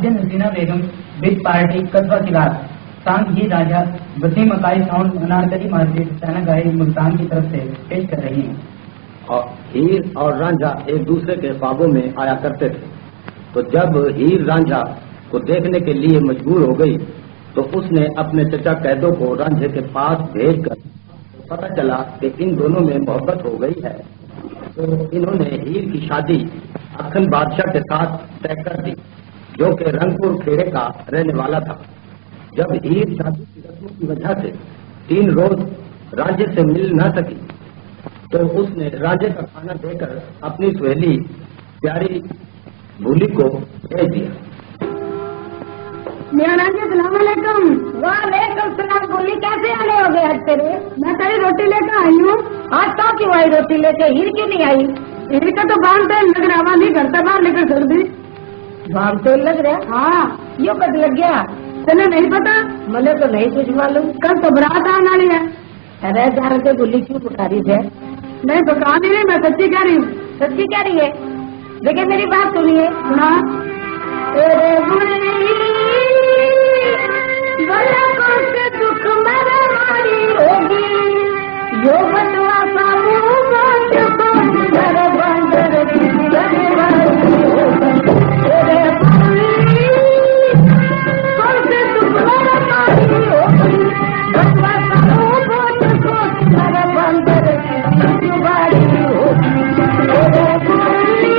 हाजिर नजीना बेगम big party कस्बा किरात सांग ही Raja Waseem Akai sound Anarkali market सैनागाही मुल्तान की तरफ से पेश कर रही हैं। और हीर और रांझा एक दूसरे के ख्वाबों में आया करते थे, तो जब हीर रांझा को देखने के लिए मजबूर हो गई तो उसने अपने चचा कैदों को रांझे के पास भेजकर पता चला कि इन दोनों में मोहब्बत हो गई है, तो इन्होंने हीर की शादी अखन बादशाह के साथ तय कर दी, जो कि रंगपुर खेड़े का रहने वाला था। जब हीर शादी की रस्मों की वजह से 3 रोज रांझे से मिल न सकी, तो उसने रांझे का खाना देकर अपनी सहेली प्यारी भूली को भेज दिया। सलामकुम। वालेकुम सलाम। भूली कैसे आने हो गए आज तेरे? मैं तेरी रोटी लेकर आई हूँ। आज तो क्यों आई रोटी लेके? हीर क्यों नहीं आई? हीर का तो बाल तेल लग रहा, वाली घर से बाहर लेकर कर दी। बाल तेल लग रहा? हाँ, यो कद लग गया। तेने नहीं पता? मुझे तो नहीं कुछ मालूम। कल तो बारात आने वाली है। अरे जा रहे भूली क्यों पुका रही है? नहीं पुका नहीं, मैं सच्ची कह रही हूँ। सच्ची कह रही है? देखिए मेरी बात सुनिए। हाँ, दुख मरवारी होगी, यो बटवा सामू बंदर बंदर दुख मरवारी होगी, बटवा सामू घर बंदर की जुबानी होगी तेरे बुल्ली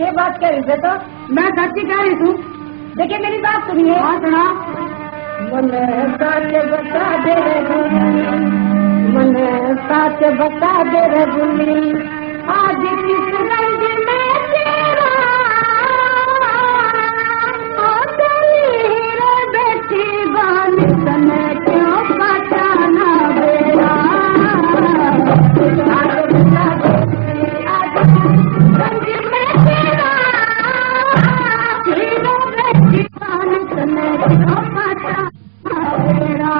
ये बात कह रही थी तो मैं सच्ची कह रही हूँ। देखिए मेरी बात सुनिए। हाँ सुना। मन सच बता दे रे बुल्ली, मन सच बता दे रे बुल्ली, आज किस रंग में तेरा रे बेटी बान तने क्यों पहचाना बेरा, आज बता दे आज रंग में तेरा हीरो बेटी बान तने क्यों पहचाना बेरा।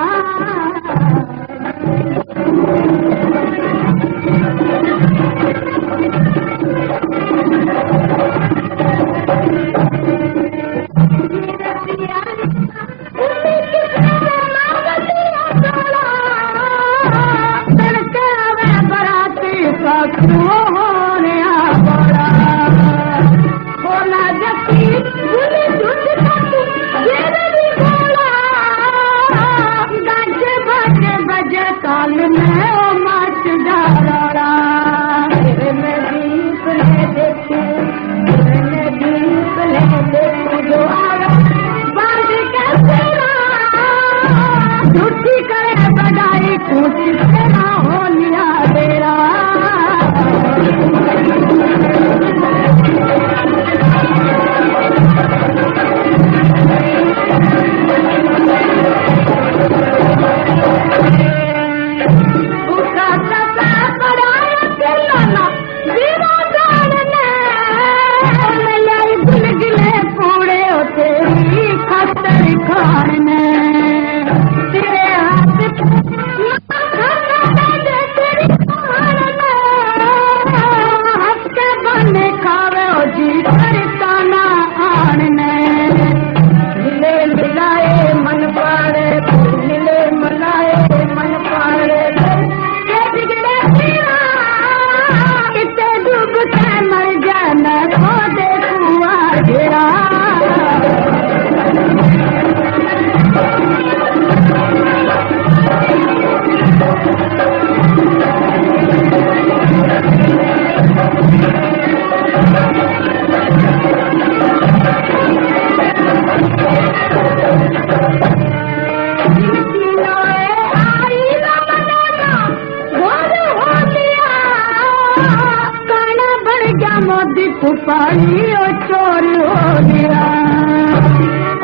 पानी ओ चोर हो गया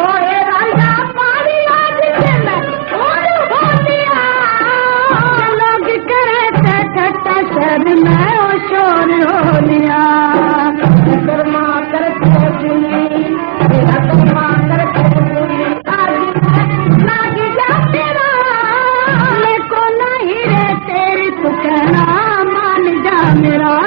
ओए राजा पानी आज से मैं चोर हो गया लोग करे थे ठट्टा शर में ओ चोर हो गया कर्मा करते सुनी तेरा कर्मा करते सुनी आज लाग जा तेरा को नहीं रे तेरी तू कहना मान जा मेरा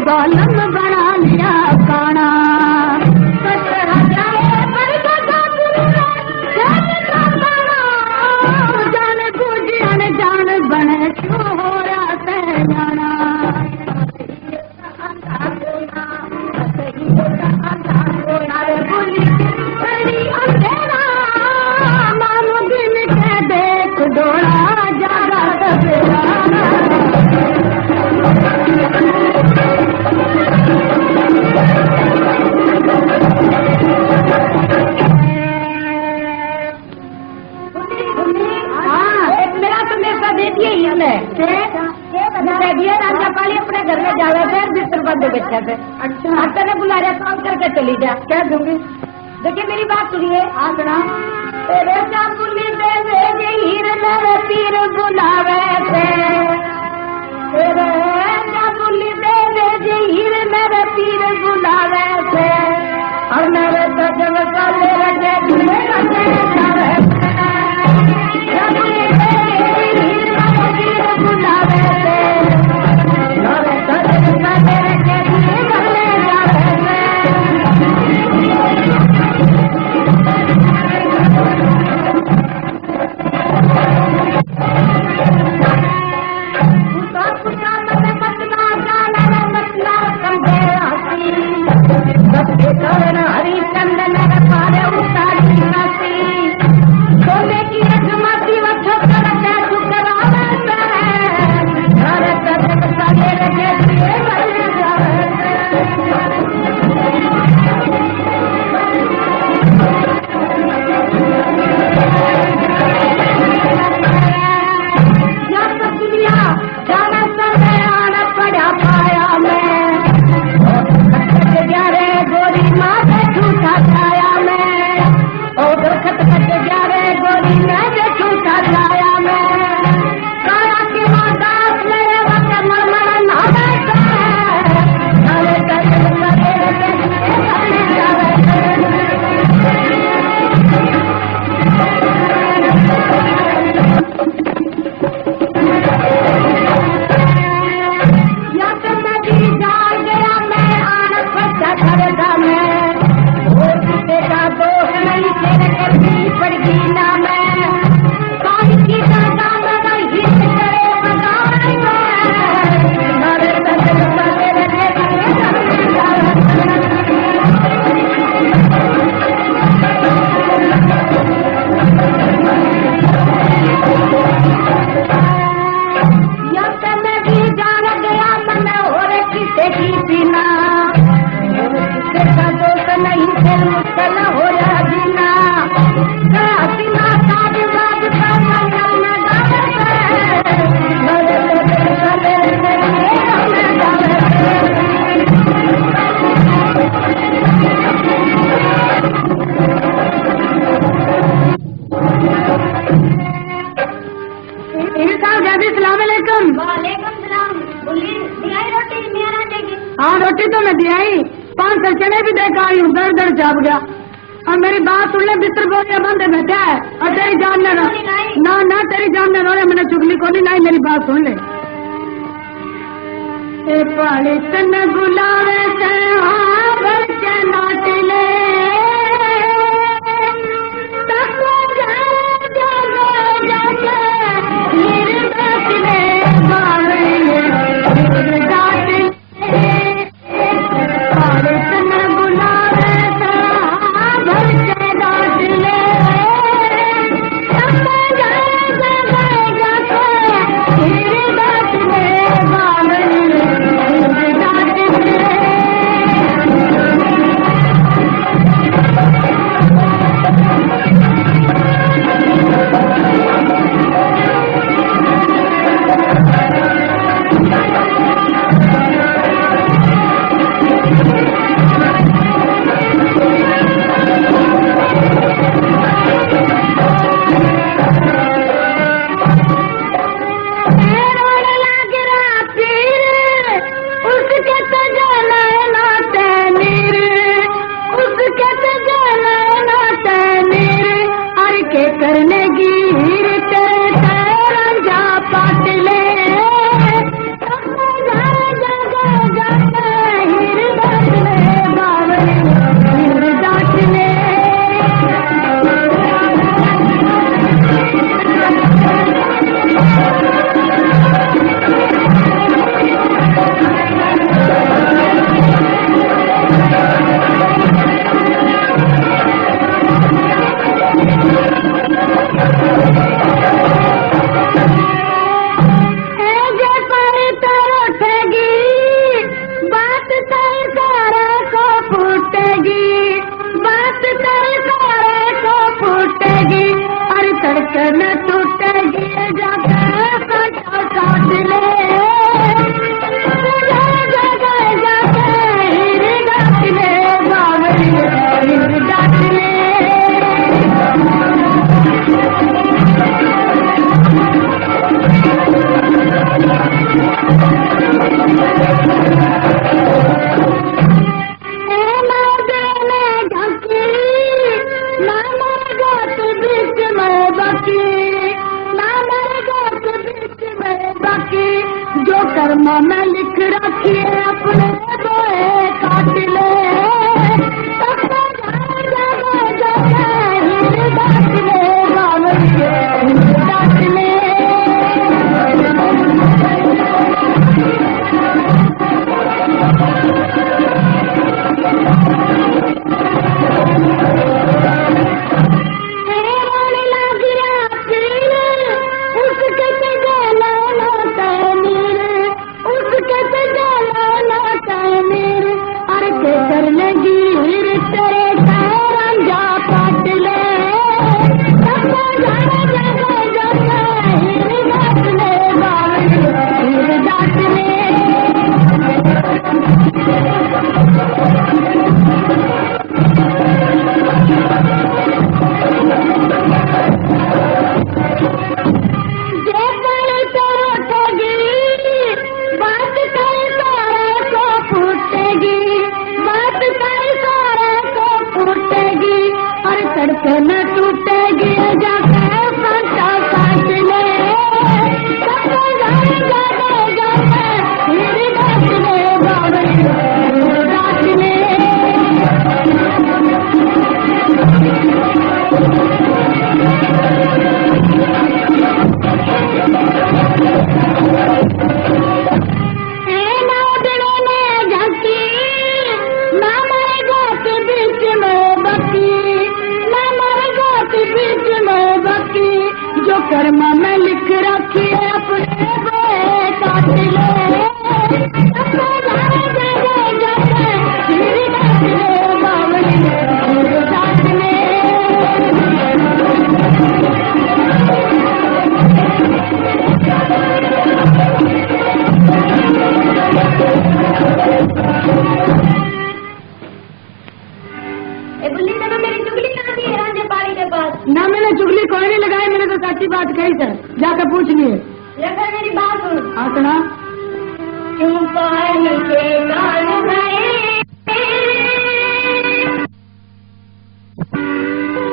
बालम बना लिया काना जान बूझ जान बने क्यों हो रहा है जाना अंधेरा मानो दिन के देख डोरा जागा सवेरा राजापाली अपने घर में जा रहे थे बिस्तर बंद बैठे थे अच्छा डॉक्टर ने बुला रहा काम करके चली जा क्या दूंगी देखिए मेरी बात सुनिए हाँ सुना तेरे चापुली दे हीर मेरे पीर बुलावे थे तेरे चापुली दे हीर मेरे पीर बुलावे थे और मेरे सजन काले रखे बुलावे थे हरिचंदन पारे उतारी नसी सोने की अजमती वठो कर शुक्राना जाना समय आना पड़ा पाया मैं गोरी माँ से झूठा खाया मैं और खत खत जा रहे गोरी मैं से झूठा खाया मैं काया की माँ दास मेरे वक्त मरमर नादा अरे या तो नदी जान गया मैं आना खर्चा करता मैं और किसी का दोष नहीं तेरे करनी पड़गी ना मैं पानी की दादा दादा हिट करे बताए मैं तेरे या तो नदी जान गया मैं और किसी की पीना दोस्त नहीं फिर मुश्किल हो रहा जीना हसीना साज बाज का सलामकुम वालेकुम सलाम बोली दिखाई रोटी मेरा देगी हाँ रोटी तो मैं दिखाई 5 चने भी देखा आई हूँ दर दर चाप गया और मेरी बात सुन ले बिस्तर बोलिया बंद बैठा है और तेरी जान ने ना ना तेरी जान ने रोने मैंने चुगली को नहीं मेरी बात सुन ले पाली तन गुलावे से के नाट ले बुलावे धड़कन टूटेगी जाके कांटा काट ले जाके हीर डाट ले बावरी हीर डाट ले जो कर्मा में लिख रखी है अपने बोए काट ले हीर डाट ले बावरी हीर डाट ले धड़कन टूटेगी जाके कांटा काट ले जाके हीर डाट ले बावरी हीर डाट ले जो कर्म में लिख रखी है अपने बोए काट ले हीर डाट ले बावरी हीर डाट ले बुल्ली ने तो मेरी चुगली कहा दी है रांझे पानी के पास। ना मैंने चुगली कोई नहीं लगाई, मैंने तो सच्ची बात कही सर, जाकर पूछ लिए। ये फिर मेरी बात सुन। हाँ सुना। क्यों पानी के कान गए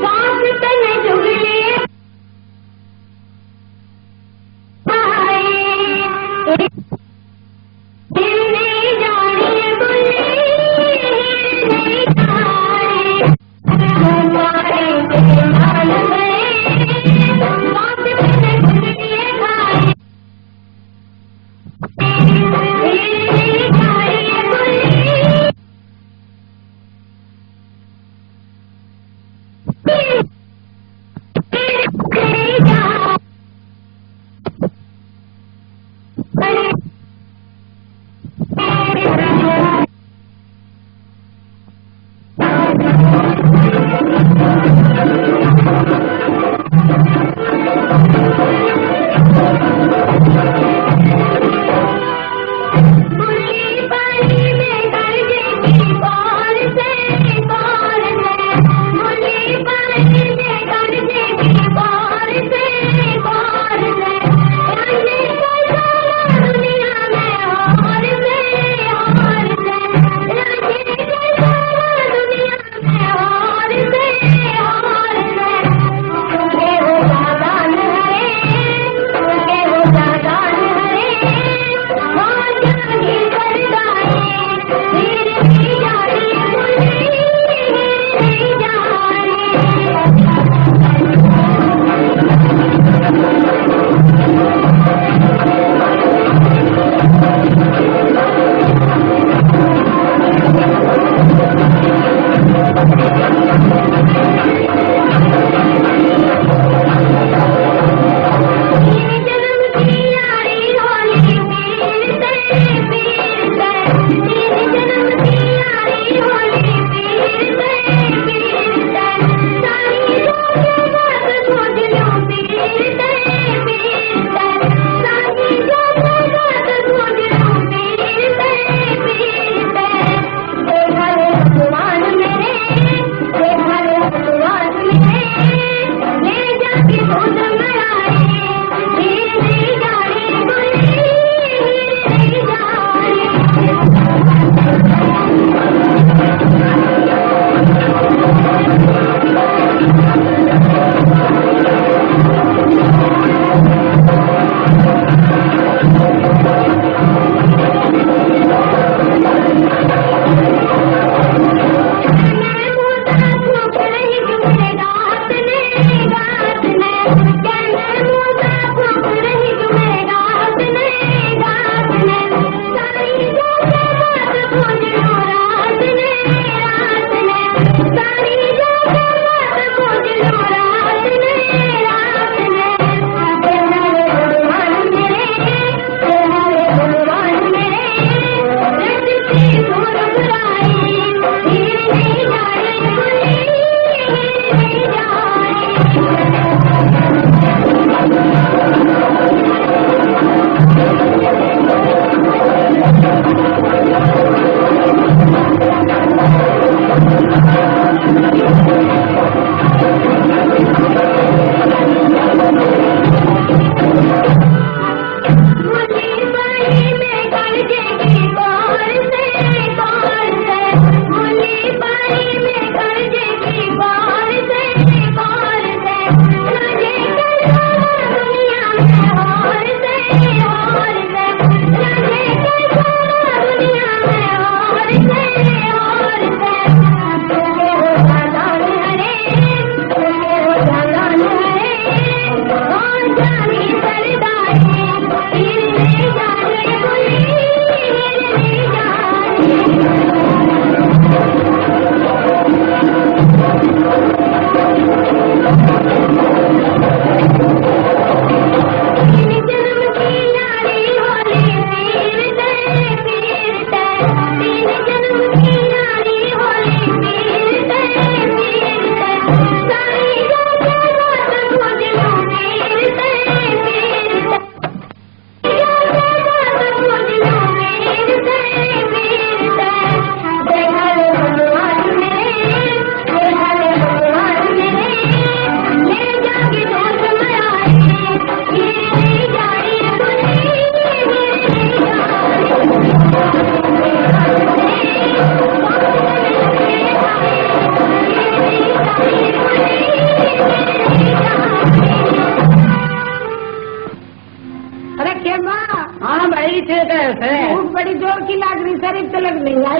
सांस तने चुगली नहीं जाने बुल्ली नहीं जाने क्यों पानी के कान गए सांस तने चुगली खाए पानी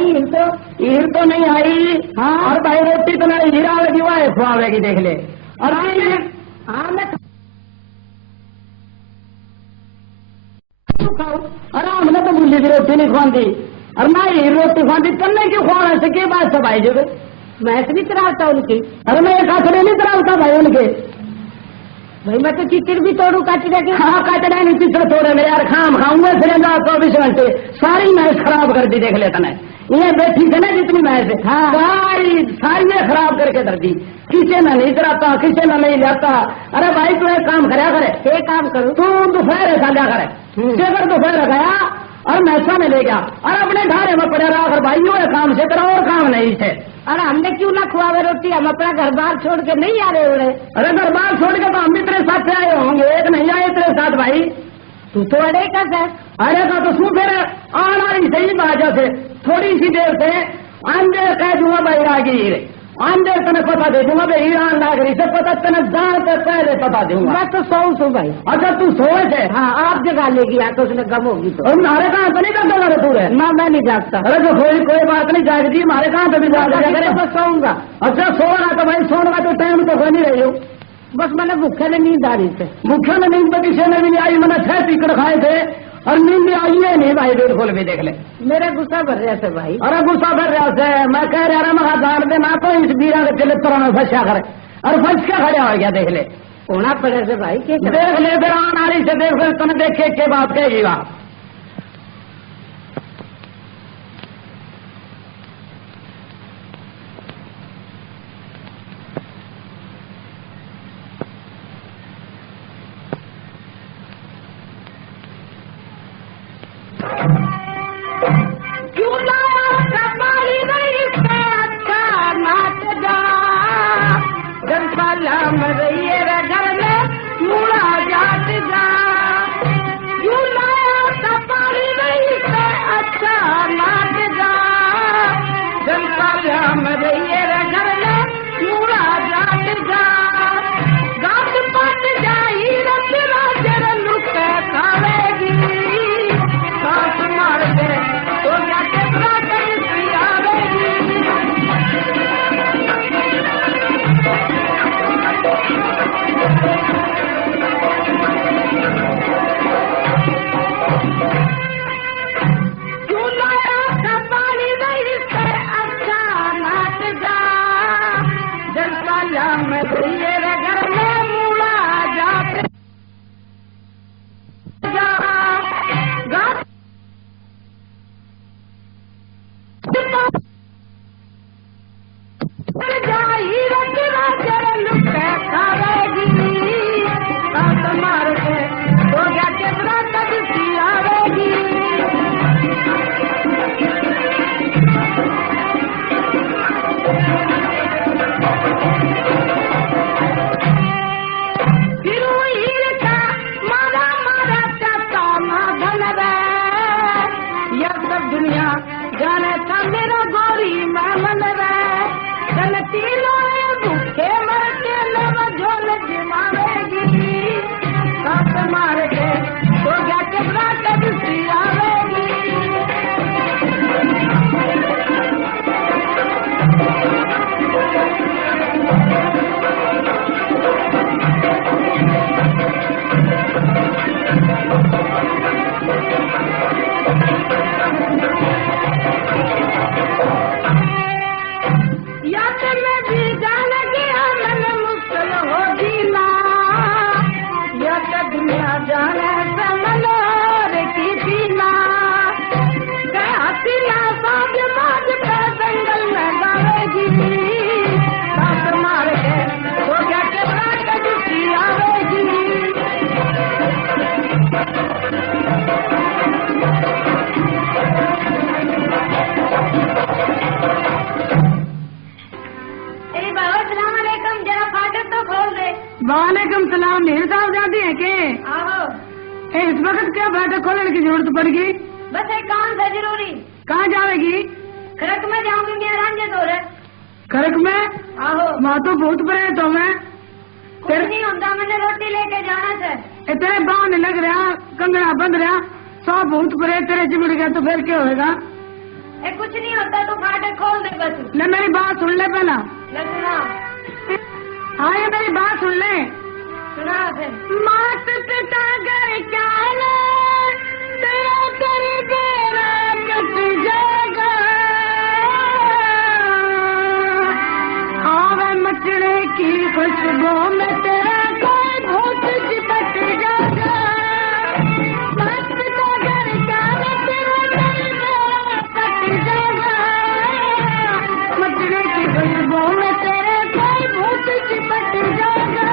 आई हीर तो नहीं आई। हाँ और भाई रोटी तो नहीं हीरा लगी हुआ है खुआवेगी देख ले। और हाँ मैं खाऊं। अरे हमने तो बुल्ली की रोटी नहीं खुआती और ना हीर रोटी खुआती तन्ने क्यों खुआना से क्या बात सब आई जो मैं भी चराता उनकी। अरे मैं एक आखड़े नहीं चराता भाई उनके भाई मैं तो चिचिर भी तोड़ू काटने के। हाँ काटने नहीं चिचिर तोड़े मेरे यार खाम खाऊंगा फिर 24 घंटे सारी मैच खराब कर दी देख लेता ना ये बैठी थी ना जितनी मैच सारी सारी खराब करके धर दी। किसे न नहीं चराता किसे न नहीं जाता। अरे भाई तू एक काम करया करे एक काम करूँ तू दोपहर ऐसा क्या करे अगर दोपहर गया और मैसा में ले गया और अपने ढारे में पड़े रहा अगर भाई हुए काम से तेरा और काम नहीं थे। अरे हमने क्यों ना खुआवे रोटी हम अपना घर बार छोड़ के नहीं आ रहे हो रहे। अरे घर बार छोड़ के तो हम भी तेरे साथ आए होंगे एक नहीं आए तेरे साथ भाई तू तो अड़े का सर अरे का तो तू फिर आना ही सही बाजा से थोड़ी सी देर से आंधे कह दूंगा भाई रागी आंधे तने पता दे दूंगा भाई ईरान नागरी से पता तने जान तक पहले पता दूंगा। मैं तो सो भाई। अच्छा तू सोए थे। हाँ आप जगा लेगी या तो उसने गम होगी तो हमारे कहाँ तो नहीं करता मेरे तू है ना मैं नहीं जागता। अरे तो कोई बात नहीं जागती हमारे कहाँ तो भी जाग बस सोऊंगा। अच्छा सोना तो भाई सोना तो टाइम तो हो नहीं रही हो बस मैंने भूखे में नींद आ रही थे भूखे में नींद तो किसी ने भी नहीं आई मैंने 6 पीकड़ खाए थे और नींद आई है नहीं भाई बिल्कुल भी देख ले मेरा गुस्सा भर रहा था भाई। अरे गुस्सा भर रहा था मैं कह रहा मैं जान दे ना तो इस बीरा के चले तरह में फंसा करे और फंस के खड़े हो गया देख ले होना पड़े से भाई देख ले फिर आन आ रही से देख फिर तुमने देखे के बात कहेगी वालेकुम सलाम मेरे साहब जाती है के इस वक्त क्या फाटक खोलने की जरूरत पड़ेगी बस एक काम था जरूरी। कहाँ जाएगी खरक में जाऊंगी मेरा रंजे तो है खरक में आहो माँ तो बहुत बड़े तो मैं कुछ नहीं होता मैंने रोटी लेके जाना था तेरे बाँव नहीं लग रहा कंगना बंद रहा सौ बहुत बड़े तेरे चिमड़ गया तो फिर क्या होगा ये कुछ नहीं होता, तो फाटक खोल दे बस। न मेरी बात सुन ले पहला। ले सुना। हाँ ये मेरी बात सुन ले। सुना फिर। मात पिता घर क्या ले, तेरा कर बेरा कट जाएगा। आवे मचड़े की खुशबू में तेरा कोई भूत चिपट जाएगा। मात पिता घर क्या ले, तेरा कर बेरा कट जाएगा। मचड़े की खुशबू में तेरे कोई भूत चिपट जाएगा।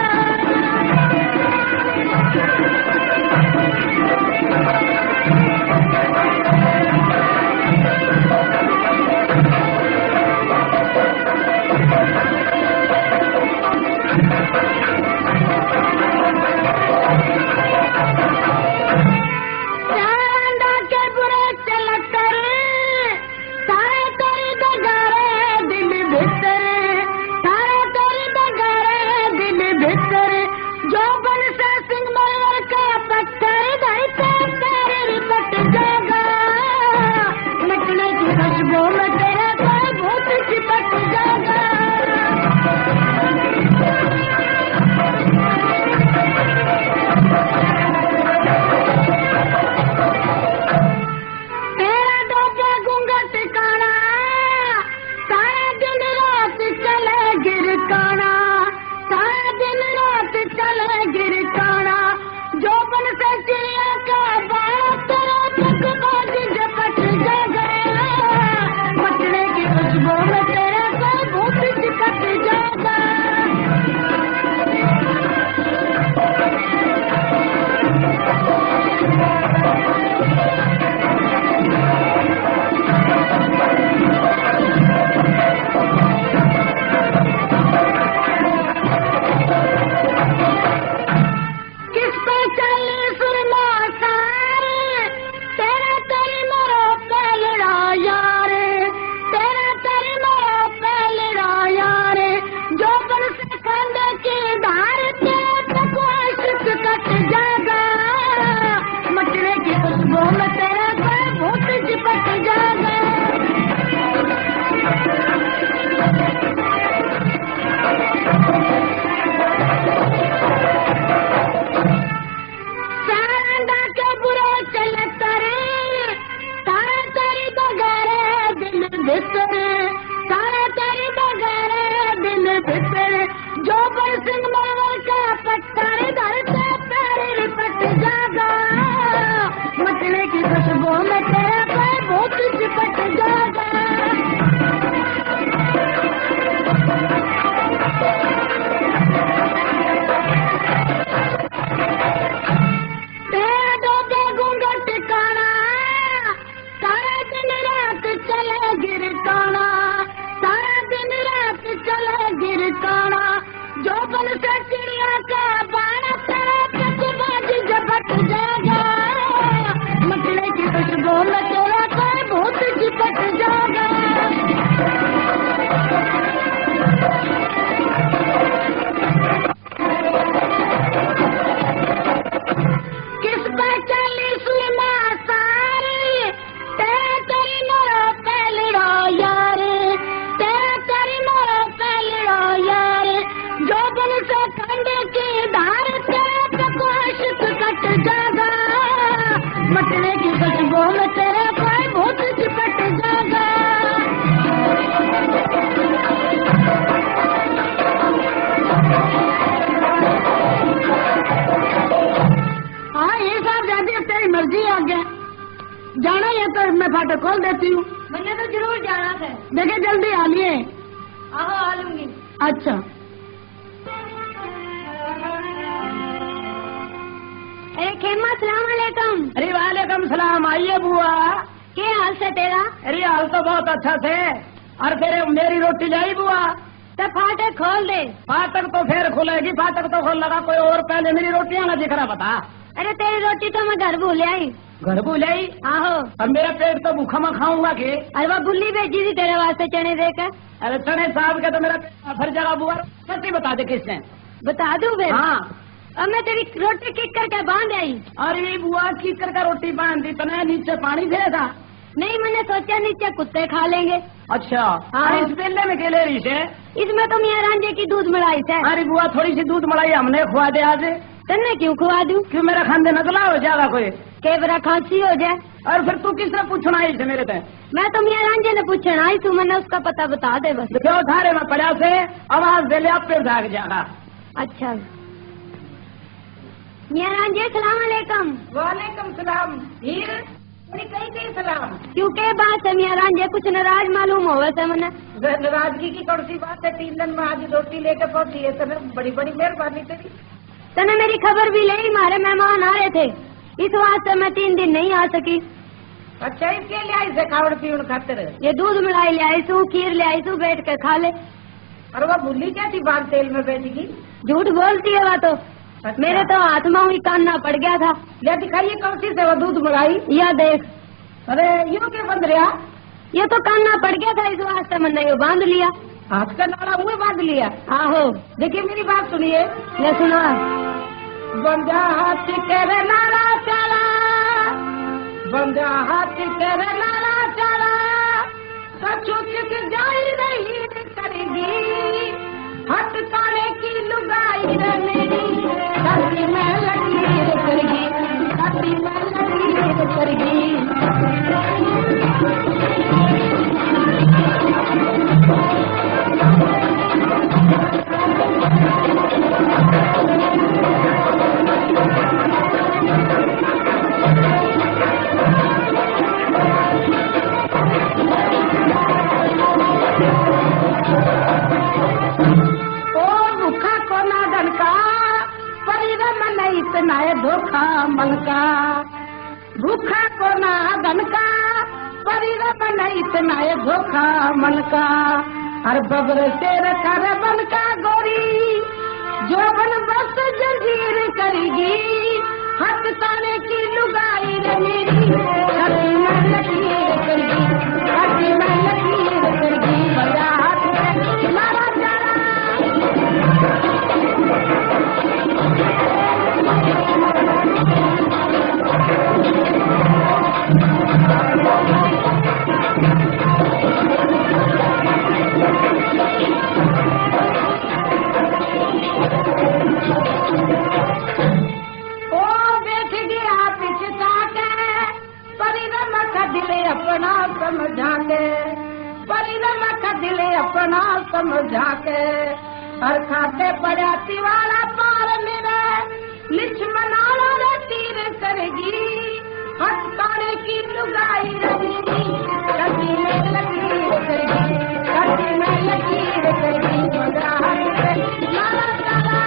जाना है तो मैं फाटक खोल देती हूँ। मैंने तो जरूर जाना था। देखे जल्दी आ लिए। आहो आ लूंगी। अच्छा अरे खेमा सलाम अलैकुम। अरे वालेकुम सलाम। आइए बुआ। क्या हाल से तेरा? अरे हाल तो बहुत अच्छा थे। और फिर मेरी रोटी लाई बुआ? तो फाटक खोल दे। फाटक तो फिर खुलेगी। फाटक तो खोल लगा कोई और पहले मेरी रोटियां ना दिख रहा बता। अरे तेरी रोटी तो मैं घर भूल आई। घर भूल आई? आहो। अब मेरा पेट तो भूखा मैं खाऊंगा के। अरे वो गुल्ली भेजी थी तेरे वास्ते चने देकर। अरे चने साहब के तो मेरा हर जगह बुआ सच्ची बता दे किसने। बता दूं फिर? हाँ। अब मैं तेरी रोटी किक करके बांध आई। अरे बुआ किक कर रोटी बांध दी तने नीचे पानी दे था। नहीं, मैंने सोचा नीचे कुत्ते खा लेंगे। अच्छा हाँ। अरे इस बेले में केले रही से? इसमें तो मियाँ रांझे की दूध मलाई है। अरे बुआ थोड़ी सी दूध मलाई हमने खुआ दे आज। तन्ने क्यों खुआ दूं? क्यों मेरा खानदे नकला हो जाएगा कोई? केवरा खांसी हो जाए। और फिर तू किसने पूछना है इसे मेरे से? मैं तो मियाँ रांझे ने पूछना आई तू, मैंने उसका पता बता दे बस। क्यों थारे में पड़ा से आवाज दे ले आप फिर भाग जाएगा। अच्छा मियाँ रांझे सलाम अलैकुम। वालेकुम सलाम। हीर कई सलाम। क्योंकि बात है मियाँ रांझे कुछ नाराज मालूम हो वैसे मैंने। नाराजगी की कौन सी बात है? 3 दिन में आज रोटी लेकर पहुंची है तो बड़ी बड़ी मेहरबानी तेरी। तने मेरी खबर भी ले, हमारे मेहमान आ रहे थे, इस वास्ते मैं 3 दिन नहीं आ सकी। अच्छा इसके लिए आई से खावड़ पीवड़ खातिर? ये दूध मलाई ले आई सू, खीर ले आई सू, बैठ के खा ले। और वो भूली क्या थी बाल तेल में बैठेगी? झूठ बोलती है वह तो। अच्छा। मेरे तो हाथ में हुई कानना पड़ गया था। या दिखाइए कौन सी से वो दूध मलाई? या देख, अरे यूँ के बंद रहा? ये तो कानना पड़ गया था, इस वास्ते मैंने ये बांध लिया। हाथ का नाड़ा मुँह बांध लिया? आहो। देखिए मेरी बात सुनिए। ले सुना। बंदा हाथ करे नाड़ा चला, बंदा हाथ करे नाड़ा चला, सचो चिक जाई रही करेगी, हट काने की लुगाई रे मेरी, छाती में लकीर करेगी, छाती में लकीर करेगी। इतना है धोखा मन का, भूखा को ना धन का, परिरमन इतना है धोखा मन का। हर बबर शेर कर बन का गोरी, जो बन बस जंजीर करेगी, हथ ताने की लुगाई रे मेरी, छाती में लकीर करेगी, छाती में लकीर करेगी, बजा हाथ में मारा जाना। अपना समझा के, परिरम का दिले अपना समझा के, हर खाते पड़ा तिवाड़ा पार मेरे, लिच्छमनाला रे तीर करेगी, हथ काने की लुगाई रहेगी, छाती में लकीर करेगी, छाती में लकीर करेगी, मजा हाथ में लाला लाला।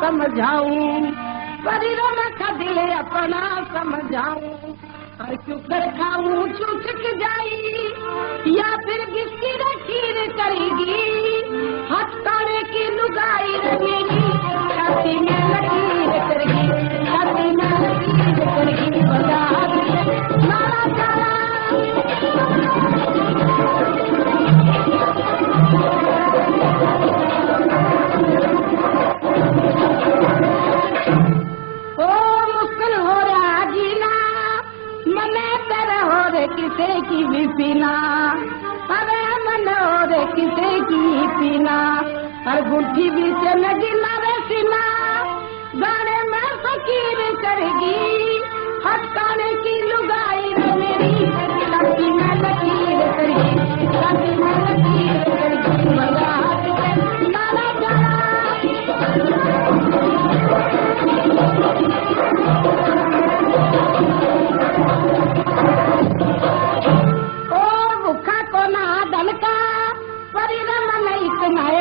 समझाऊं, परिरम का दिल अपना समझाऊं, और क्यों कर खाऊं चुक जाई, या फिर किसकी खीर करेगी, हाथ काने की लुगाई रे मेरी, छाती में लकीर करेगी, छाती में लकीर करेगी, बजा हाथ में मारा जाना। किसे की भी पीना, अरे मन और किसे की पीना, हर गुठी भी चलगी नारे सीना, गाने में फकीर करेगी, हथ काने की लुगाई रे मेरी, छाती में लकीर करेगी, छाती में लकीर करेगी, मजा हाथ में नारा जाना।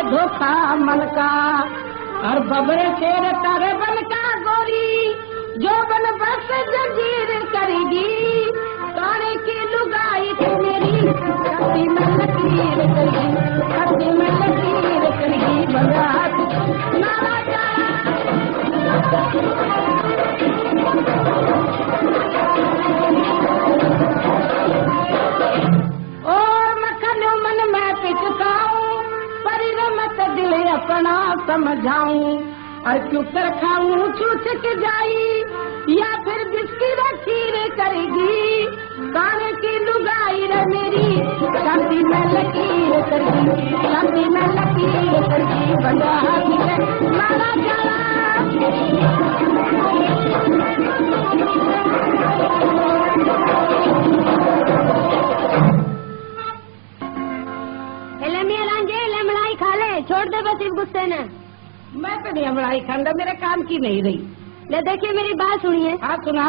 धोखा मन का, और बबरे शेर तारे बन का गोरी, जो बन बस जंजीर करेगी, काने की लुगाई तू मेरी, छाती में लकीर करेगी, छाती में लकीर करेगी। और मक्खन मन मैं पिचकाऊं, परी रमत दिल अपना समझाऊं, और क्यों कर खाऊं छूछक जाई, या फिर बिस्की खीर करेगी, कान की लुगाई रे मेरी, शादी में लकीर करगी, शादी में लकीर करगी, बंदा हाथी मारा जाला। मियां रांझे ले मलाई खा ले, छोड़ दे बस इस गुस्से ने। मैं तो नहीं मलाई खांदा, मेरे काम की नहीं रही। ले देखिए मेरी बात सुनिए। हाँ सुना।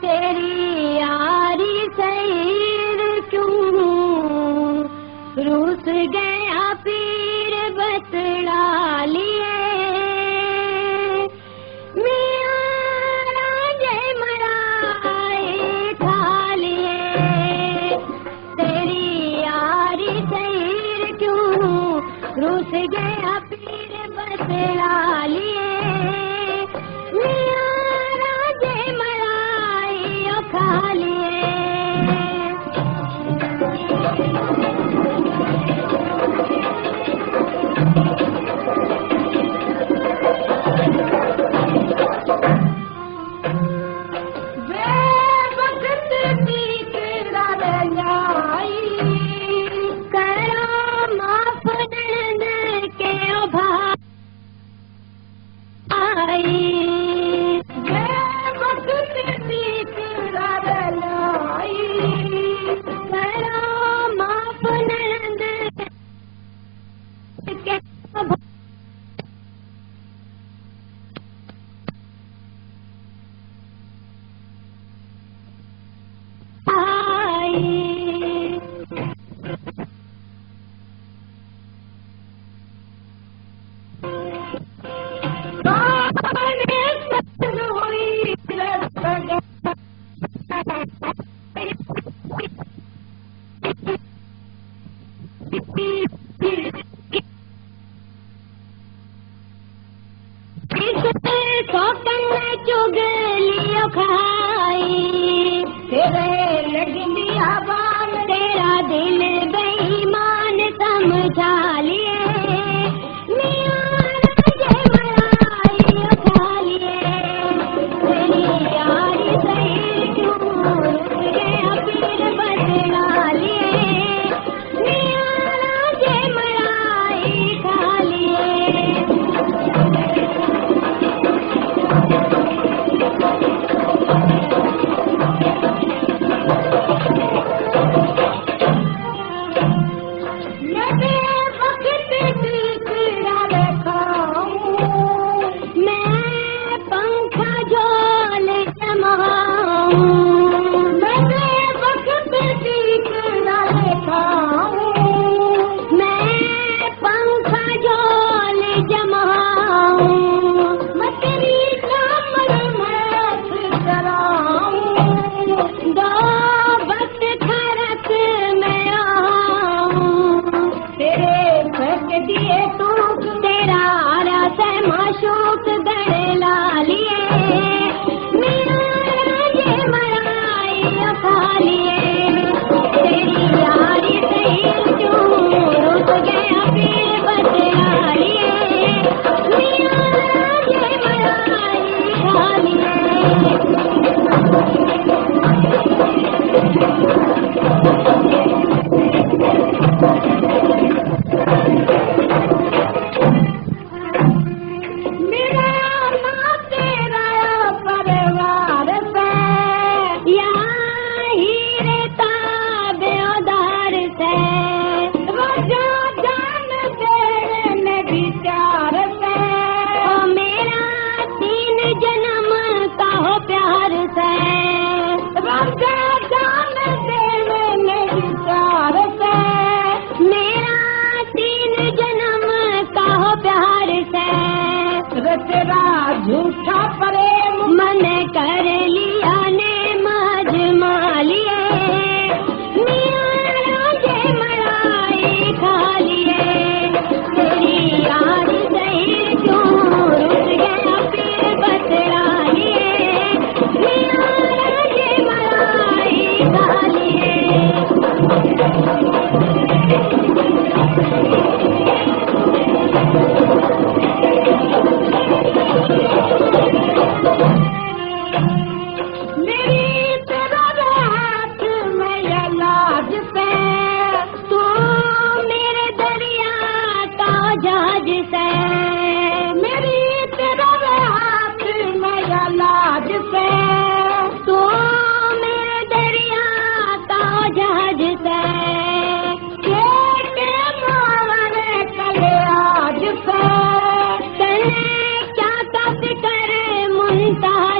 तेरी यारी सैर क्यों रूस गया पीर बतला लिए, मियां रांझे मलाई खा लिए। तेरी यारी सैर क्यों रूस गया पीर बतला लिए, मियां रांझे मलाई खा लिए। चुगलियों खाई तेरे लगनी आवाज, तेरा दिल बेईमान समझा लिए, मियां रांझे मलाई खा लिए। तेरी यारी सही क्यों रुस गया पीर बतला लिए, मियां रांझे मलाई खा लिए।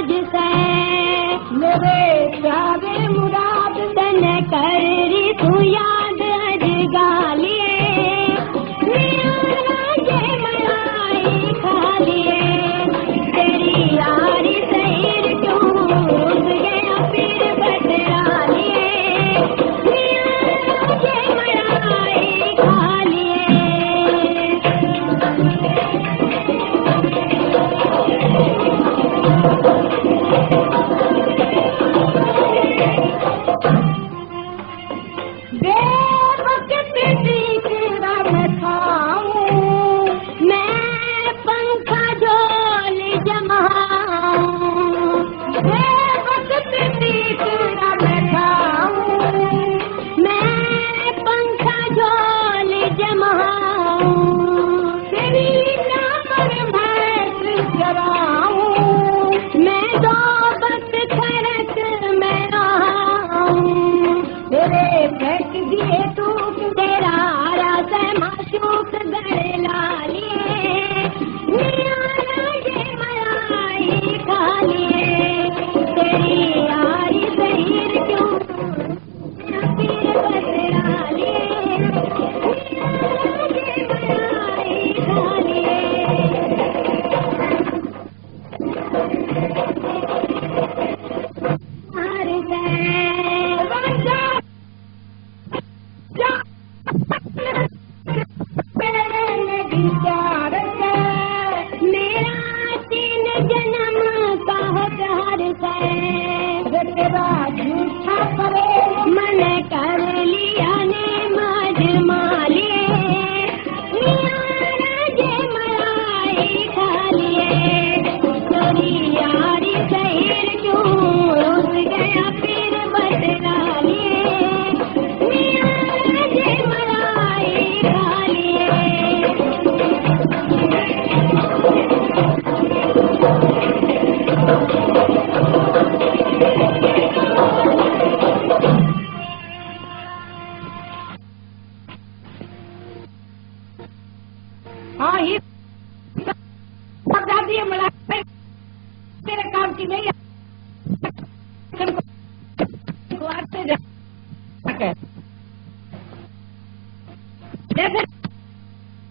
राज से मेरे प्यारे मुराद तन कर री तू याद अज गालिए मेरा राजे मलाई खा लिए तेरी यारी सैर क्यों उस गया फिर बदला लिए मेरा राजे मलाई खा लिए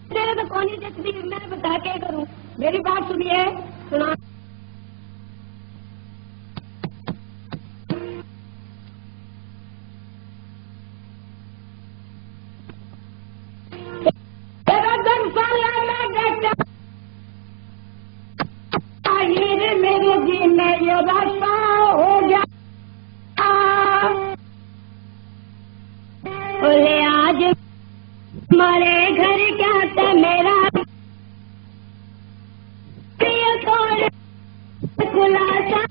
तेरे तो कौन ही जचती मैं बता के करूं मेरी बात सुनिए सुना मेरे जी में ये रास्ता हो गया बोले आज हमारे घर क्या था मेरा खुलासा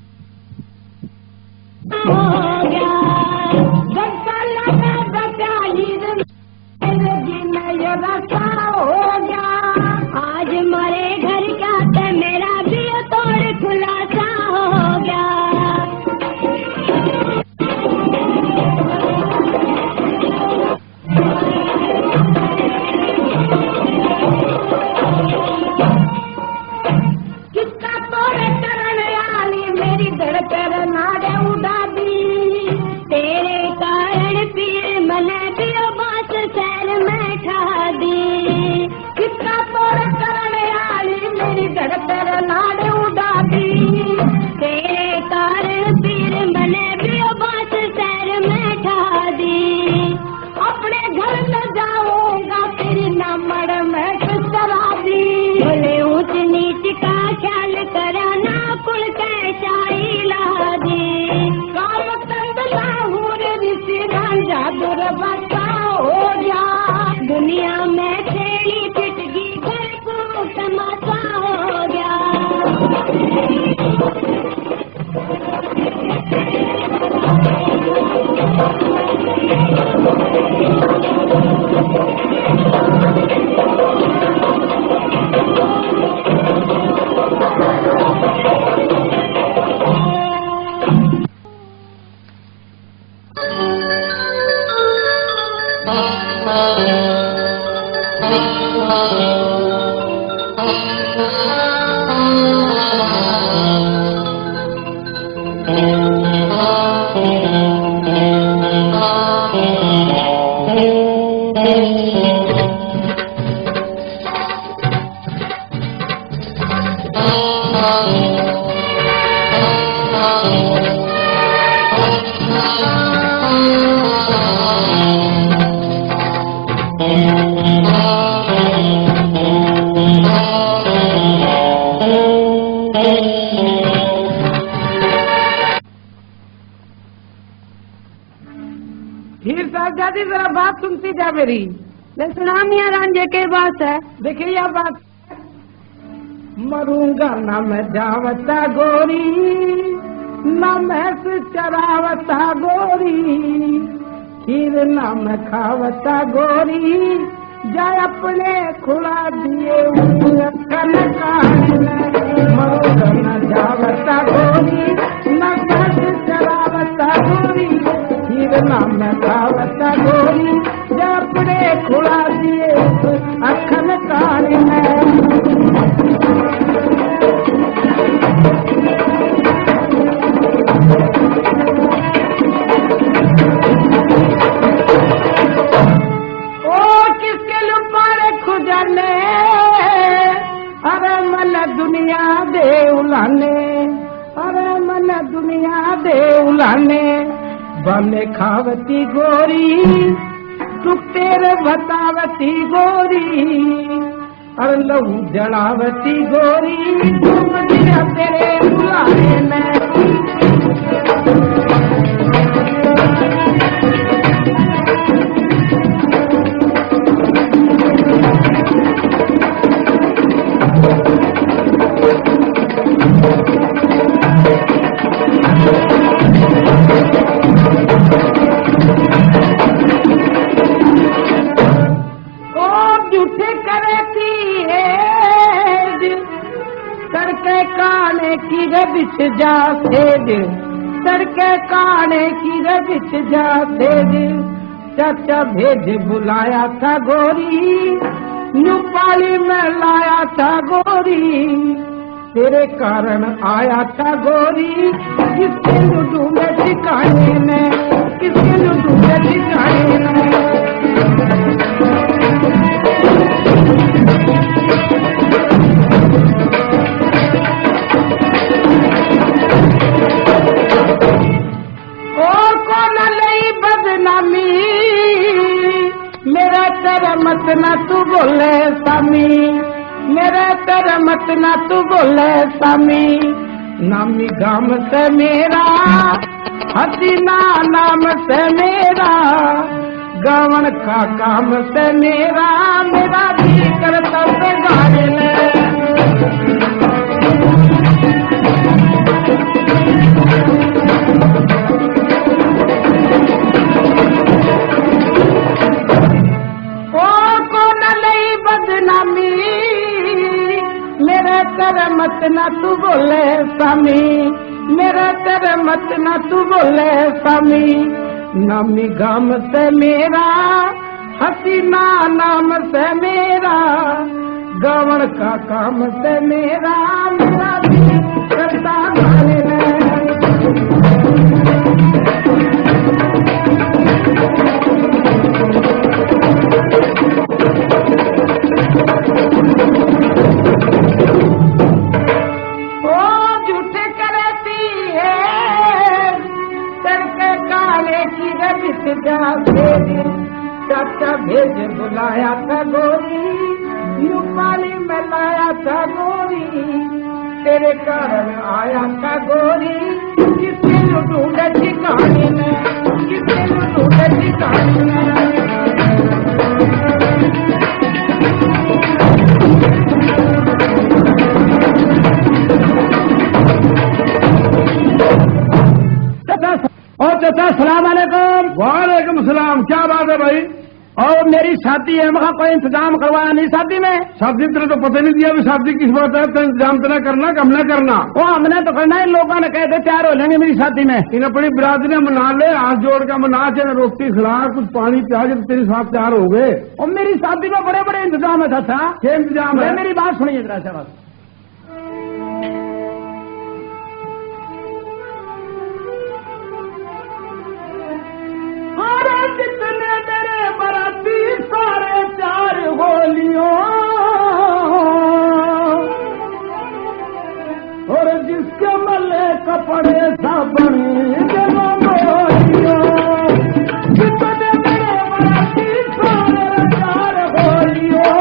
हो गया मेरे जी में ये रास्ता हो गया आज हमारे घर क्या था मेरा भी तोड़ खुलासा हो गया ऊंच नीच का ख्याल कराना कुल कैसा इलादी साहबजादी जरा बात सुनती जा मेरी। मैं सुना मियाँ रांझे के बात है। देखिए यह बात, मरूंगा न मैं जावता गोरी, न भैंस चरावता गोरी, खीर न मैं खावता गोरी, जाय अपने खुला दिए कन मरूंगा न जावता गोरी, न भैंस चरावता गोरी, खीर न मैं खावता गोरी, जाय अपने खुला दिए अखन कान में। दुनिया दे उलाने, अरे मन दुनिया दे उलाने, बने खावती गोरी, टुक तेरे बतावती गोरी, अरे लहू जड़ावती गोरी, तुम दिया तेरे उलाने में। बिच जा सेज सड़के काने की बिच जा सेज, चाचा भेज बुलाया था गोरी, न्यूपाली में लाया था गोरी, तेरे कारण आया था गोरी, किसके ढूंढे ठिकाने में, किसके ढूंढे ठिकाने में। मत ना तू बोले सामी, मेरे तेरे मत ना तू बोले सामी, नामी गाम से मेरा हसीना नाम से मेरा, गावन का काम से मेरा, मेरा भी करता से गाने ले। मेरे तेरे मत ना तू बोले सामी, मेरे तेरे मत ना तू बोले सामी, नामी गाम से मेरा हसीना नाम से मेरा, गावन का काम से मेरा, मेरा भी करता गाने में। चाचा भेज बुलाया था गोरी, न्यूपाली में लाया था गोरी, तेरे कारण आया था गोरी, किसके ढूंढे ठिकाने में, किसके ढूंढे ठिकाने में। और चाचा सलाम अलैकुम। वालेकुम सलाम। क्या बात है भाई? और मेरी शादी है, वहाँ कोई इंतजाम करवाया नहीं शादी में? शादी तेरे तो पता नहीं दिया भी शादी किस बात है, तो इंतजाम तेरा करना कि हमने करना? वो हमने तो करना है, लोगों ने कहते तैयार हो लेंगे मेरी शादी में। इन अपनी बिरादरी ने मना ले, हाथ जोड़ के मना, चाहे रोटी खिला, कुछ पानी पिया, जब तेरे साथ तैयार हो गए। और मेरी शादी में बड़े बड़े इंतजाम है चाचा। क्या इंतजाम है? मेरी बात सुनिए जरा सा बस। जितने मेरे बराती सारे चार होलियों, और जिसके मले कपड़े साबन जमा होलियों, जितने मेरे बराती सारे चार होलियों,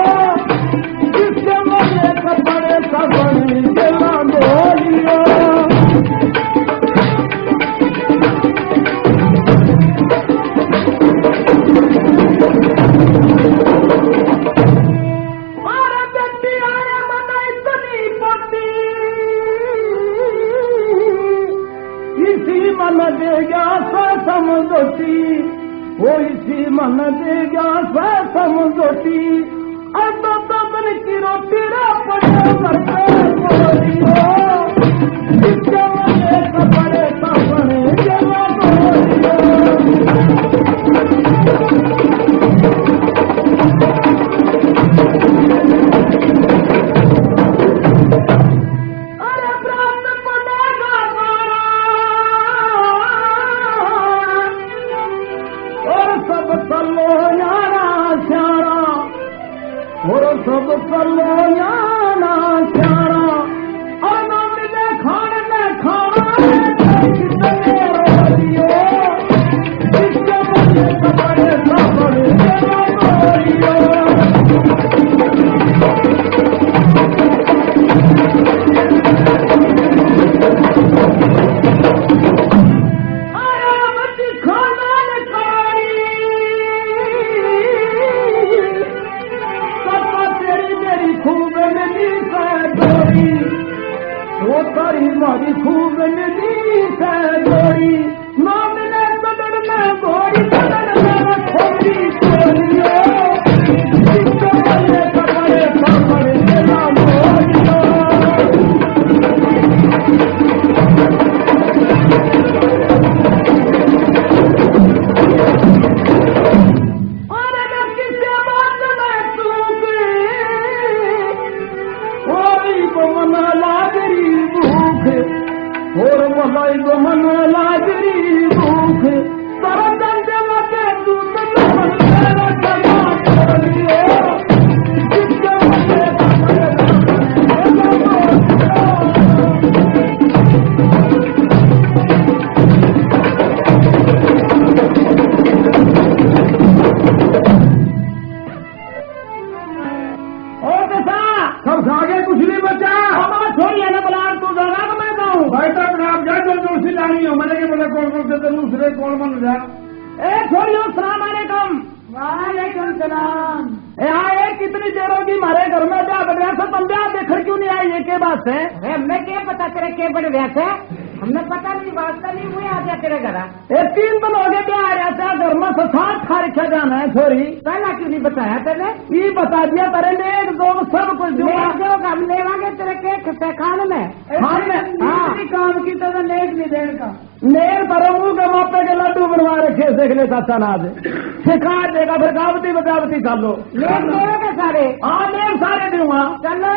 जिसके मले कपड़े साबन जमा होलियों। इसी मन देगा समझोती, वो इसी मन देगा समझोती। अब तो बन की रोटी रा पड़े करते बोलियो, इसके मने कपड़े कपड़े जमा बोलियो। अरे प्राप्त पड़ेगा और सब चलो यारा श्यारा, और सब चलो यारा श्यारा, और न मिले खाने में खाना कितने रोलियो, इसके मुझे कपड़े कपड़े जमा बोलियो। मारी खूब नदी से गोरी, ना मिले सदर में गोरी, सदर में खोरी गोरियो, इसके बड़े कपड़े कपड़े जमा गोरियो। और अगर किसी बात में चूक, वही को मना लागरी और मलाई को मन लाजरी भूख, सरदन जमा के दूध मन तेरा जमा करियो, जिसके मुझे और कैसा सब आगे कुछ नहीं बचा। हमारा छोड़िए ना बला, तू जगह तो मैं कहूँ भाई तक आप जाए जो दोस्ती लानी हो, मैंने बोला कौन कौन से दूसरे कौन मन जा। ए छोड़ियो, सलाम अलैकुम। वालेकुम सलाम। यहाँ कितनी देर होगी हमारे घर में जा बढ़िया से पंजाब देखकर क्यों नहीं आई? ये के बात है? हमें क्या पता तेरे के बड़े व्यास है, हमने पता नहीं, वास्ता नहीं हुई आ गया तेरे घर। 3 दिन हो गए क्या आ रहा था घर में, तो साथ खा रखा जाना है। छोरी पहला क्यों नहीं बताया तेरे? ये बता दिया तेरे नेक दो सब कुछ जो हम लेवागे तेरे के खान में काम की तरह नेक नहीं देने का। नेक पर मुंह के मापे के लड्डू बनवा रखे देखने का सनाद सिखा देगा, फिर गावती बजावती कर लो। नेक देवे सारे? हाँ नेक सारे दूंगा। चलो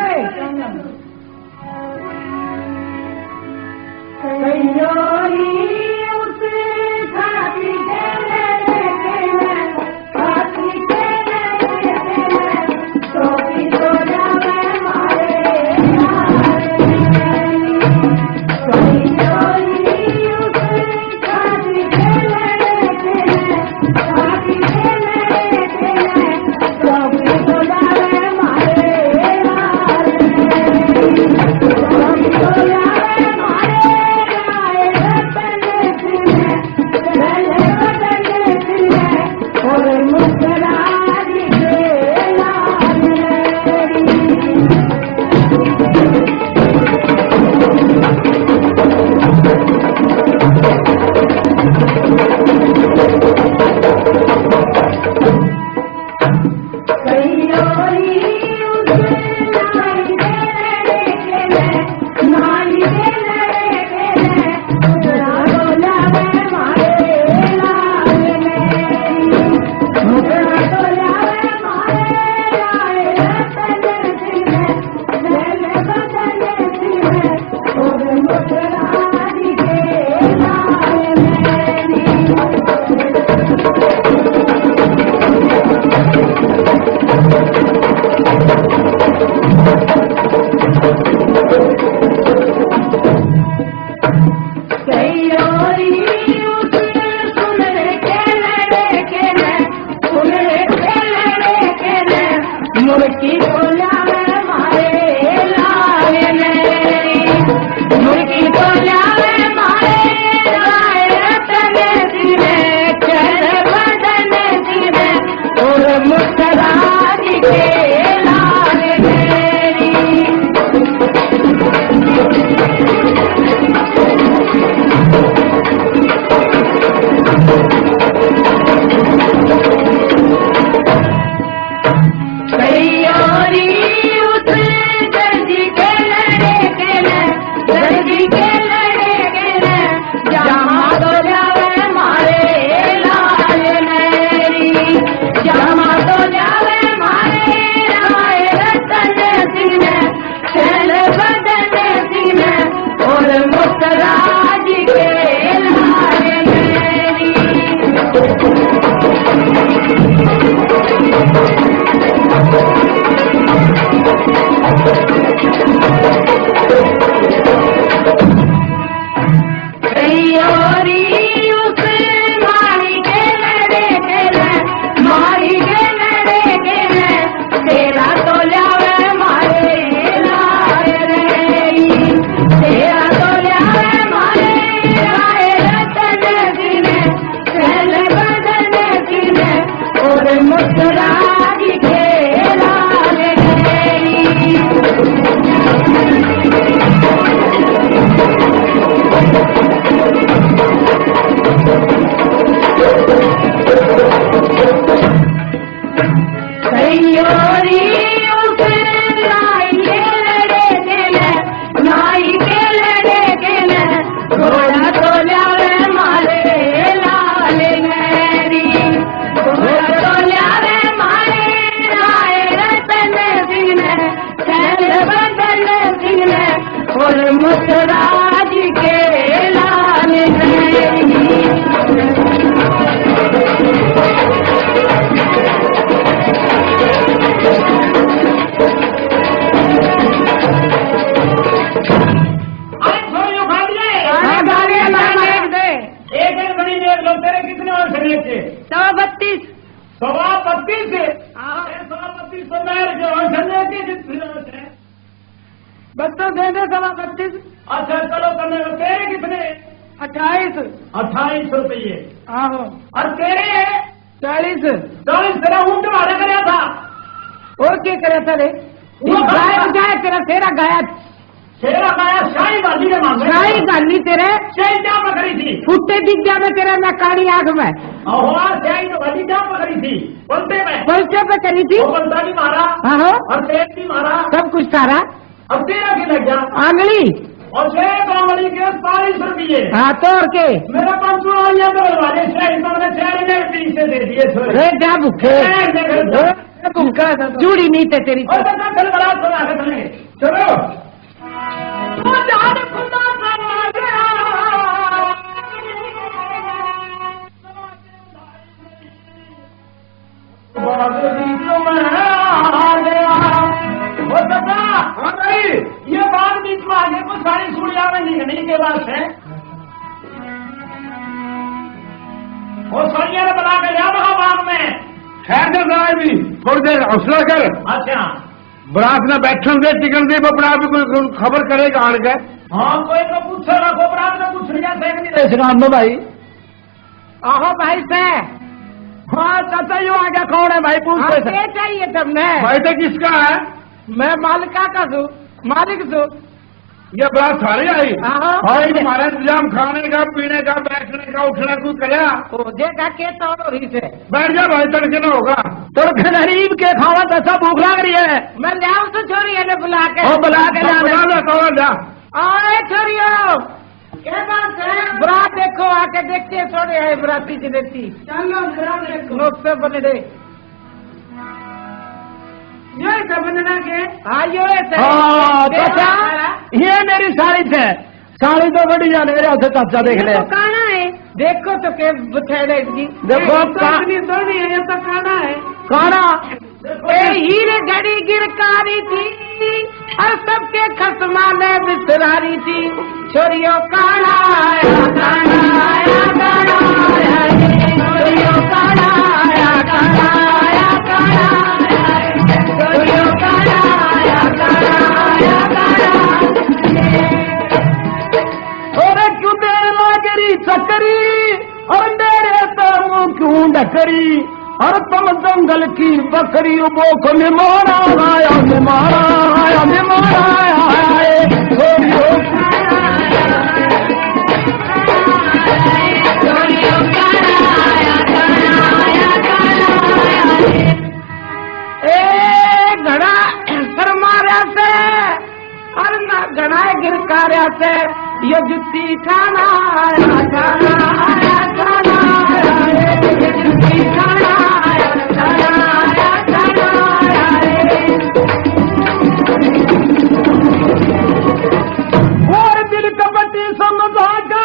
पैर जो संजय की जितने बच्चों दे दे 32। अच्छा चलो करने को तेरे कितने 28। 28 रुपये। आहो। और तेरे 40। 40 तेरा ऊँट भाड़ा कराया था। और क्या करे था रे? वो गाय जाए तेरा तेरा गाया शेरा गाया शाही गाली के मांगे गाय गाली तेरे शाही क्या पकड़ी थी फुट्टे दिख गया मैं तेरा मैं काली आंख में शाही तो गाली क्या पकड़ी थी पलटे में पलटे पे करी थी पलटा भी मारा आहो और तेज भी मारा सब कुछ सारा अब तेरा की लग गया आंगली और 6 आंगली के 40 रुपये। हाँ तोड़ के मेरा 500 वाले शाही तो मैंने 4 पीछे दे दिए रे क्या भूखे भूखा चूड़ी नहीं थे तेरी और चल बड़ा बना के चलेंगे चलो ये बात बीच में आगे कुछ सारी सूर्या में निकलने के बाद है वो सरिया ने बना के लिया बाग में खैर कर भी थोड़ी देर हौसला कर। अच्छा बरात में बैठन दे टिकन दे अपना भी कोई खबर करेगा आन के। हाँ कोई तो पूछ रखो बरात में पूछ लिया राम भाई आहो भाई से हाँ चाचा यू आ गया कौन है भाई पूछ क्या चाहिए तुमने भाई तो किसका है मैं मालिका का हूँ मालिक हूँ ये बरात सारी आई आहो। भाई तुम्हारा इंतजाम खाने का पीने का बैठने का उठने को करे देखा के तो रही से बैठ जा भाई तड़के न होगा तड़के गरीब के खावा तो सब भूख लग रही है मैं ले आऊँ तो छोरी है बुला के बुला के जा अरे छोरियो क्या बात है बरात देखो आके देखते छोड़े है बराती की देखती चलो बरात देखो नुस्खे बने दे ये बनना के हाँ ये मेरी साड़ी है साड़ी तो बड़ी जाने मेरे उसे चाचा देख ले काना है देखो तो के बथेड़े की देखो दोनी है ये तो काना है काना हीरे घड़ी गिरकारी थी और सबके खसमा में बिसरारी थी छोरियों काना आया काना आया काना आया छोरियों काना आया काना आया काना छोरियों काना आया काना आया काना और क्यों देर लागरी चकरी और मेरे तो मुंह क्यों डकरी और तुम जंगल की बकरी बोख में मारा आया मारा आया मारा आया छोड़ियो घड़ा सर मारा से और ना घड़ा गिरकार्या से ये जुत्ती खाना आया खाना आया खाना आया ये जुत्ती खाना आया खाना आया खाना आया और दिल कपटी समझा के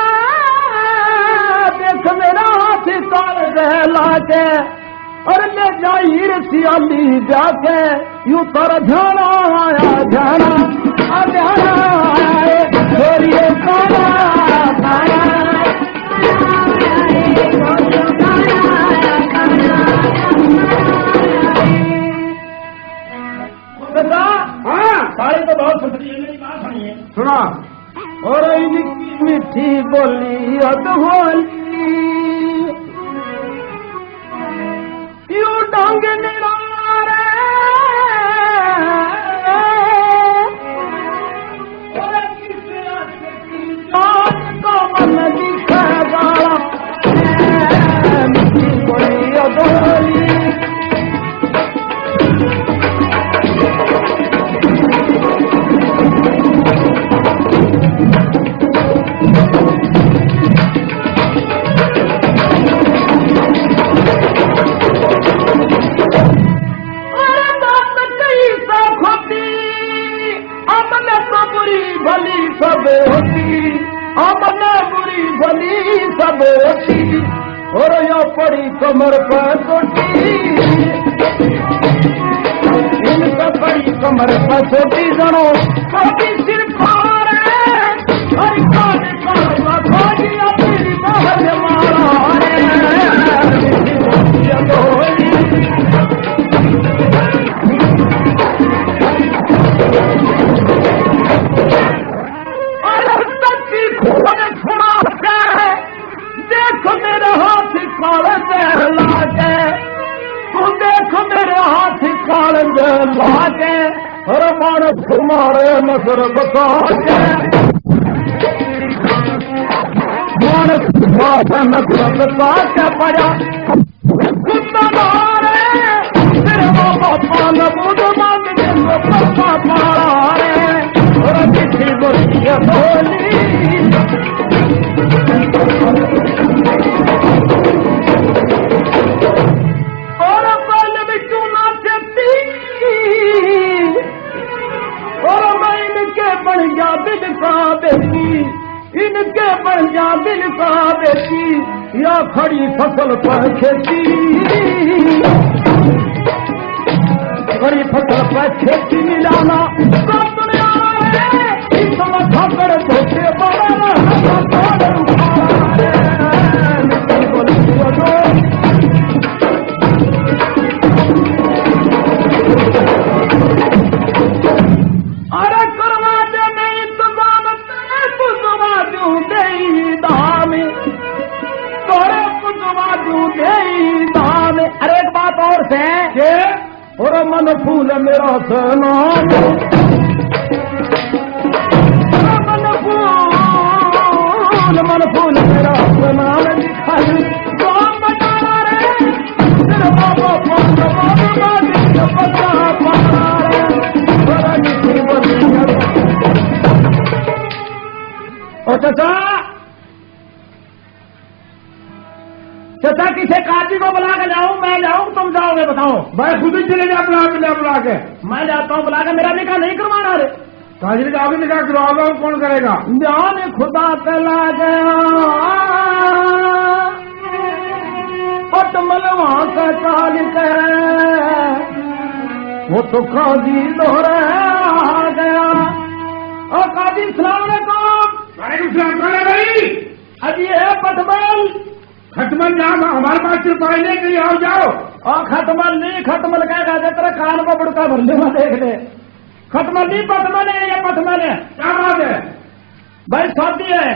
देख मेरा हाथ ताल रहला के और ले जाहिर सियाली जाके यूं तर ध्याना आया ध्याना ध्याना आया छोरिए काना हाँ साड़ी तो बहुत सुथरी है मेरी बात सुनिए सुना और इनकी मीठी बोली अधोली यू डांग निरारे को मन दिखेगा मीठी बोली अधोली सब होती अमने बुरी भली सब होती और यो पड़ी कमर पर सोटी इनका पड़ी कमर पर सोटी जनो सोटी सिर खारे और कान कान खोजी अपनी महल मारे अल्लाह के और मानस तुम्हारे नजर बता के मानस तुम्हारे नजर बता के पड़ा कुत्ता मारे तेरे बाबा नबूद मांग के पापा मारे और किसी बोलिए बोली और पल बिचू ना चलती और मैं इनके बन जा दिल का बेटी इनके बन जा दिल का बेटी या खड़ी फसल पर खेती खड़ी फसल पर खेती मिलाना तो दुनिया में इसमें खबर धोखे बड़ा अरे करवा दे नहीं इंतजाम तेरे पुजवा दूं दे दाम तोरे पुजवा दूं दे दाम। अरे एक बात और से और मन फूल मेरा सनाम मन फूल मेरा सनाम दिखाई तो बता रे तेरे बाबा और चाचा किसे काजी को बुला के जाऊं मैं जाऊं तुम जाओगे बताओ। मैं खुद ही चले जा बुला के मैं जाता हूँ बुला के मेरा निकाह नहीं करवाना रे काजी का भी निकाह करवाओगे कौन करेगा। जान खुदा चला गया पटमल वहां का चाल वो तो काजी दोहरा आ गया। और काजी सलाम अलैकुम भाई अजी है पटमल खटमल जाओ हमारे पास सिपाही के लिए आओ जाओ। और खटमल नहीं खटमल कहेगा तेरा कान को बुड़का भरने में देख ले खटमल नहीं पटमल है ये पटमल है। क्या बात है भाई शादी है।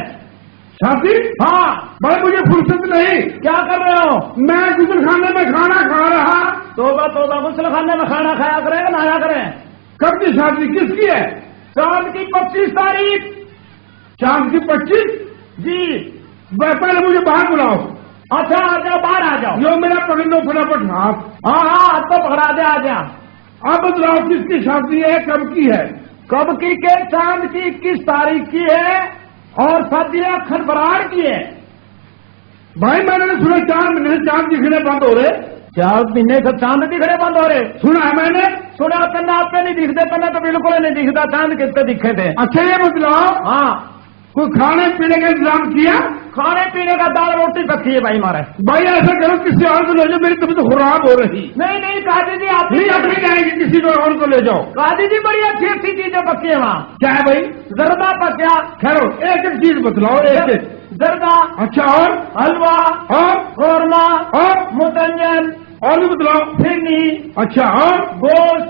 शादी? हाँ भाई मुझे फुर्सत नहीं। क्या कर रहे हो? मैं गुसल खाने में खाना खा रहा। तोबा गुसल खाने में खाना खाया करें नहाया करें। कब की शादी किसकी है? चांद की 25 तारीख। चांद की 25? जी पहले मुझे बाहर बुलाओ। अच्छा आ जाओ बाहर आ जाओ। यो मेरा पकड़ लो फटाफट हाथ। हाँ हाँ तो पकड़ा दे आ जा। आप बताओ किसकी शादी है कब की है? कब की के चांद की 21 तारीख की है और शादी अखन बराड़ की है। भाई मैंने सुना 4 महीने से चांद दिखने बंद हो रहे। 4 महीने से चांद दिखने बंद हो रहे? सुना है मैंने। सुना कन्ना आप पे नहीं दिखते कन्ना तो बिल्कुल नहीं दिखता चांद किसके दिखे थे। अच्छा ये बताओ हाँ कोई खाने पीने का इंतजाम किया? खाने पीने का दाल रोटी पकी है भाई हमारे। भाई ऐसा करो किसी और को ले जाओ मेरी तबीयत खराब हो रही। नहीं नहीं काजी जी आप नहीं अपनी जाएंगे किसी को और को ले जाओ। काजी जी बड़ी अच्छी अच्छी चीजें पकी है वहाँ। क्या है भाई? जर्दा पका। ठहरो एक एक चीज बतलाओ एक एक। जर्दा। अच्छा और हलवा और कौरमा और मुतंजन और भी बतलाओ। फिरनी। अच्छा और गोश्त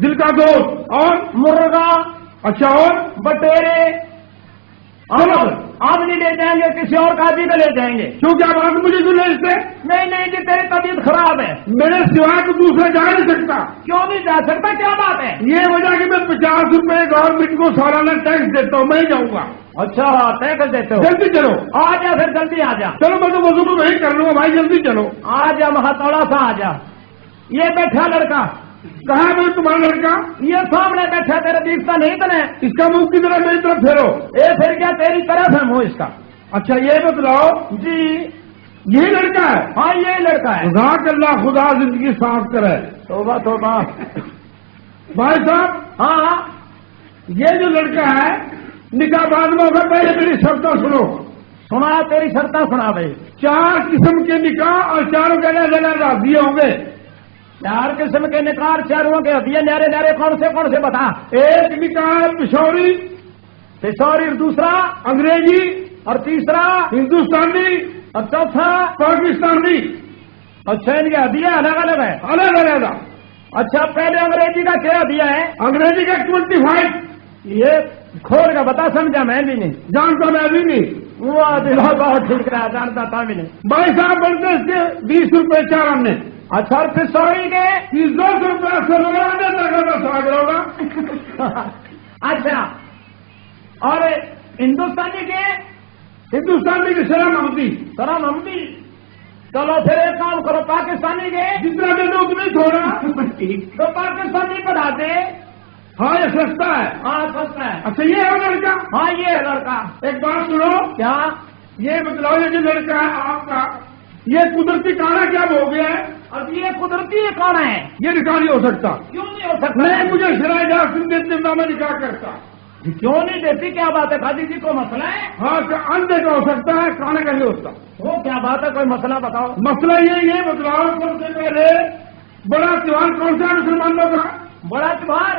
दिल का गोश्त और मुर्गा। अच्छा और बटेरे। आप नहीं ले जाएंगे किसी और काजी को ले जाएंगे। क्यों क्या बात मुझे क्यों ले इससे? नहीं नहीं जी तेरी तबीयत खराब है। मेरे सिवाय तो दूसरा जा नहीं सकता। क्यों नहीं जा सकता क्या बात है? ये वजह कि मैं 50 रुपए गवर्नमेंट को सालाना टैक्स देता हूँ मैं जाऊंगा। अच्छा तय कर देते हो। जल्दी चलो आ जा फिर जल्दी आ जा। चलो मैं तो वजू में वही कर लूंगा भाई जल्दी चलो। आ जा हथौड़ा सा आ जा। ये बैठा लड़का। कहाँ है भाई तुम्हारा लड़का? ये सामने बैठा तेरे दिखता नहीं तने? इसका मुंह की तरह मेरी तरफ फेरो। ये फिर क्या तेरी तरफ है मुंह इसका? अच्छा ये बतलाओ जी यही लड़का है? हाँ ये लड़का है। अल्लाह खुदा जिंदगी साफ करे। तोबा तोबा। भाई साहब हाँ ये जो लड़का है निकाह बाद में होगा। पहले मेरी शर्तें सुनो। सुना तेरी शर्तें सुना भाई। 4 किस्म के निकाह और 4 के अलग दिए होंगे। 4 किस्म के निकाह 4 के हदिये न्यारे न्यारे कौन से बता। एक निकाह है पिशौरी और दूसरा अंग्रेजी और तीसरा हिंदुस्तानी और चौथा पाकिस्तानी। अच्छा इनके हदिया अलग अलग है? अलग अलग। अच्छा पहले अंग्रेजी का क्या हदिया है? अंग्रेजी का 25। ये खोल का बता समझा मैं भी नहीं जानता मैं भी नहीं। वाह दिला बहुत ठीक रहा जानता था भी नहीं। भाई साहब बनते इसके 20 रुपए 4 हमने। अच्छा पिसौरी के 200 रुपया से लगाने तक साग रहोगा। अच्छा और हिंदुस्तानी के हिंदुस्तानी की शर्म हमदी। शर्म हमदी। चलो फिर एक काम करो पाकिस्तानी के जितना दे दो उतना ही थोड़ा। तो पाकिस्तानी बढ़ा दे। हाँ ये सस्ता है। हाँ सस्ता है। अच्छा ये है लड़का। हाँ ये है लड़का। एक बात सुनो। क्या? ये बतलाओ ये जो लड़का है आपका ये कुदरती काना क्या हो गया है? अब ये कुदरती कौन है? ये निकाह नहीं हो सकता। क्यों नहीं हो सकता? नहीं मुझे शराय जासिम देते मैं निकाह करता। क्यों नहीं देती? क्या बात है खादी जी को मसला है? हाँ अंधे का हो सकता है काने का नहीं होता। वो क्या बात है? कोई मसला बताओ। मसला ये बतलाओ सबसे पहले बड़ा त्योहार कौन सा है मुसलमानों का? बड़ा त्योहार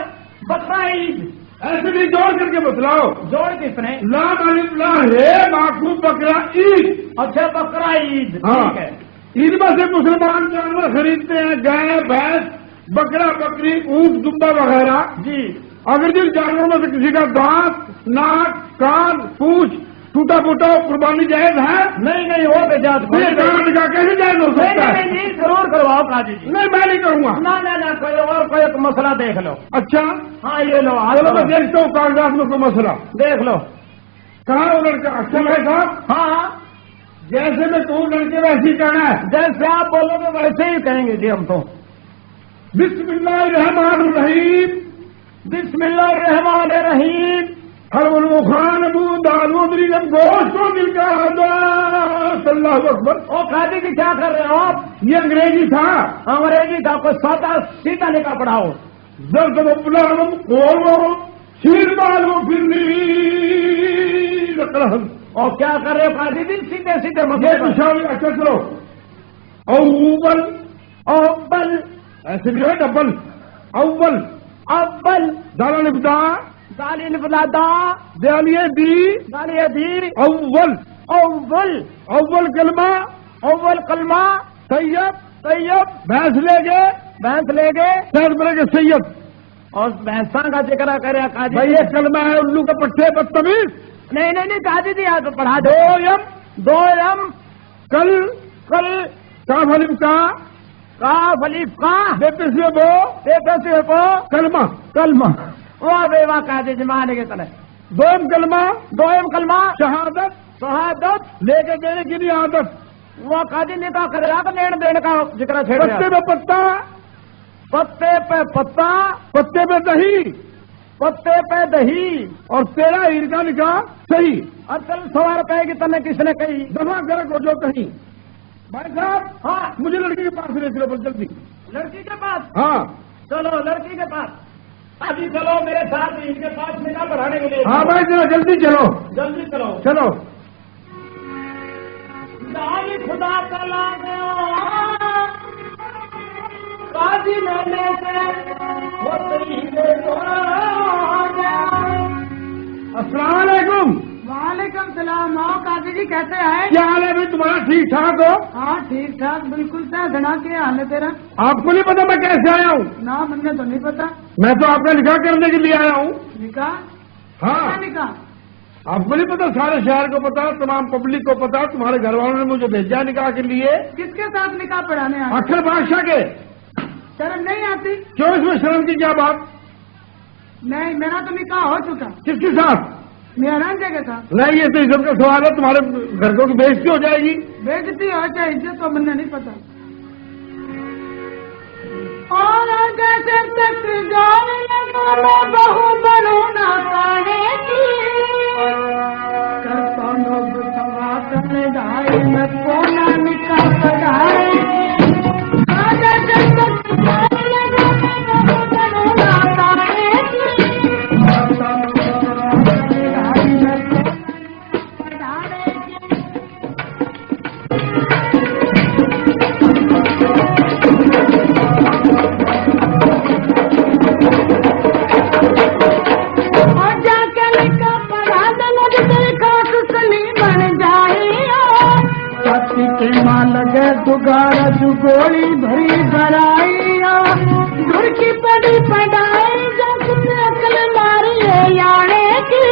बकरा ईद। ऐसे भी जोड़ करके बतलाओ। जोड़ किसने? लाभ अलिफ्ला है माकूब बकरा ईद। अच्छा बकरा ईद। हाँ ठीक है। ईद में से मुसलमान जानवर खरीदते हैं गाय भैंस बकरा बकरी ऊंट दुम्बा वगैरह। जी। अगर जिन जानवरों में से किसी का दांत नाक कान पूछ टूटा फूटा कुर्बानी जायज है? नहीं वो बेजात निकाह कैसे जायज हो सकता है? नहीं जरूर करवाओ काजी जी। नहीं मैं नहीं करूंगा। ना कोई और कोई एक मसला देख लो। अच्छा हाँ ये लो चलो मैं देखता हूँ कागजात में कोई मसला। देख लो। कहाँ वो लड़का? अच्छा भाई साहब हाँ जैसे मैं कहूँ लड़के वैसे ही कहना है। जैसे आप बोलोगे वैसे ही कहेंगे जी हम तो। बिस्मिल्लाहिर्रहमानिर्रहीम। बिस्मिल्लाहिर्रहमानिर्रहीम। हरवल खान अबू दालूदरी जब गोश्त को दिल का अल्लाहु अकबर। ओ खादी जी क्या कर रहे हो आप? ये अंग्रेजी था। अंग्रेजी था कोई सादा सीधा लिखा पढ़ाओ। जब शीर मालूम फिरनी। और क्या कर रहे हो खादी जी? सीधे सीधे मसले। अच्छा चलो अव्वल अव्वल ऐसे भी है डबल अव्वल अव्वल दाला निबदा दालिल बलादा दालिये दी दालिये दी अव्वल अव्वल अव्वल कलमा तैयब तैयब भैंस ले गए शहद बने के सैयद। और भैंसा का जिक्र करे काजी भाई ये कलमा है उल्लू के पट्टे बदतमीज। नहीं काजी जी आप पढ़ा दो। दो यम कल काफ अलिफ का बेपेसिए बो कलमा वाह बेवा काजी जी माने के तले। दोयम कलमा शहादत लेके देने की नहीं आदत। वो काजी निकाह करेगा तो लेन देने का जिक्र छेड़ पत्ते पे पत्ता पत्ते पे पत्ता पत्ते पे दही पत्ते पे दही और तेरा हीर का निकाह सही। असल 100 रुपए की तने किसने कही? दफा कर को जो कहीं। भाई साहब हाँ मुझे लड़की के पास ले चलो जल्दी। लड़की के पास? हाँ चलो लड़की के पास। अभी चलो मेरे साथ इनके पास निकाह बढ़ाने के लिए। हाँ भाई चलो जल्दी चलो चलो दाई खुदा का लागे काजी मैंने से वो तरीके अस्सलाम वालेकुम। वालेकुम सलाम। आओ काजी जी कैसे हैं? क्या हाल है भाई तुम्हारा? ठीक ठाक हो? हाँ ठीक ठाक बिल्कुल सना के हाल है तेरा? आपको नहीं पता मैं कैसे आया हूँ? ना मुझे तो नहीं पता। मैं तो आपका निकाह करने के लिए आया हूँ। निकाह? हाँ क्या निकाह? आपको नहीं पता? सारे शहर को पता, तमाम पब्लिक को पता, तुम्हारे घर वालों ने मुझे भेजा निकाह के लिए। किसके साथ निकाह पढ़ाने आए? अक्षर बादशाह के। शर्म नहीं आती? क्यों इसमें शर्म की क्या बात? नहीं मेरा तो निकाह हो चुका। किसके साथ? मेरा रंजे के साथ। नहीं ये तो इज्जत का सवाल है। तुम्हारे घर को बेइज्जती हो जाएगी। बेइज्जती हो चाहे इज्जत तो मुझे नहीं पता। और जैसे तक जाने लगा मैं बहू बनूं ना पाने की करता लोग सवा करने जाए मैं कोना निकाह पढ़ाए। जैसे तक जाने लगा मैं बहू बनूं ना पाने की करता लोग सवा करने जाए मैं कोना पढ़ाने की। दुगारा गोली भरी भराइया दूर की पड़ी पढ़ाई जब अकल मारी याने की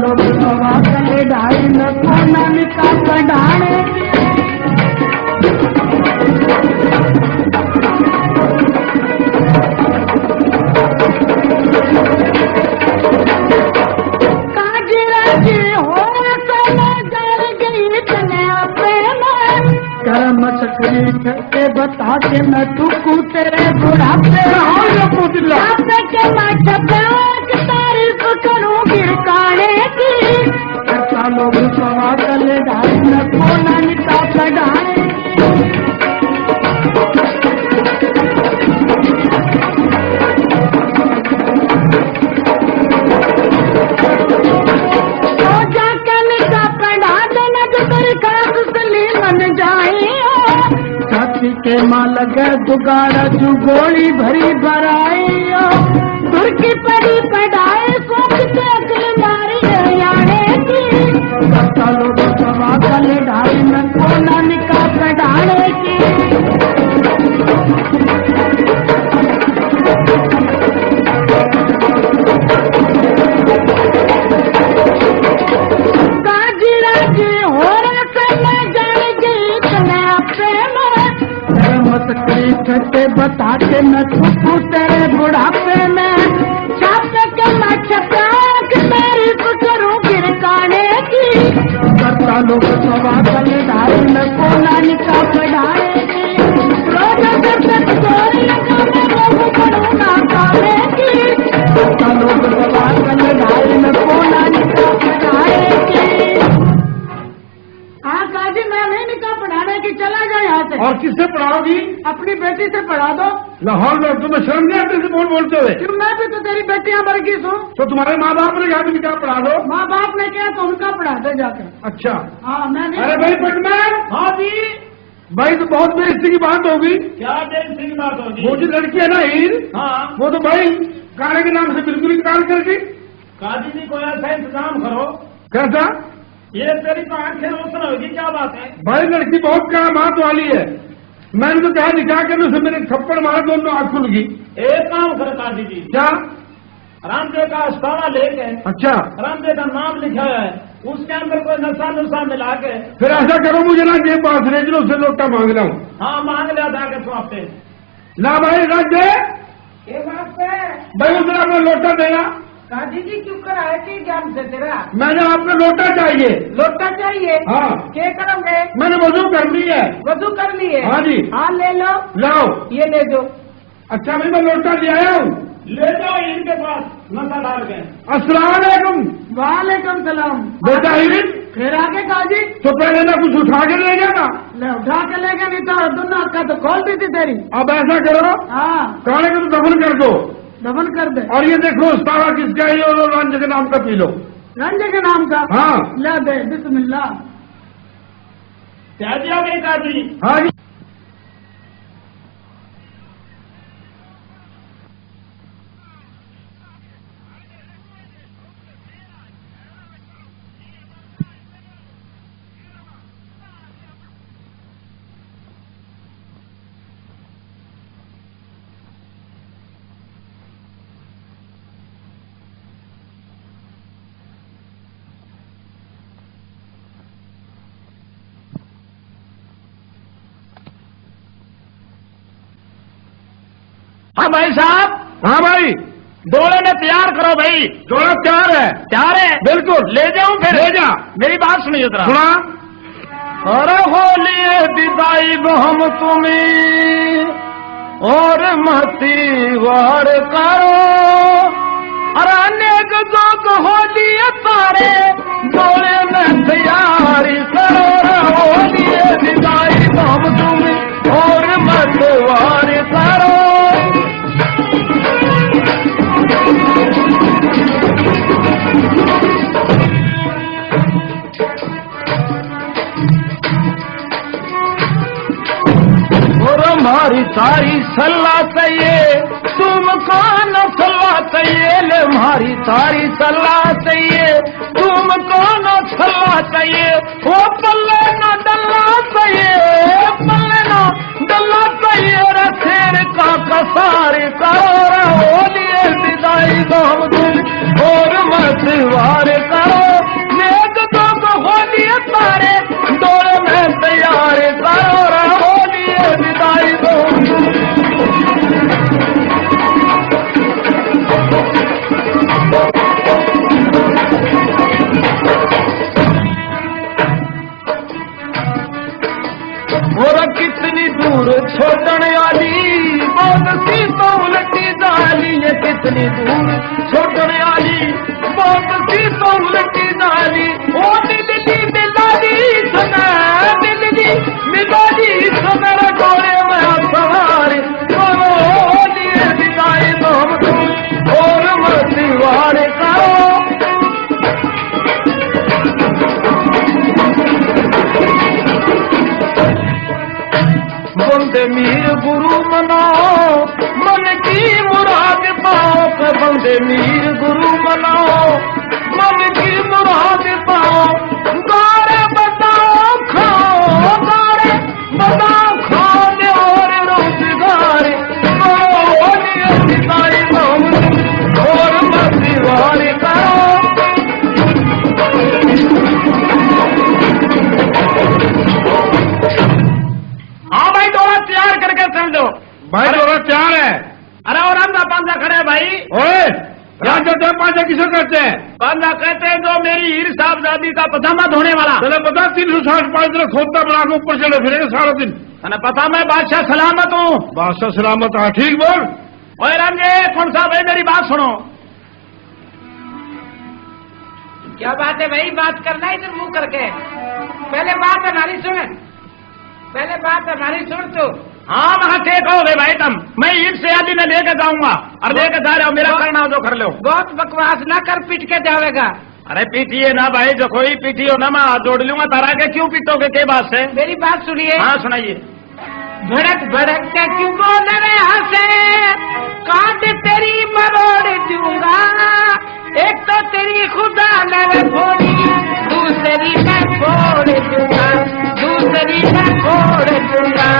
लोग सवा कले ढाई न कोना निकाह पढ़ाने की। छक्के बता के मैं ठुकू तेरे बुढ़ापे बुढ़ापे के मैं छक्के तारीफ करूँ गिरकाने की अच्छा लोग सवा कले ढाई में कोना निका पढ़ाए के माल गए दुगाड़ा जो गोली भरी भराई दुर की पड़ी पढ़ाई सोचते अकल मारी हरियाणे की लोग सवा कल ढाई में कोना निका पढ़ाने की काजी राजी हो रहा से मैं जान गई इतना प्रेम छठे बता के मैं ठुकू तेरे बुढ़ापे में छापे के मैं छपा के तारीफ करूँ गिरकाने की करता लोग सवा कल ढाई में कोना निका पढ़ाए की रोज करते चोरी लगा मैं लोग करूँ ना काने की करता लोग सवा कल ढाई में कोना निका पढ़ाए की हाँ काजी मैं नहीं निका पढ़ाने की चला जाए यहाँ से और किससे पढ़ाओगी? अपनी बेटी से पढ़ा दो। लाहौर में तुम्हें शर्म नहीं आती से बोलते हुए? क्यों मैं भी तो तेरी बेटियां वर्गीस हूँ। तो तुम्हारे माँ बाप ने कहा तुम क्या पढ़ा दो? माँ बाप ने किया तो उनका पढ़ा दे जाकर। अच्छा हाँ मैं नहीं। अरे भाई पटमैन। हाँ जी भाई तो बहुत बेइज्जती की बात होगी। क्या बेइज्जती की बात होगी? वो जो लड़की है ना हीर, हाँ वो तो भाई गाने के नाम से बिल्कुल इनकार करती। काजी जी को ऐसा इंतजाम करो। कैसा? ये तेरी तो आंखें रोशन होगी, क्या बात है? भाई लड़की बहुत करामात वाली है। मैंने तो कहा निकाह करने से मेरे थप्पड़ मारा दोनों आंख खुल गई। एक काम करो काजी जी। क्या? रामदेव का अस्ताना लेके। अच्छा रामदेव का नाम लिखा है, उसके अंदर कोई नशा नुशा मिला के। फिर ऐसा करो मुझे ना जेब पास रेजलो से लोटा मांग रहा हूँ। हाँ मांग लिया था के आपसे। ना भाई राज दे ये बात है भाई उसे अपना लोटा देना। काजी जी क्यों कराए कि ज्ञान से तेरा मैंने आपको लोटा चाहिए। लोटा चाहिए? हाँ क्या करोगे? मैंने वजू कर ली है। वजू कर ली है? हाँ जी। हाँ ले लो। लाओ। ये ले दो। अच्छा भाई मैं लोटा ले आया हूँ। ले जाओ इनके पास नशा डाल के। अस्सलाम वालेकुम। वालेकुम सलाम। बेटा हिर फिर आगे काजी तो पहले ना कुछ उठा के ले गया ना। ले उठा के ले गया, नहीं तो दुनिया का तो खोल दी थी तेरी। अब ऐसा करो हाँ काले को तो दफन कर दो। दफन कर दे। और ये देखो सारा किसका है और रंज के नाम का पी लो। रंज के नाम का? हाँ ले दे बिस्मिल्लाह। क्या दिया गई काजी? हाँ जी। हाँ भाई साहब। हाँ भाई डोले ने तैयार करो भाई। जोड़ा तैयार है? तैयार है बिल्कुल। ले जाऊं फिर? ले जा। मेरी बात सुनिए जरा। सुना। अरे होलिए विदाई हम तुम्हें और मती वार करो। अरे अनेक जोग होलिए तारे डोले में तैयारी करो। होलिए विदाई हम तुम्हें और मत वार करो। और हमारी सारी सलाह चाहिए तुमको न सलाह चाहिए। ले हमारी सारी सलाह चाहिए तुमको न सलाह चाहिए। वो पल्ले न डल्ला चाहिए, पल्ले न डल्ला चाहिए। शेर का कसार करो। होलिए विदाई दम तुम और मत वार करो। नेक तो होलिए तारे डोले में तैयार करो। होलिए विदाई दो। और कितनी दूर छोड़ने वाली बहुत सी तो उलटी डाली ये कितनी दूर छोड़ने वाली बहुत सी तो उलटी डाली ओ दिल्ली मिलादी सुना दिल्ली मिलादी सुना गोरे में सवार लिए बिताए नाम तुम और मसीवार करो बंदे मीर गुरु मनाओ मन की मुराद पाओ बंदे मीर गुरु मनाओ मन की मुराद पाओ गारे बताओ खाओ गारे बताओ खाओ और रोजगार सितारे और मसीवार करो हाँ भाई डोला तैयार करके चल दो भाई डोला तैयार है। अरे और हम पांजा खड़े हैं भाई ओए यहाँ जो पांचा किसे कहते हैं? पांजा कहते हैं जो मेरी हीर साहबजादी का पजामा धोने वाला। चले पता 365 दिन खोदता बड़ा के ऊपर चले फिरेंगे सारा दिन। मैंने पता मैं बादशाह सलामत हूँ। बादशाह सलामत है ठीक बोल। ओए रंगे कौन सा भाई मेरी बात सुनो। क्या बात है भाई, बात करना इधर मुंह करके। पहले बात हमारी सुन, पहले बात हमारी सुन तू। हाँ वहाँ ठीक हो गए भाई तुम। मैं ईद से आदि में लेके जाऊंगा और लेके जा रहे हो मेरा करना हो जो कर लो। बहुत बकवास ना कर, पीट के जाएगा। अरे पीटिए ना भाई, जो कोई पीटियो ना मैं हाथ जोड़ लूंगा तारा के। क्यों पीटोगे के बात से? मेरी बात सुनिए। हाँ सुनाइए। भड़क भड़क के क्यों बोल रहे हंसे, काट तेरी मरोड़ दूंगा। एक तो तेरी खुदा ने फोड़ी, दूसरी मैं फोड़ दूंगा, दूसरी मैं फोड़ दूंगा।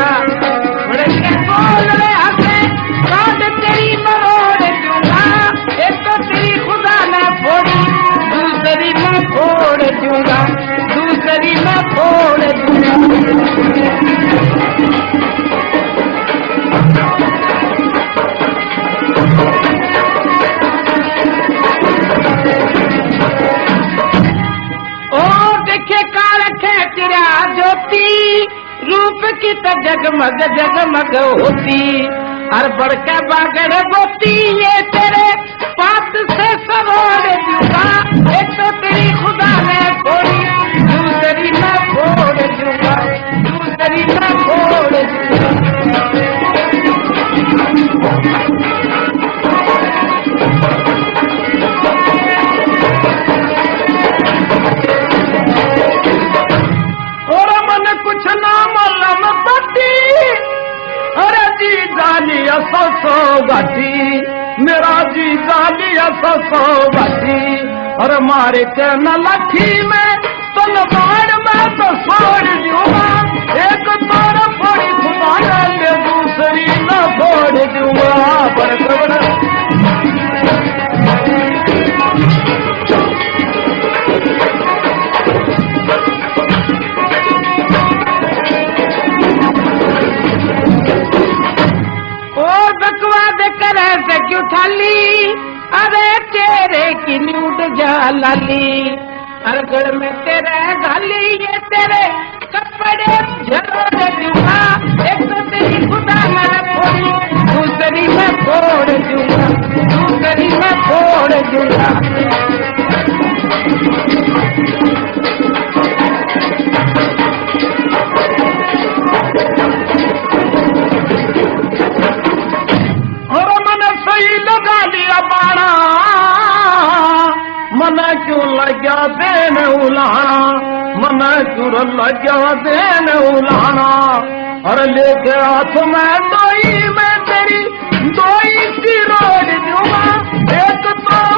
भड़क के बोल रहे हंसे, काट तेरी मरोड़ दूंगा। एक तो तेरी खुदा ने फोड़ी, दूसरी मैं फोड़ दूंगा, दूसरी मैं फोड़ दूंगा। रूप की तो जगमग जगमग होती, हर बढ़ के बागड़ बोती। ये तेरे पाप से सरोड़ दूंगा। एक तो तेरी खुदा ने फोड़ी, दूसरी मैं फोड़ दूंगा, दूसरी मैं फोड़ दूंगा। कुछ ना मलम पट्टी, अरे जी जाली सो घटी, मेरा जी जाली सो घटी। और मारे के न लठी में तलवार में तो फोड़ दूंगा। एक तोड़ फोड़ी खुमारा ले, दूसरी न फोड़ दूंगा। पर क्यों थाली, अरे तेरे की न्यूट जाली। अरगड़ में तेरे गाली, ये तेरे कपड़े झरोड़ दूंगा। एक तो तेरी खुदा मैं फोड़ी, दूसरी मैं फोड़ दूंगा, दूसरी मैं फोड़ दूंगा। लगा दिया बाड़ा, मन क्यों लगा देन उलाना, मन क्यों लगा देन उलाना। और लेके हाथ में दोई में तेरी दोई की रोड दूंगा। एक तो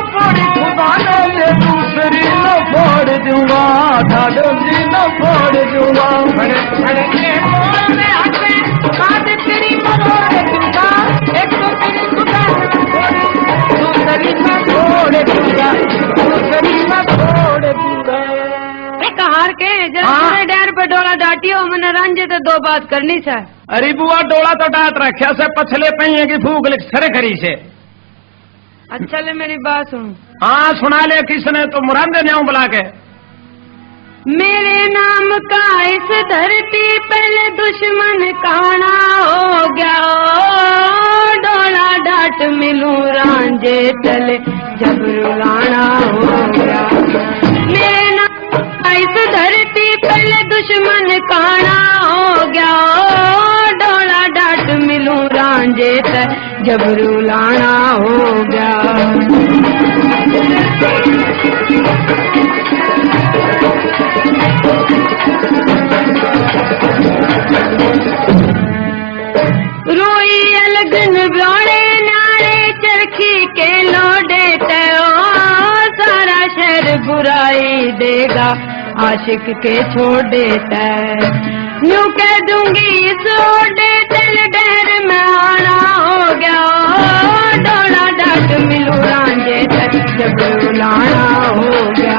फोड़ी खुदा ने ले, दूसरी न फोड़ दूंगा, दादो जी न फोड़ दूंगा। के बोलने आते काट तेरी मरोड़ दूंगा। एक तो तेरी खुदा दूसरी मैं फोड़ दूंगा, दूसरी मैं फोड़ दूंगा। हार के जरा डैर पे डोला डाटियो मन रंजे तो दो बात करनी से। अरे बुआ डोला तो डाट रखा से पछले पहिए की फूक लिख सरे करी से। अच्छा ले मेरी बात सुन। हाँ सुना ले, किसने तो मुराद ने बुला के। मेरे नाम का इस धरती पहले दुश्मन काना हो गया, डोला डाट मिलूं रांझे तले जब रुलाना हो गया। मेरे नाम इस धरती पहले दुश्मन काना हो गया, डोला डाट मिलूं रांझे तले जब रुलाना हो गया। रोई अलगन ब्योड़े नारे चरखी के लोडे तयो, सारा शहर बुराई देगा आशिक के छोड़े तय। यूं कह दूंगी इस ओडे तल डहर में आना हो गया, डोला डाट मिलूं रांझे तक जब रुलाना हो गया।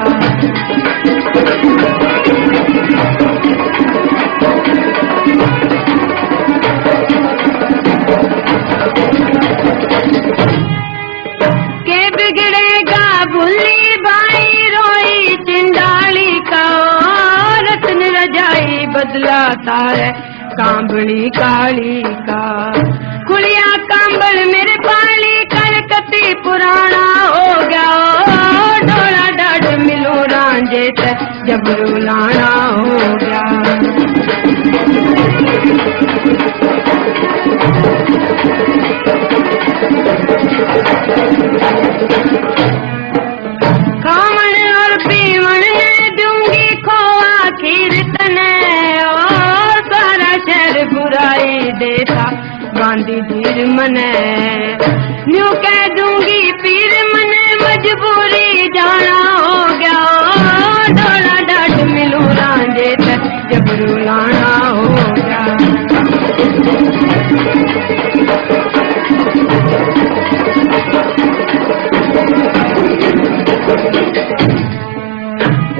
के बिगड़ेगा भुल्ली भाई रोई चिंडाली का, रत्न रजाई बदला तारे कांबड़ी काली का। कुलिया कांबल मेरे पाली कलकत्ती पुराना हो गया, डोला डाट मिलो रांझे तक जब रुलाना हो गया। खावन और पीवन में दूंगी खोआ खीर तने, और सारा शहर बुराई देता गांधी धीर मने। न्यू कह दूंगी पीर मने मजबूरी जाना हो गया, डोला डाट मिलूं रांझे तक जब रुलाना हो गया।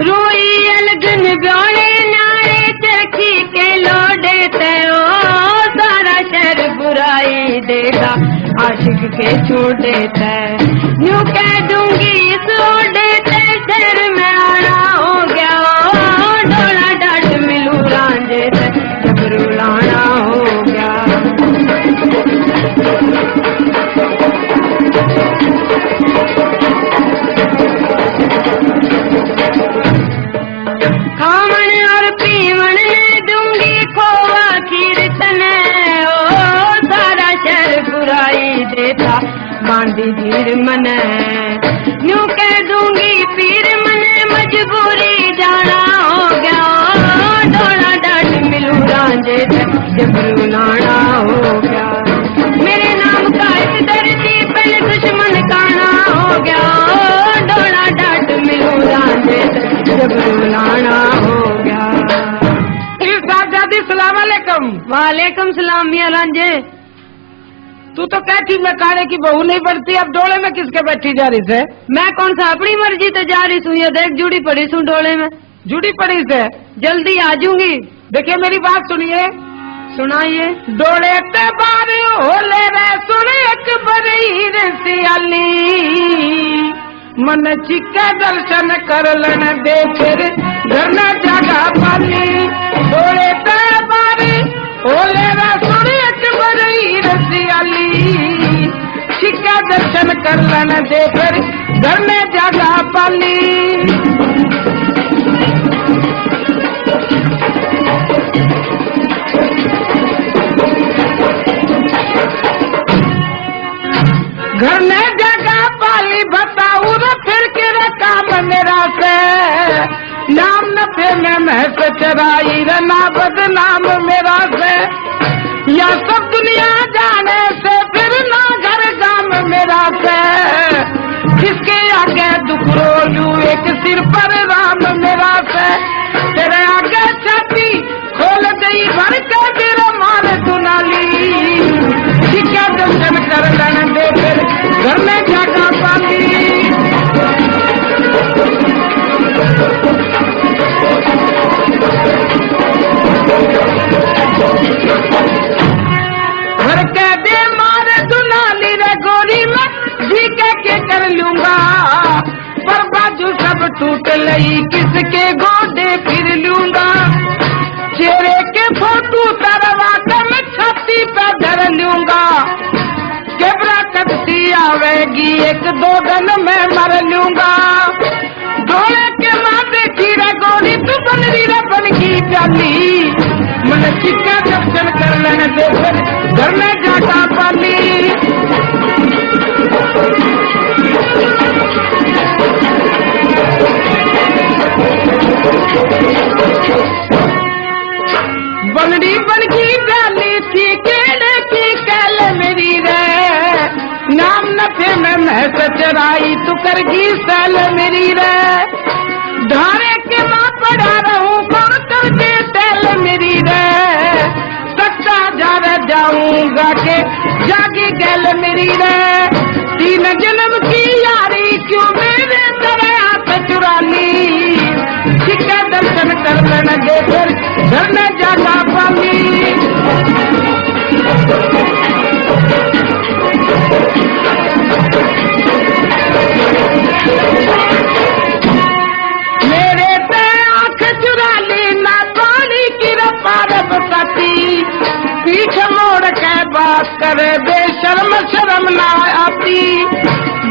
रोई अलगन ब्योड़े नारे चरखी के लोडे तयो, सारा शहर बुराई देगा आशिक के छोड़े तय। यूं कह दूंगी इस ओडे तय शहर में आना हो गया, डोला डाट मिलूं रांझे तय जब रुलाना हो गया। खावन और पीवन ने दूंगी खोआ खीर तने, ओ सारा शहर बुराई देता गांधी धीर मने। यूं कह दूंगी पीर मने मजबूरी जाना हो गया, डोला डाट मिलूं रांझे तक जब रुलाना हो गया। मेरे नाम का इस धरती पहले दुश्मन काना हो गया, डोला डाट मिलूं रांझे तक जब रुलाना हो गया। सलाम अलैकुम। वालेकुम सलाम मियां रांझे। तू तो कहती मैं खाने की बहू नहीं बनती, अब डोले में किसके बैठी जा रही है? मैं कौन सा अपनी मर्जी तो जा रही हूँ, ये देख जुड़ी पड़ी हूँ डोले में। जुड़ी पड़ी से जल्दी आ जाऊंगी। देखिए मेरी बात सुनिए। सुनाइए। डोले ते बारे होले रे सुने एक बड़ी रसियाली, मन चिक्का दर्शन कर लन दे फिर घर न जगह पाली। डोले ते बारे होले रे सुने एक बड़ी रसियाली, चिक्का दर्शन कर लन दे फिर घर न जगह पाली। घर में जगह पाली बताऊ न फिर के काम मेरा से, नाम न फिर में महस चराई ना बदनाम मेरा से। या सब दुनिया जाने से फिर ना घर गाम मेरा से, किसके आगे दुख रोलू एक सिर पर राम मेरा से। तेरे आगे छाती खोल गई भर के दिल मार दुनाली, क्या दर्शन कर लेने दे फिर घर में जगह पाली। घर के दे मारे दुनाली रे गोरी में जी के कर लूंगा, पर बाजू सब टूट लई किसके गोदे फिर लूंगा। एक दो दिन में मर लूंगा। डोले के माँ देखी रे गोरी तू बन रही रे बन की प्याली, मन चिक्का दर्शन कर लेने दे फिर घर में जाटा पाली। बनरी बन की प्याली थी केड़े की कल मेरी रे, नाम नफे में महस चराई तू करगी सल मेरी रे। धारे के माँ पढ़ा रहूं कौन कर दे तल मेरी रे, सकता जा जाऊंगा के जागी गल मेरी रे। तीन जन्म की यारी क्यों मेरे तरह हाथ चुरा ली, सिक्का दर्शन कर लेना दे फिर घर में जाता पाली। मेरे पे आंख चुरा ली ना पानी की रपारब साथी, पीठ मोड़ के बात करे बेशर्म शर्म ना आती।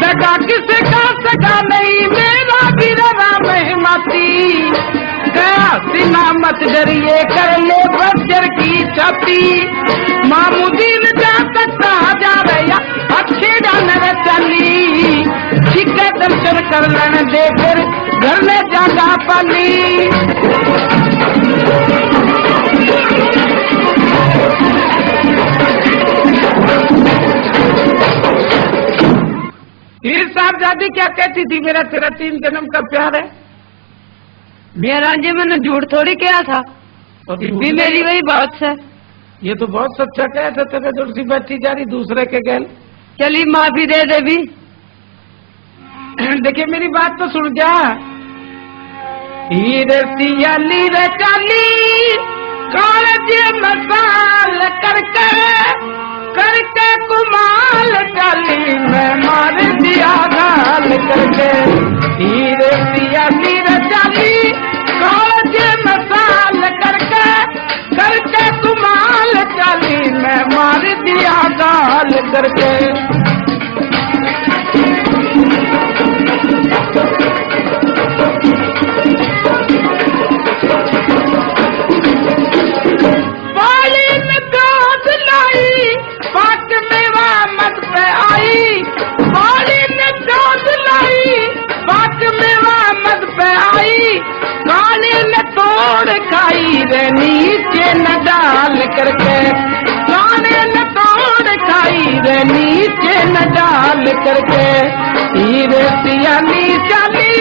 दगा किसे का सगा नहीं मेरा भी रवा महिमाती, गया सीना मत डरिए कर ले बजर की छाती। मामूदीन जा सकता जा रहा अच्छे जानर चली, छिक्के दर्शन कर लेने दे फिर घर में जागा पाली। हीर साहबजादी क्या कहती थी, मेरा तेरा 3 जन्म का प्यार है। मेरा जी मैंने झूठ थोड़ी किया था, भी मेरी वही बात है। ये तो बहुत सच्चा कहा था, तेरे दुर्सी बैठी जा रही दूसरे के गैल। चली माफी दे दे भी। देखिए मेरी बात तो सुन जा। हीर सियाली रे चाली कालज मसाल करके करके कुमाल चाली मैं मार दिया गाल करके। हीर सियाली रे चाली कालज मसाल करके करके कुमाल चाली मैं मार दिया गाल करके। तोड़ खाई रे नीचे न डाल करके, गाने न तोड़ खाई रे नीचे न डाल करके। हीरे सियाली चाली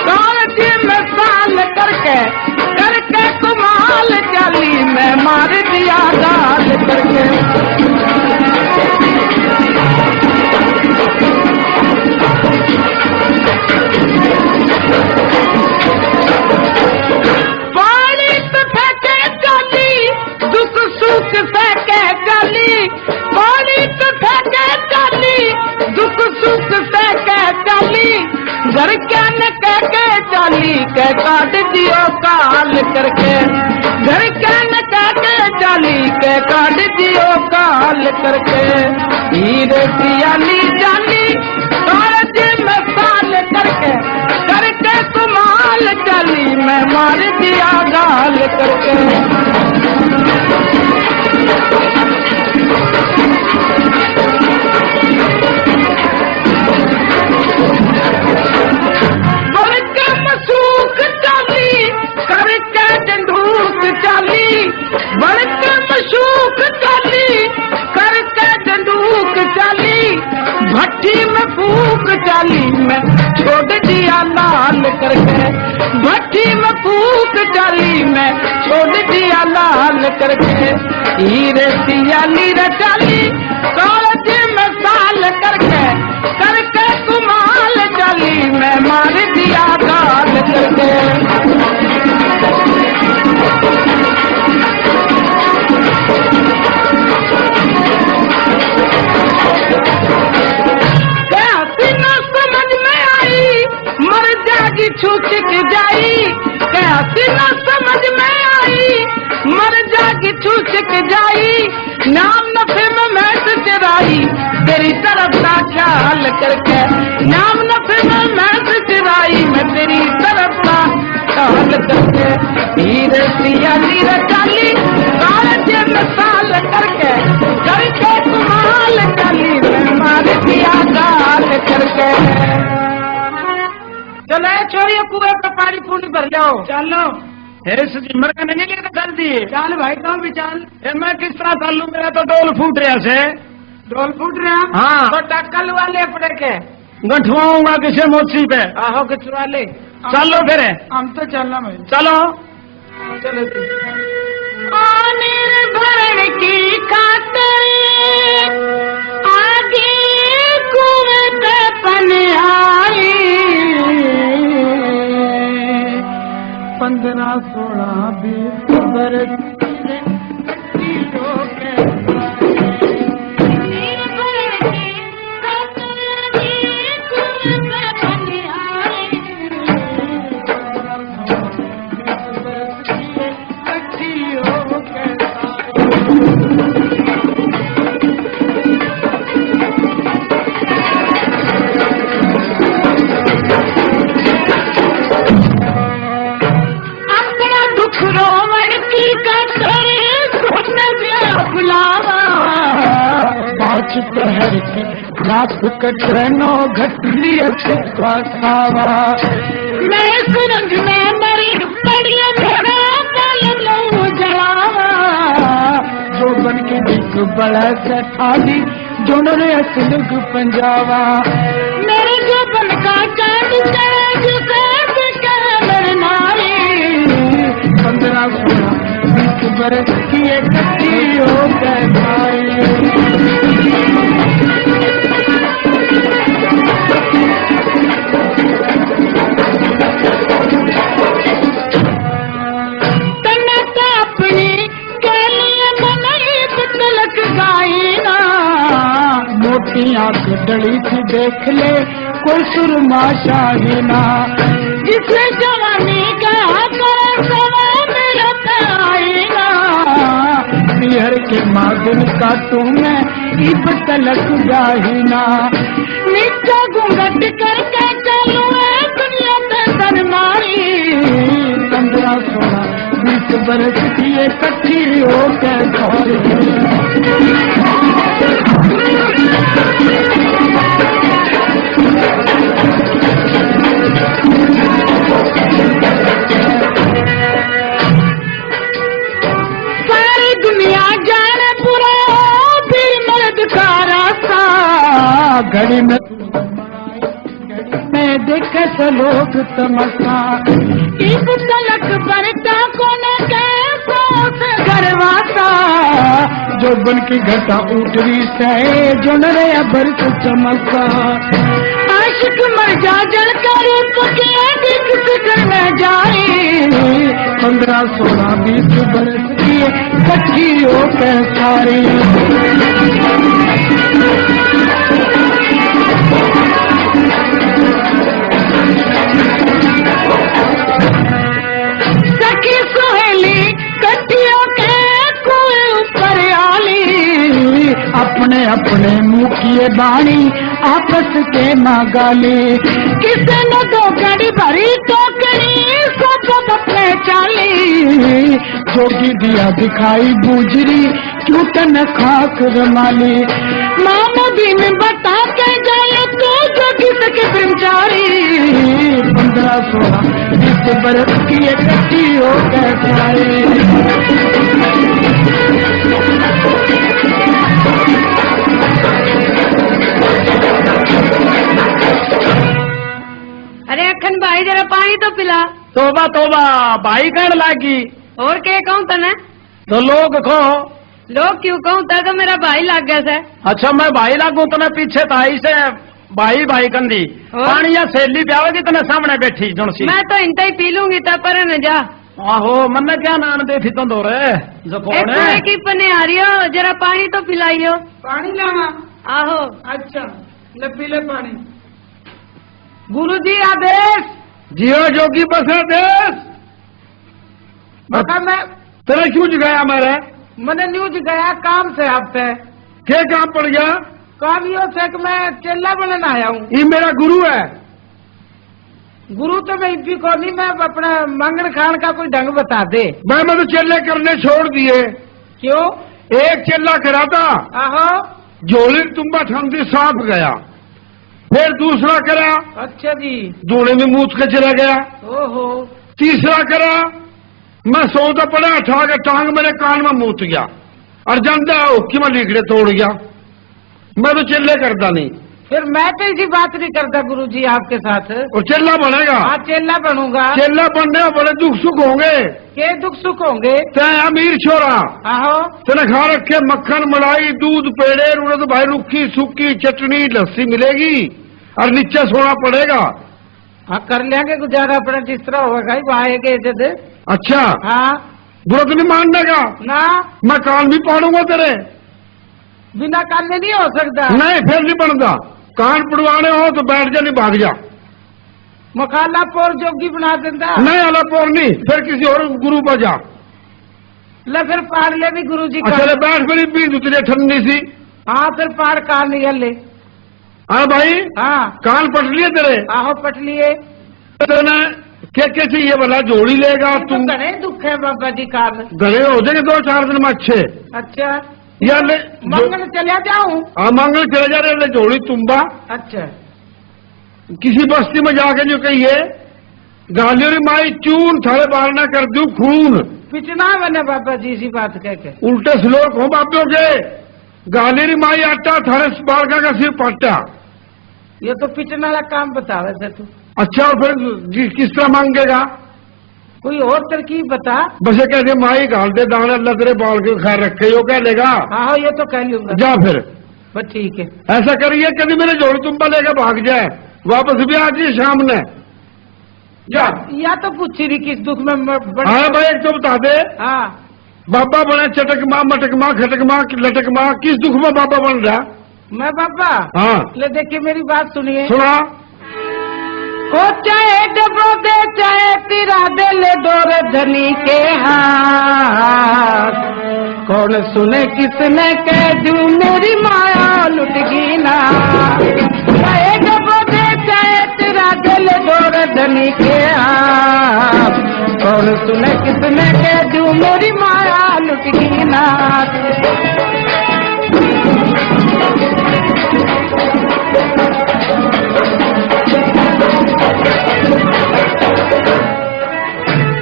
कांच में साल करके करके कुमाल चाली मैं मार दिया गाल करके। फेंके चाली पानी तो फेंके चाली, दुख सुख फेंके चाली, घर क्या न कहके चाली के काट दियो काल करके। घर क्या न कहके चाली के काट दियो काल करके। हीरे सियाली चाली काज में साल करके करके कुमाल चाली मैं मार दिया गाल करके। मसूख चाली करके डंडूक चाली, बड़के मशूक चाली करके डंडूक चाली, भट्टी में फूक चाली मैं छोड़ दिया लाल करके। भट्टी में फूक चाली मैं छोड़ दिया लाल करके। हीरे सियाली रे चाली कालज में साल करके करके कुमाल चाली मैं मार दिया गाल करके। छूट जाई कैसी न समझ में आई, मर जागी छूट जाई नाम नफे में महस चराई। आई तेरी तरफ का ख्याल करके नाम नफे में मैं चिराई मैं तेरी तरफ का ख्याल करके धीरे सिया धीरे चाली काले मिसाल करके कमाल चाली मैं मार दिया गाल करके। चलो छोड़िए कुएं पे पानी पूरी भर जाओ। चलो सिमर का नहीं लेकर चल दिए। चल भाई कौन भी चल। मैं किस तरह चल लू मेरा तो डोल फूट रहा से। डोल फूट रहा? हाँ। तो टक्कल वाले पड़े के गंठवाऊंगा किसी मोची पे। आहो किचवा ले। चलो फिर हम तो चलना भाई। चलो चलो भरण की खातिर आगे कुएं पे पन आई 15-16 20 बरस रात कटनो घटली खावा मैं सुरंग में मरी बड़िया मेरा पलू जलावा जो बन के दिख बड़ा से थाली दोनों ने असलुग पंजावा मेरे जो बन का चांद मेरे नारी 15-16 20 बरस की इकट्ठी हो गए आंख डली थी देख ले कोई सुरमा शाहीना जिसे जवानी का आईना बिहर के मागुन का तुम्हें इब तलक जाहीना नीचा घूंघट करके चलो दुनिया पे सरमारी 15-16 20 बरस की इकट्ठी हो गए सारी दुनिया जाने पूरा भी मर्द का रास्ता घड़ी में देखे तो लोग तमसा इब तलक बरता कोने कैसा घरवासा जो बन की घटा उठरी से जो नरे बरस चमका आशिक मर जा जल का रूप के दिख फिक्र में जाए 15-16 20 बरस की इकट्ठी हो के सारी सखी सहेली कट्टियों के कुएं ऊपर आली अपने अपने मुँह किए बाणी आपस के मागाली किसे न दो घड़ी भरी टोकरी सब अपने चाली जोगी दिया दिखाई गुजरी क्यों तन खाक रमाली मामो दिन बता के जाए तो जोगी सके ब्रह्मचारी 15-16 20 बरस की इकट्ठी हो गए अरे अखन भाई जरा पानी तो पिला। तोबा तोबा भाई कहने लागी और के कहूँ तने तो लोग खो लोग क्यों कहूँ तो मेरा भाई लग गया से। अच्छा मैं भाई लागू तो पीछे ताई से भाई भाई कंदी पानी या सहेली प्यावेगी तो सामने बैठी जुनसी मैं तो इनता ही पी लूंगी तब पर न जा। आहो मन क्या नान दे थी तो दो रे की पने आ रही हो जरा पानी तो पिलाइयो। पानी लावा आहो अच्छा ले पी ले पानी। गुरु जी आदेश जियो जोगी बसा देश बता मैं तेरा क्यों जगाया मेरे मैंने न्यूज गया काम से आप पे क्या काम पड़ गया कावियों से कि मैं चेला बनने आया हूँ। ये मेरा गुरु है। गुरु तो मैं भी को नहीं, मैं अपना मंगन खान का कोई ढंग बता दे। मैं तो चेले करने छोड़ दिए। क्यों? एक चेला करा था, आहो। झोली तुम्बा ठंडी सांप गया। फिर दूसरा करा, अच्छा जी। जोड़े में मूत के चला गया। ओहो। तीसरा करा, मैं सोता पड़ा, उठा के टांग मेरे कान में मूत गया और जानता कि मैं लीकड़े तोड़ गया। मैं तो चेले करता नहीं। फिर मैं तो इसी बात नहीं करता गुरु जी आपके साथ। और चेला बनेगा? हाँ चेला बनूंगा। चेला बनने में बड़े दुख सुख होंगे। के दुख सुख होंगे? तय अमीर छोरा, आहो। तेने खा रखे मक्खन, मलाई, दूध, पेड़े, उन्हें तो भाई रुखी सुखी चटनी लस्सी मिलेगी और नीचे सोना पड़ेगा। हाँ कर लेंगे गुजारा, अपना जिस तरह होगा भाई दे। अच्छा। हाँ। बुरा तो नहीं मानने का ना, मैं कान भी पाड़ूंगा तेरे। बिना कान में नहीं हो सकता। नहीं, फिर नहीं बनता। कान पड़वाने हो तो बैठ जा, नहीं भाग जा। मखाला पोर जोगी बना देता। नहीं अला पोर नहीं, फिर किसी और गुरु पर जा। ले फिर पार ले भी गुरु जी का। अच्छा बैठ, मेरी पीठ तुझे ठंडी सी। हाँ फिर पार कान लिया ले। हाँ भाई। हाँ कान पट लिए तेरे? आहो पट लिए। क्या क्या चाहिए भला? जोड़ी लेगा तुम? घने दुख है बाबा जी कान। गले हो जाएंगे 2-4 दिन में अच्छे। अच्छा या ले मंगल चला जाऊं? हाँ मंगल चले जा रहे, जोड़ी तुम्बा। अच्छा। किसी बस्ती में जाके जो कहिए, गालियों माई चून थारे बारना कर दू खून। पिटना बने बाबा जी इसी बात कह के। उल्टे श्लोक हो बापियों के, गाली माई आटा थारे बालका का सिर पट्टा। ये तो पिटने वाला काम बतावे थे तू। अच्छा और फिर किस तरह मांगेगा? कोई और तरकीब बता। बस ये कहते माई गाल दे दाने, अल्लाह तेरे बाल के खैर रखे, यो कह लेगा। हाँ ये तो कह लूंगा। जा फिर। बस ठीक है। ऐसा करिए कभी मेरे जोड़ी तुम्बा लेकर भाग जाए, वापस भी आ जाइए शाम ने। जा। या तो पूछी रही किस दुख में हाँ भाई एक तो बता दे। हाँ बाबा बने चटक माँ, मटक माँ, खटक माँ, लटक माँ, किस दुख में बाबा बन रहा? मैं बाबा। हाँ ले देखिए मेरी बात सुनिए। सुना। हो चाहे डबो दे चाहे तिरा दे, ले डोर धनी के हाथ। कौन सुने किसने कह दू मेरी माया लुटगी ना। चाहे डबो दे चाहे तिरा दे, ले डोर धनी के हाथ। कौन सुने किसने कह दू मेरी माया लुटगी ना।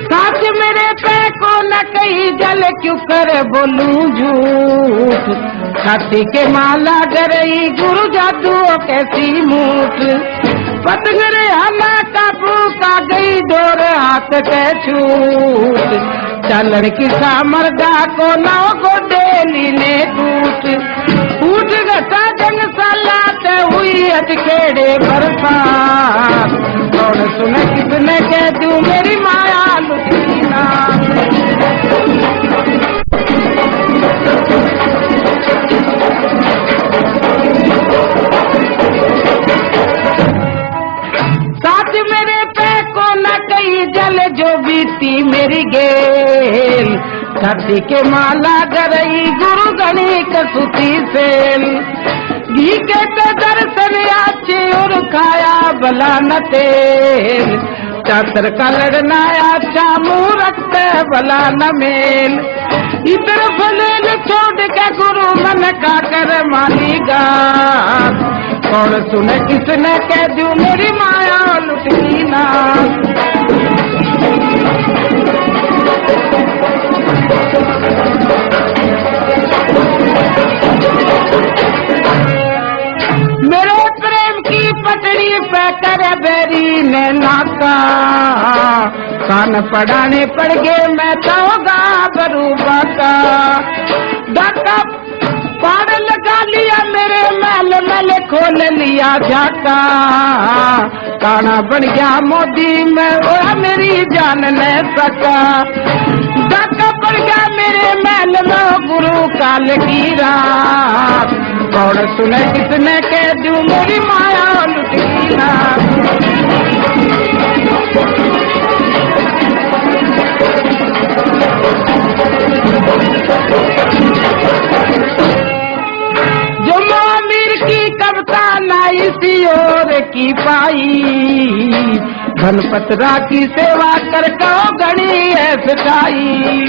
साथ मेरे पे को न कही जल, क्यों करे बोलूं झूठ। छाती के माला गरई गुरु जादू कैसी मूठ। पतंगरे हला काबू का गई डोर हाथ के छूट। चलन की सामरदा को नौ गोडेली ने टूट। उठ गता जंग सलाते हुई अटकेड़े बरसात। कौन सुने किसने कह दू मेरी माया लुटी ना। साथ मेरे पे को न कही जल, जो बीती मेरी गेल। छाती के माला गरई गुरु गणी कसुती सेल। घी के तो दर्शन आचे और खाया भला न तेल। चातर का लड़ना अच्छा मुँह रखते भला न मेल। इधर फलेल छोड़ के गुरु मन का कर मालीगा। कौन सुने किसने कह दू मेरी माया लुटगी ना। मेरे प्रेम की पटड़ी पे कर बेरी ने नाका। कान पड़ाने पड़ गए मैं तो गाबरूबा का। डाका पाड़ लगा लिया मेरे महल महल खोल लिया झाका। काना बन गया मोदी में वो मेरी जान न सका। डाका पड़ गया मेरे महल में गुरु काल की रात। कौन सुने किसने कह दू मेरी माया लुटी ना। जो अमीर धन पतरा की सेवा कर कहो गणी है सच्चाई।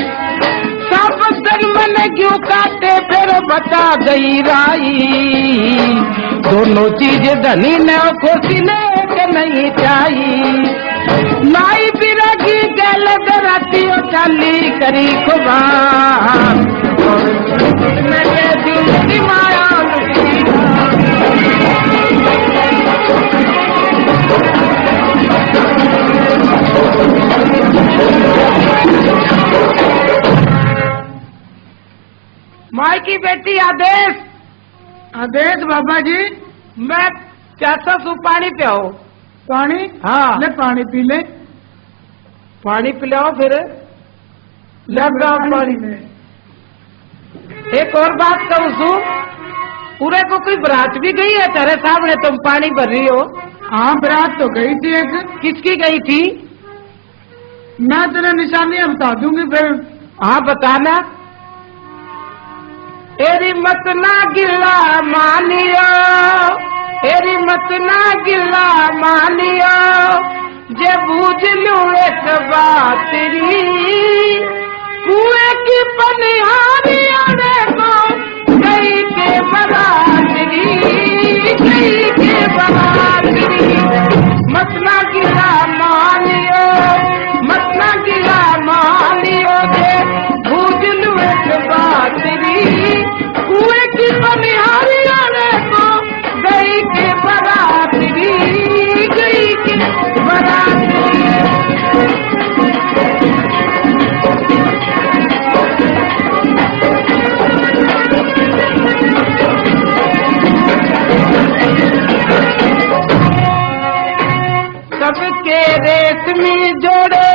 सब धर्म ने क्यों काटे फिर बचा गई राई। दोनों चीज धनी ने खुशी लेके नहीं चाहिए। नाई बिरागी गल दराती चाली करी खुबार मेरे दिल की माया माई की बेटी आदेश। आदेश बाबा जी। मैं चाहता हूँ पानी पियाओ। पानी? हाँ ले पानी पी ले। पानी पिलाओ फिर लग पानी में। एक और बात कहूँ सू, पूरे को कोई बरात भी गई है तेरे सामने, तुम पानी भर रही हो। हाँ बरात तो गई थी एक। किसकी गई थी? मैं तेरे निशानियां बता दूंगी फिर। हाँ बताना। एरी मत ना गिला मानियो, एरी मत ना गिला मानियो, जे बूझ लू एक बात तेरी। कुएं की पनिहारी देखो गई के बरातरी, गई के बरातरी। मत ना गिला मानियो, मत ना गिला मानियो, जे बूझ लू एक बात तेरी। कुएं की पनिहारी देखो गई के बरातरी, गई के बरातरी। सबके रेशमी जोड़े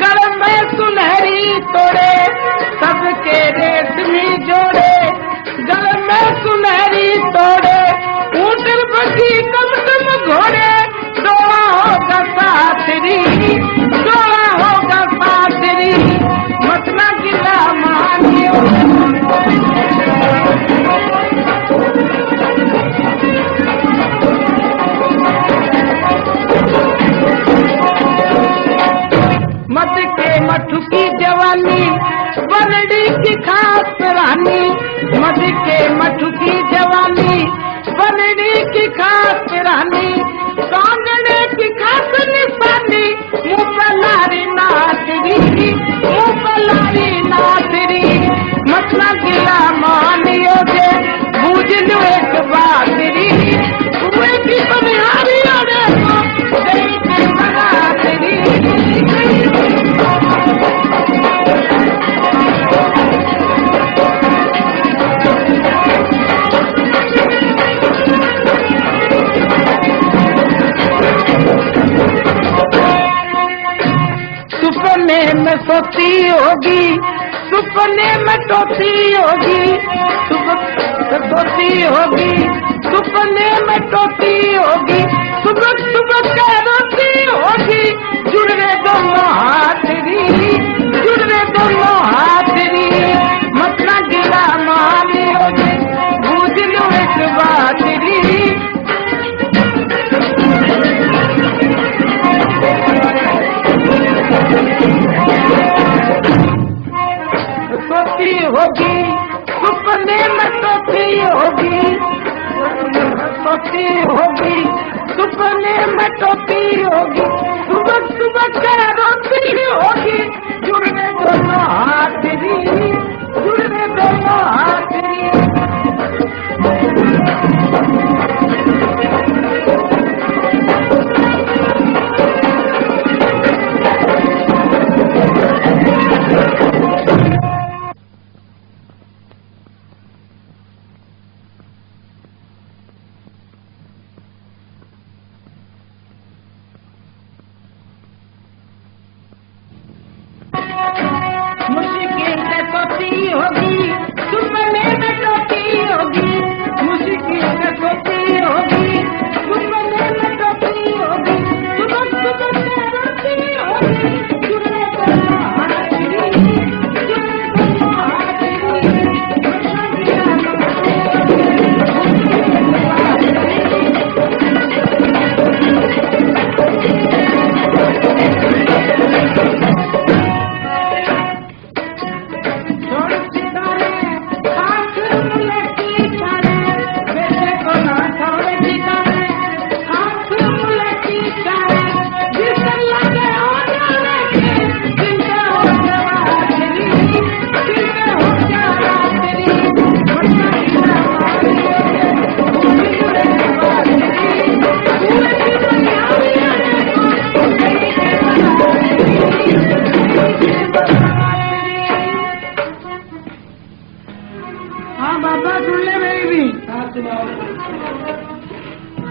गल में सुनहरी तोड़े, सबके रेशमी जोड़े गल में सुनहरी तोड़े। ऊँट बगी कम तुम घोड़े, डोला होगा साथरी, डोला होगा साथरी। मत ना गिला मानियो। मत के मठू की जवानी बनड़ी की खास रानी, मत के मठू की जवानी बनड़ी की खास रानी। कांगड़े की खास निशानी मुँह पर लारी नाचरी, मुँह पर लारी नाचरी। मत ना गिला मानियो जे बूझ लो एक बातरी। कुएं की बनिहारी देखो गई के बरातरी। सुपने में सोती होगी, सुपने में टोती होगी, सोती होगी, सुपने में टोती होगी। सुबह सुबह क्या रोती होगी, जुड़े दोनों हाथरी, जुड़े दोनों हाथरी। मत ना गिला मानियो जे बूझ लो एक बातरी। सोती होगी, सुपने में सोती होगी, सोती होगी, सुपने में टोती होगी। सुबह सुबह क्या रोती होगी, जुड़ने दोनों हाथरी, जुड़ने दोनों हाथरी। मुश्किल से तो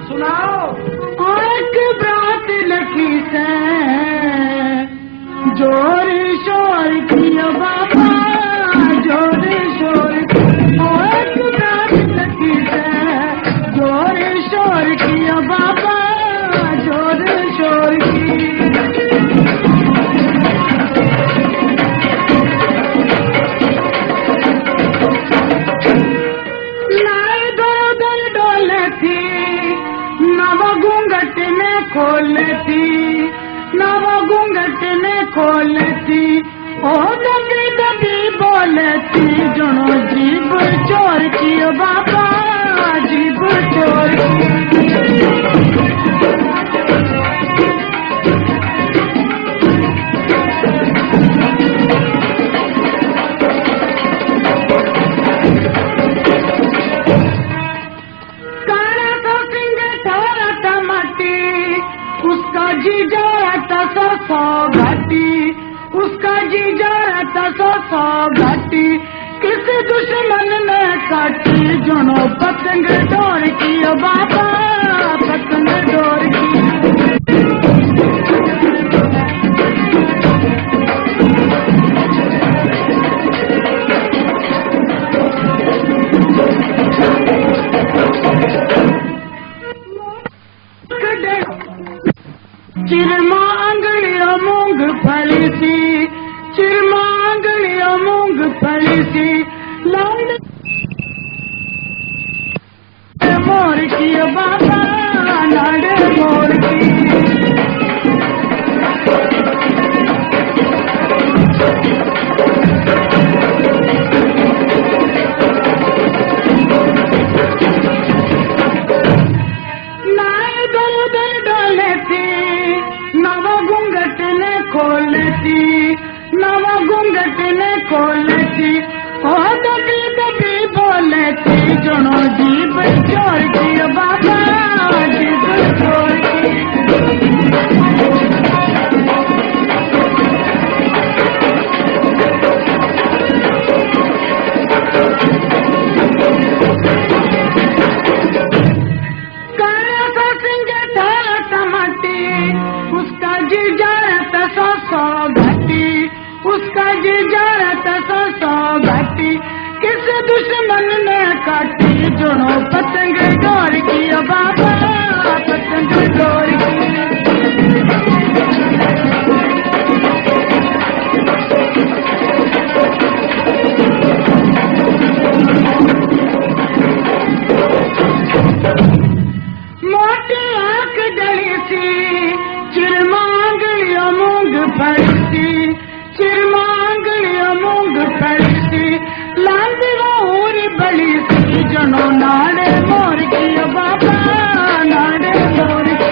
सुनाओ। एक बात लखी से जोर शोर किया बाबा, जोर शोर एक बात लखी से जोर शोर किया बाबा, जोर शोर की खोलती ओ दबी दबी बोलती जनो जीव चोर की बाबा, जीव चोर काला सा सिंह ठहरा टमाटी, उसका जीजा रहता सौ घाटी, उसका जीजा रहता सौ घाटी, किसी दुश्मन ने काटी जनो पतंग डोर की बाबा, पतंग डोर की चिरमा अंगड़िया मूंग फली सी, चिरमा अंगड़िया मूंग फली सी, लौंड मोर की बाबा, नाड़े मोर की नवा घूंघट ने खोलती ओ दबी दबी बोलती जनो जीव चोर की बाबा, जीव चोर की काला सा सिंह ठहरा टमाटी, उसका जीजा रहता सौ घाटी, उसका जीजा रहता सौ घाटी, किस दुश्मन ने काटी जनो पतंग डोर की बाबा, पतंग डोर की मोटी आंख डली सी, चिरमांगलिया मूंग फलती, चिरमांगलिया मूंग फलती, लांदी और बड़ी सी जनो नाड़े मोर की बाबा, नाड़े मोर की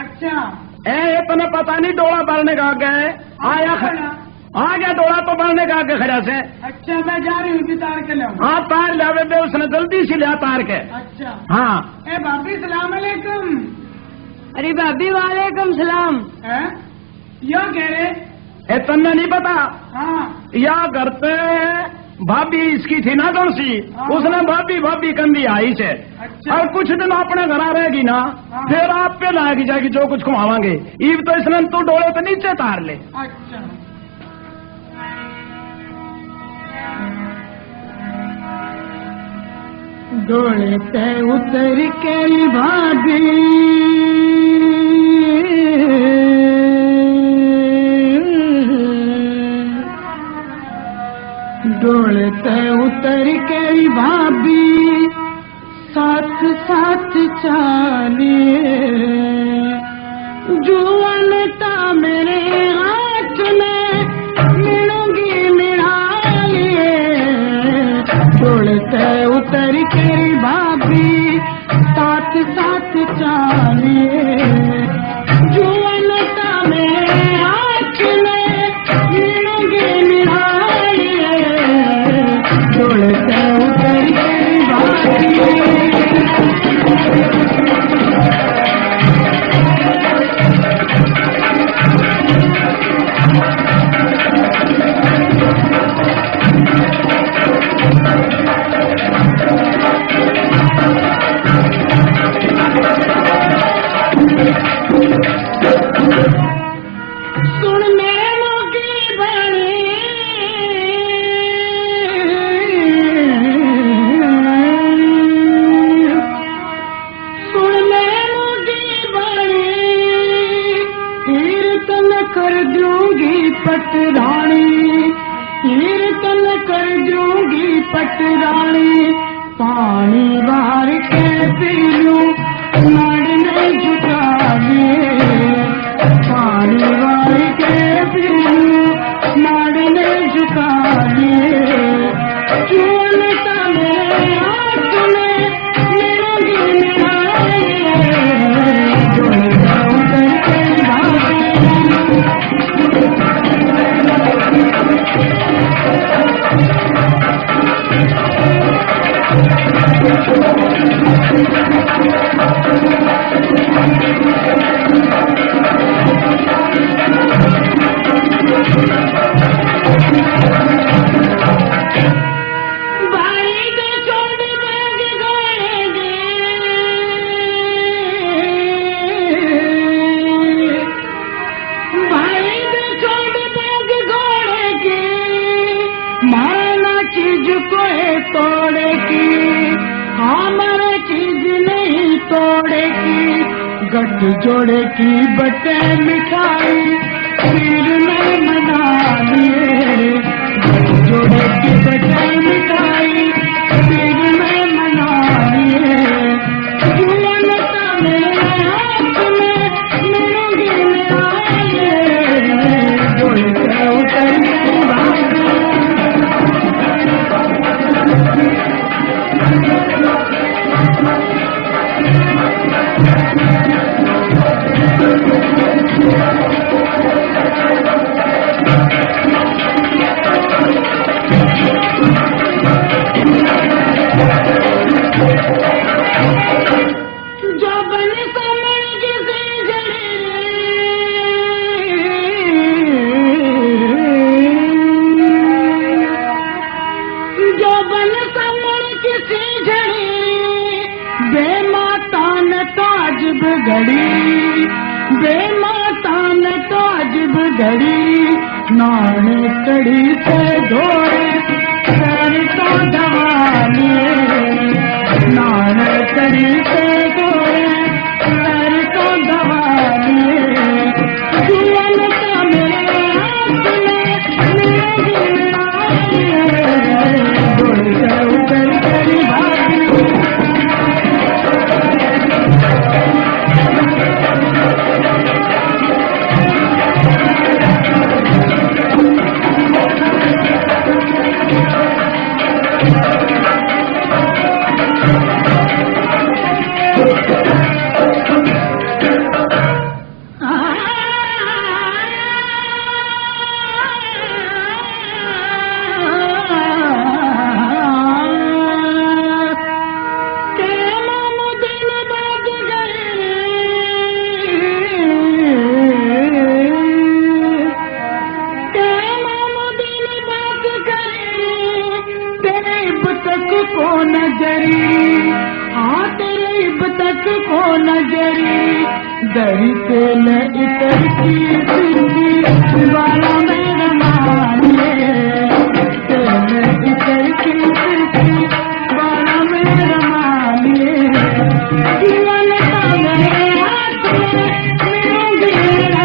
अच्छा ए तुम्हें पता नहीं डोला बढ़ने का गए आया आ गया डोला तो बढ़ने का आगे खड़ा से। अच्छा मैं जा रही हूँ तार के लाऊं। हाँ तार लावे दे उसने जल्दी से लिया तार के। अच्छा हाँ ए भाभी सलाम अलैकुम। अरे भाभी वालेकुम सलाम। यो कह रहे ए तन्ने नहीं पता हाँ या घर पे भाभी इसकी थी ना तुलसी उसने भाभी भाभी कंदी आई से। अच्छा और कुछ दिन अपने घर रहेगी ना हाँ। फिर आप पे लाएगी जाएगी जो कुछ खुआवांगे ईब तो इसने तू डोले तो नीचे तार ले। अच्छा डोले पे उतर के भाभी डोले पे उतर के भाभी साथ साथ चालिए जुआन ता मेरे हाथ में मिलूंगी मिलाइए डोले पे उतर के भाभी साथ साथ चालिए जुआन ता मेरे हाथ में मिलूंगी मिलाइए डोले पे उतर के भाभी सुन मेरे मोगी बनी सुन मेरे मोगी बनी कीर्तन कर दूंगी पटरानी कीर्तन कर दूंगी पटरानी पानी बाहर के पी लूं नाड़ में झुका लिए पानी वार के पी लूं नाड़ में झुका लिए जुआन ता मेरे हाथ में मिलूंगी मिलाइए डोला उतर के भाभी भाई के छोड़ बैग गएंगे भाई के छोड़ बैग गएंगे माना चीज कोई तोड़ेगी हमारे चीज नहीं तोड़ेगी गट जोड़ेगी बटे मिठाई फिर मैं मना लिए गट जोड़ेगी बटे मिठाई फिर मैं मना लिए जुआन ता मेरे हाथ में मिलूंगी मिलाइए डोले पे उतर के भाभी तक को नजरी, हाँ तेरे बतक को नजरी, दही तेल इतर की फिरकी वाला मेरा मानिए, तेल इतर की फिरकी वाला मेरा मानिए, जीवन का मेरे हाथ में मेरा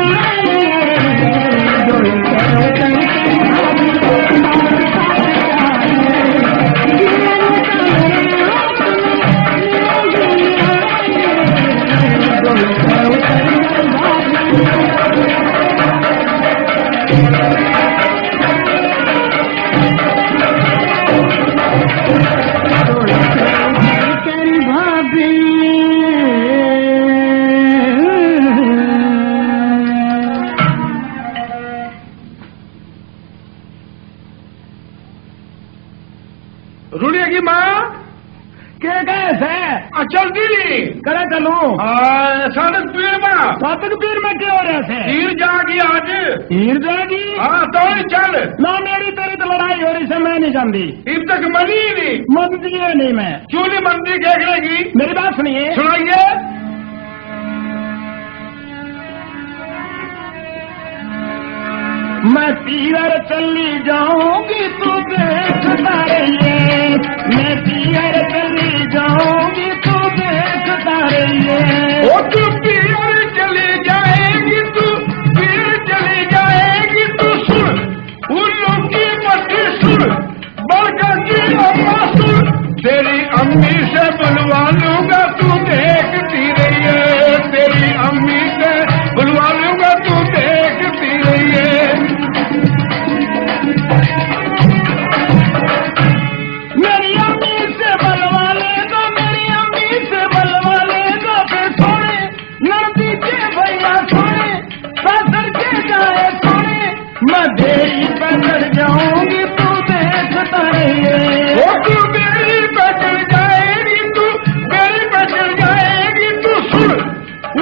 रुड़िया की माँ के कैसे अचल दी करे चलू साधक पीर माँ सातक पीर में क्यों रहे थे पीर जागी आज हीर जाएगी हाँ तो ही चल ना मेरी तेरी तो लड़ाई हो रही से मैं नहीं जानती इब तक मनी ही नहीं मनती है नहीं मैं क्यों नहीं मनती क्या करेगी मेरी बात सुनिए सुनाइए मैं पीर चली जाऊंगी तू देखता रहिए मैं पीर चली जाऊंगी तू देखता रहिए ओ तू पीर चली जाएगी तू पीर चली जाएगी तू सुन उल्लू की मट्टी सुन बड़का की अम्मा सुन तेरी अम्मी से बुलवा लूंगा तू देखती रहिए तेरी अम्मी से बुलवा लूंगा तू देखती रहिए मेरी अम्मी से बलवा लेगा मेरी अम्मी से बलवा लेगा फिर सोने नदी के भैया सोने सासर के जाए सोने मैं देरी पर चढ़ जाऊंगी तू देखता रहिए वो तू मेरी बचल जाएगी तू मेरी बचल जाएगी तू सुन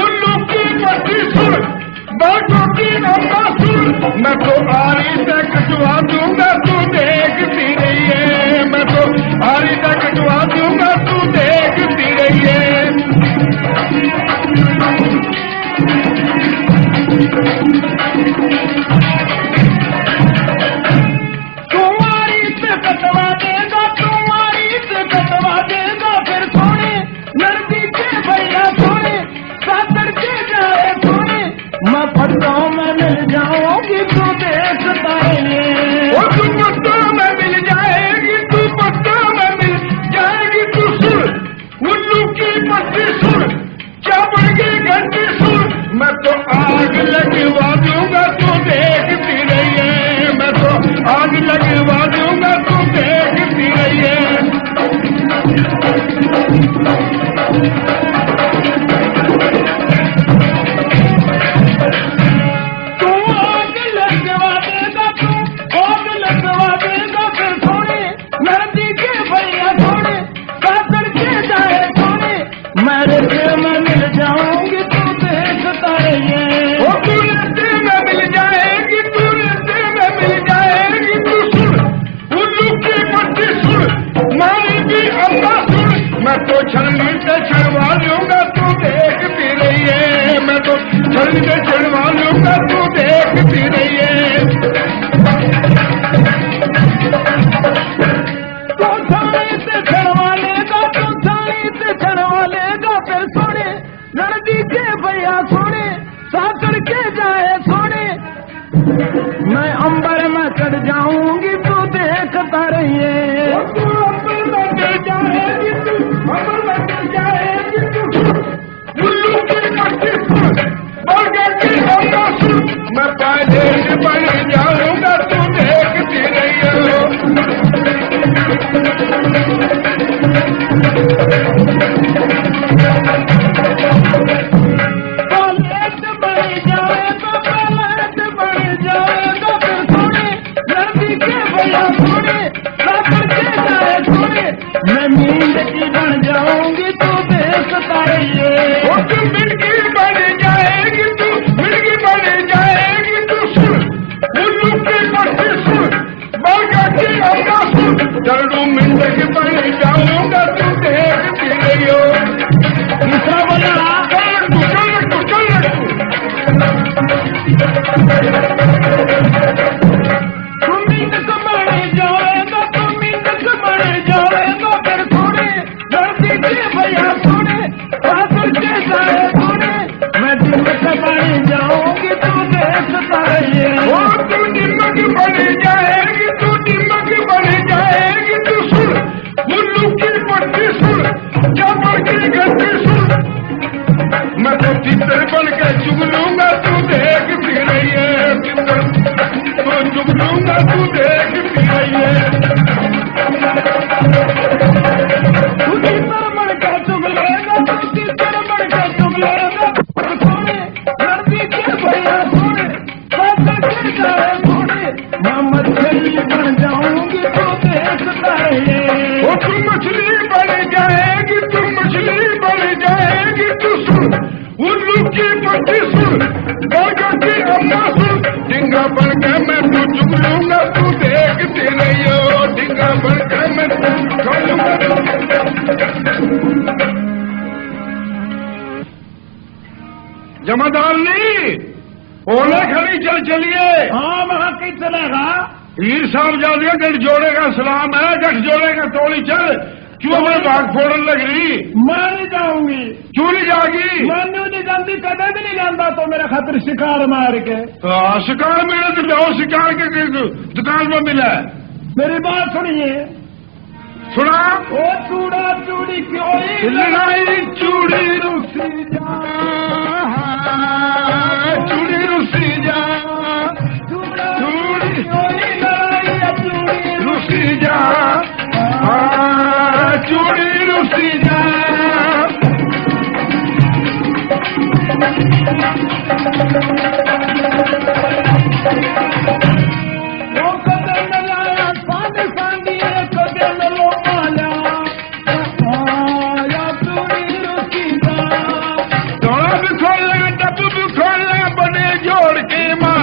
उल्लू की मट्टी सुन बाटों की अम्मा सुन मैं तो आरी से कटवा दूंगा तू देखती रहिए मैं तो आरी से कटवा दूंगा तू देखती रहिए तुम्हारी से कटवा देगा तुम्हारी से कटवा देगा फिर सोने नदी के भैया सोने सासर के जाए सोने मैं पत्तों में मिल जाऊंगी तू देखता रहिए वो तू पत्तों में मिल जाएगी तू पत्तों में मिल जाएगी तू सुन उल्लू की मट्टी सुन चावल की घंटी सुन मैं तो आग लगवा दूंगा तू देखती रहिए मैं तो आग लगवा दूंगा तू देखती रहिए तू आग लगवा देगा तू आग लगवा देगा फिर सोने नदी के भैया सोने सासर के जाए सोने मैं रिश्ते में मिल जाऊंगी तू देखता रहिए वो तू रिश्ते में मिल जाएगी तू रिश्ते में मिल जाएगी तू सुन उल्लू की मट्टी सुन मारी की अम्मा सुन मैं तो छलनी से छड़वा लूंगा तू देखती रहिए मैं तो छलनी से छड़वा लूंगा तू देखती रहिए तू थाने से छड़वा लेगा तू थाने से छड़वा लेगा फिर सोने नदी के भैया सोने सासर के जाए सोने मैं अंबर में चढ़ जाऊंगी तू देखता रहिए वो तू अंबर में चढ़ जाएगी तू अंबर में चढ़ जाएगी तू उल्लू की मट्टी सुन बड़का की अम्मा सुन मैं पहले बन जाऊंगा तू देखती रहिए पलट बढ़ जाएगा पलट बढ़ जाएगा फिर सोने नदी के भैया सोने सासर के जाए सोने मैं नींद की बन जाऊंगी तू देखता रहिए वो तू मिर्गी बन जाएगी तू मिर्गी बन जाएगी तू सुन उल्लू की मट्टी सुन बड़का की अम्मा सुन चरणों मिर्गी बन मछली बन जाऊंगी तो देखता है। वो तू मछली बन जाएगी, तू मछली बन जाएगी, तू सुन उल्लू की पट्टी सुन, गोगा की अम्मा सुन, डिंगा बन के मैं तू चुग लूंगा, तू देखती रही हो, डिंगा बन के मैं तू चुग लूंगा। जमादार नहीं ओले खड़ी चल चलिए। हाँ वहाँ कहीं चलेगा। हीर साहब जा दिया, गठ जोड़ेगा सलाम है, गठ जोड़ेगा तोड़ी चल, क्यों मैं भाग फोड़न लग रही। मैं नहीं जाऊंगी। क्यों नहीं जागी। मैंने नहीं जानती, कदम भी नहीं जानता तो मेरा खातिर शिकार मार के। शिकार मिले तो जाओ, शिकार के दुकान में मिला है। मेरी बात सुनिए। सुना। ओ चूड़ा चूड़ी क्यों लड़ाई, चूड़ी रुसी जा, चूड़ी रुसी जा, चूड़ी रुसी जा, चूड़ी रुसी जा। वो कदम लाया सांग सांगी, कदम लो आया आया, चूड़ी रुसी जा। थोड़ा भी खोलना, डब्बू भी खोलना, बने जोड़ के माँ,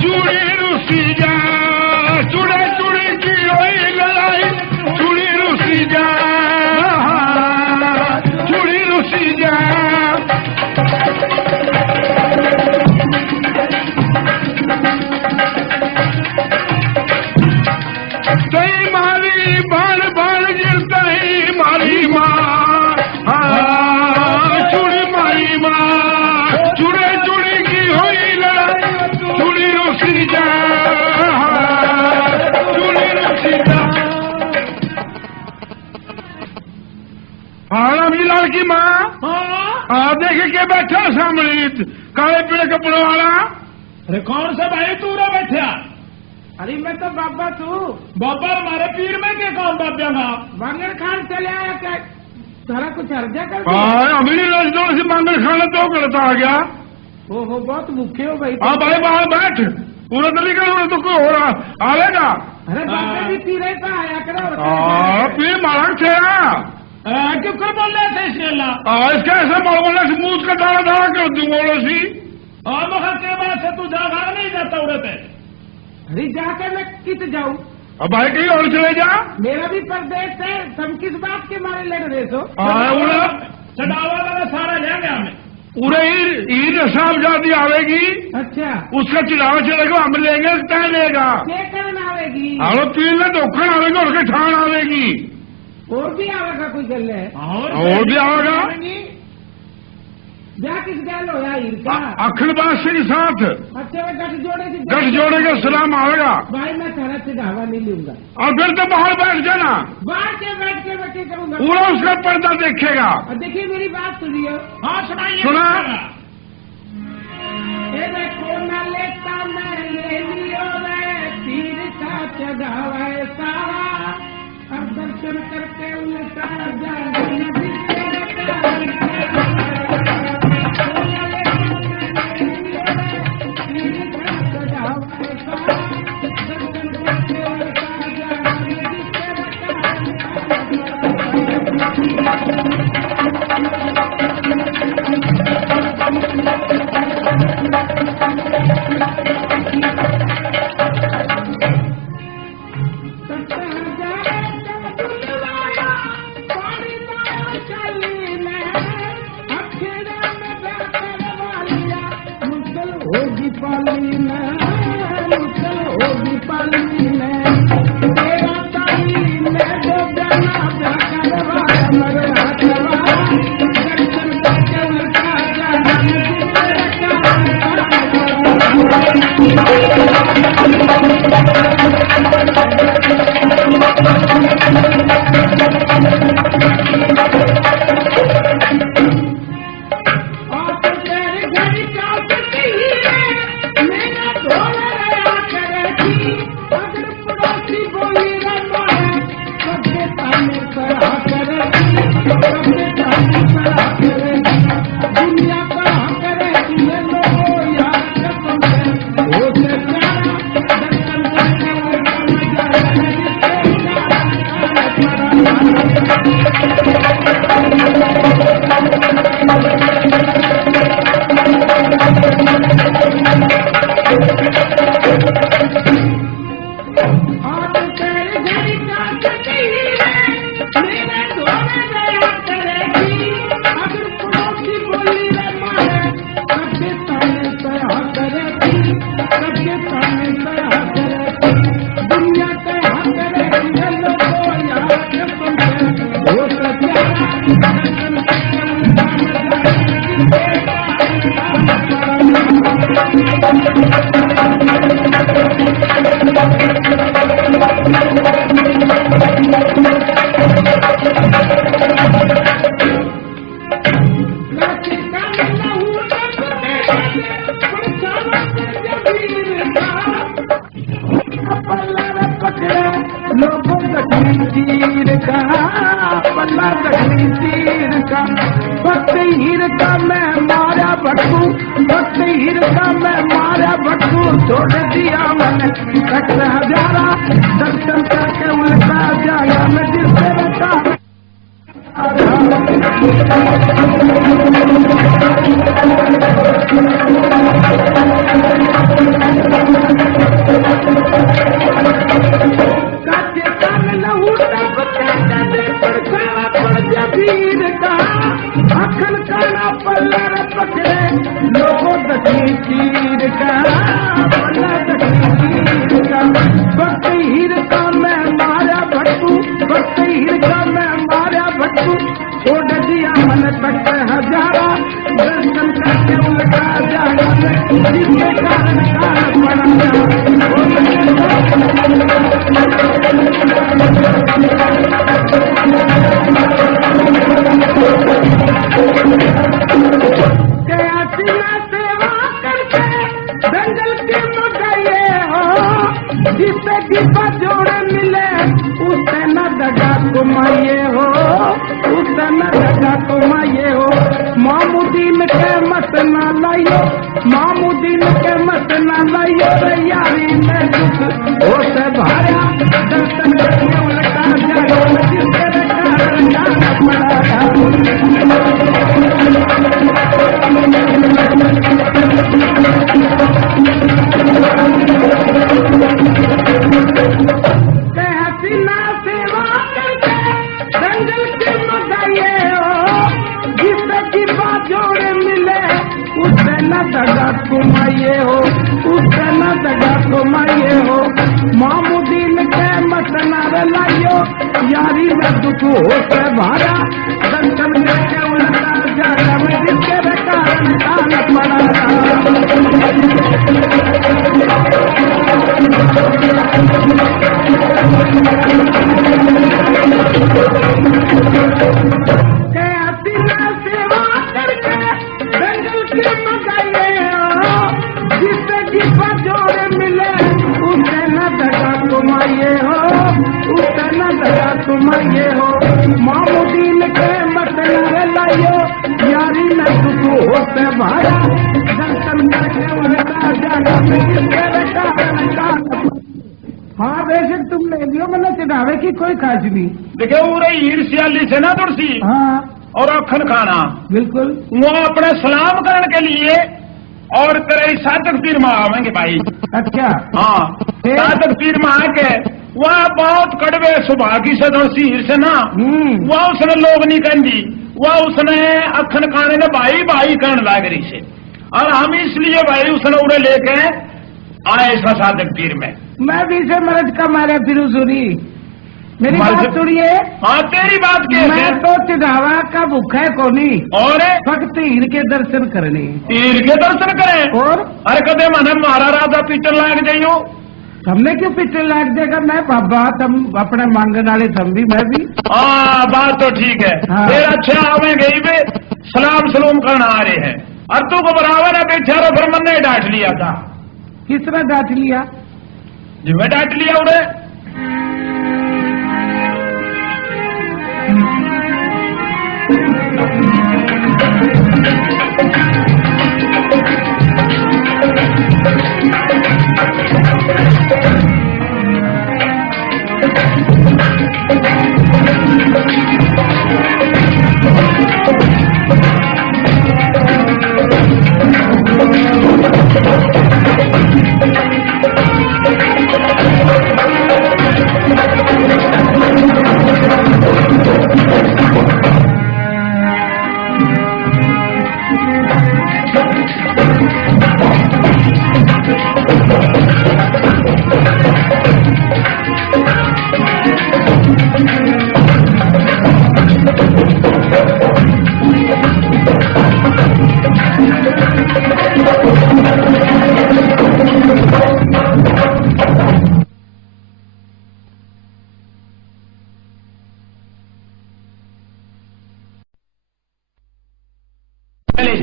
चूड़ी रुसी जा, चूड़ा चूड़ी की रोई लड़ाई, चूड़ी रुसी जा, चूड़ी रुसी जा। तई मारी बाल बाल गिरता ही मारी माँ, चूड़ी मारी माँ, चूड़े चूड़ी की हुई लड़ाई, चूड़ी रुसी जा, चूड़ी रुसी जा। रामजी लाल की माँ देख के बैठा सामने काले पीले कपड़ों वाला। अरे कौन सा भाई तू रा बैठा। अरे मैं तो बाबा तू बाबा हमारे पीर में क्या काम बाब्या का। बांगर खान चले आया क्या सारा कुछ अर्जा कर दिया। अमीरी राजदौड़ से बांगर खाना तो करता आ गया। ओहो बहुत भूखे हो भाई। हाँ भाई बाहर बैठ, पूरा तरीका तो कोई हो रहा आवेगा। अरे बाबा भी पी रहे था आया करो। पी मारा छेड़ा क्यों कर बोल रहे थे इसके इसका ऐसा बोलने से मुंह का दाना दाना कर दूं बोलो सी। मगर के बाद से तू जा नहीं जाता उड़े। अरे जाकर मैं कित जाऊँ। अब भाई कहीं और चले जा। मेरा भी परदेश है, तुम किस बात के मारे लड़ रहे हो। चढ़ावा वाला सारा ले गया हमें। पूरे ईद साहब जाती आवेगी। अच्छा उसका चढ़ावा चलेगा, हम लेंगे तय लेगा। क्या करना आवेगी। अरे पील ने धोखन आवेगी और उसके ठान आवेगी। और भी आवेगा कोई गल है। और भी आवेगा। ब्याह किस गल होया ईद का। अखिलबाज के साथ। अच्छा मैं गठ जोड़े का सलाम आवेगा। भाई मैं सारा चढ़ावा नहीं लूंगा। और फिर तो बाहर बैठ जाना। बाहर के बैठ के मैं क्या करूंगा। पूरा उसका पर्दा देखेगा। और देखिए मेरी बात सुनिए। हाँ सुनाइए। सुना। मैं कोना लेता मैं ले लियो मैं पीर का चढ़ावा सारा, अब दर्शन करके उनका होगी पाली में, होगी पाली में, तेरा ताली में जो जाना करवा मरे हथवा, दर्शन करके उनका जाना मेरा हीर का मैं मारा भट्टू, हीर का मैं मारा भट्टू, छोड़ दिया मैंने तख्त हजारा, दर्शन करके उल्टा जाया मैं जिससे बता। काटे कान लहू वीर का अखन काना पल्लर पकड़े लोगों दक्षिण तीर का पल्ला दक्षिण तीर का भक्त हीर का मैं मारा भट्टू, भक्त हीर का मैं मारा भट्टू, छोड़ दिया मन तक हजारा, दर्शन करके उल्टा जाया मैं जिसके कारण कान जिससे दीपा जोड़े मिले उससे न दगा तुमाइए हो, उससे न दगा तुमाइए हो। मामूदीन के मत ना लाइयो, मामूदीन के मत ना लाइयो रे यारी में दुख होते भाया, दर्शन करके उल्टा जाओ जिसके कारण जाना पड़ा। दगा तुमाइए हो, उससे न दगा तुमाइए हो। मामूदीन के मत न लाइयो यारी में दुख होते भारा, दर्शन करके उल्टा जाया मैं जिसके कारण कान पड़ा। सेवा करके जंगल के मगाइए हो, जिससे दीपा जोड़े मिले उससे न दगा तुमाइए हो, उससे न दगा तुमाइए हो। मामूदीन के मत न लाइयो यारी में दुख होते भारा, दर्शन करके उल्टा जाना जिसके कारण कान। हाँ बेशक तुम ले लियो, मैंने चढ़ावे की कोई काज नहीं। देखो वो रही ईर्ष्याली से ना तुलसी। हाँ और अखन खाना बिल्कुल, वो अपने सलाम करने के लिए और तेरे सातक तीर में आवेंगे भाई। अच्छा हाँ सातक तीर में आके वह बहुत कड़वे सुभागी से तुलसी से ना, वह उसने लोग नहीं कहती, वह उसने अखन खाने ने भाई भाई कहने लाग रही से, और हम इसलिए भाई उसने उड़े लेके आए इस सातक तीर में। मैं भी से मर्द का मारा फिर सुनी, मेरी बात सुनिए। हाँ तेरी बात के मैं तो चढ़ावा का भूखा है कोनी, और भक्त हीर के दर्शन करने। तीर के दर्शन करें और अरे कदे मैंने मारा राजा पीटन लाग जाइयो। हमने क्यों पीछे लाग देगा? मैं बाबा तुम अपने मांगने वाले तुम भी मैं भी। हाँ बात तो ठीक है। हाँ। फिर अच्छा आवेंगे ही वे सलाम सलूम करना आ रहे हैं, और तू को बराबर है बेचारा फिर मन ने डांट लिया था। किसने डांट लिया? जिम्मे डांट लिया उड़े।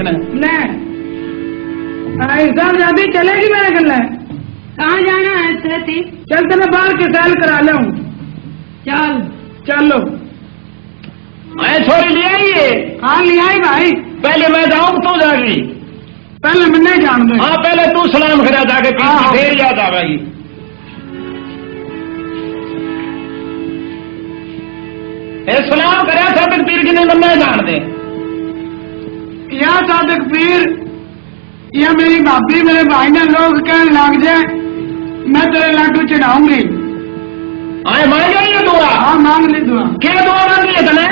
गल ले ऐसा जाती चलेगी मेरे गल कहाँ जाना है सेती? चल तेरे बाल के सैल करा ले चल चलो मैं छोरी ले आइए। हाँ ले आई भाई पहले मैं जाऊँ तू जागी। पहले मैं नहीं जान दे हाँ पहले तू सलाम करा जाके हाँ। फिर याद आवेगी। सलाम करा साबिक पीर की नहीं मैं जान दे। या सादिक पीर या मेरी भाभी मेरे भाई ने लोग कहने लग जाए मैं तेरे लाडू चढ़ाऊंगी। आए मांग लिया दुआ। हाँ मांग ली दुआ। क्या दुआ मांगी है तने?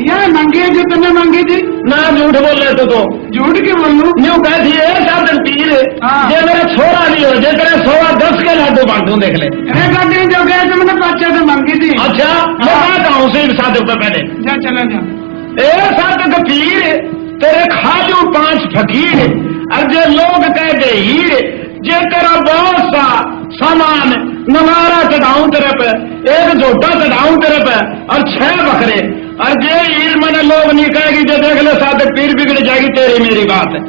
यह मांगी है जो तुमने मांगी थी। ना झूठ बोल रहे तो झूठ क्यों बोलूं? न्यू कहती है साबिक पीर हाँ। जे मेरा छोरा नहीं हो जे तेरे 16-10 के लाडू बांट दूं देख ले। अरे कहते जो गया तुमने बच्चे से मांगी थी। अच्छा मैं कहता हूँ सिर्फ सादिक पे पहले जा चला जा। ए सादिक पीर तेरे खाजू 5 फकीर और जे लोग कह दे हीर जे तेरा बहुत सा सामान नमारा चढ़ाऊं तेरे पे, एक झोटा चढ़ाऊं तेरे पे और 6 बकरे और जे हीर मैंने लोग नहीं कहेगी जो देख ले सादिक पीर बिगड़ जाएगी तेरी मेरी बात है।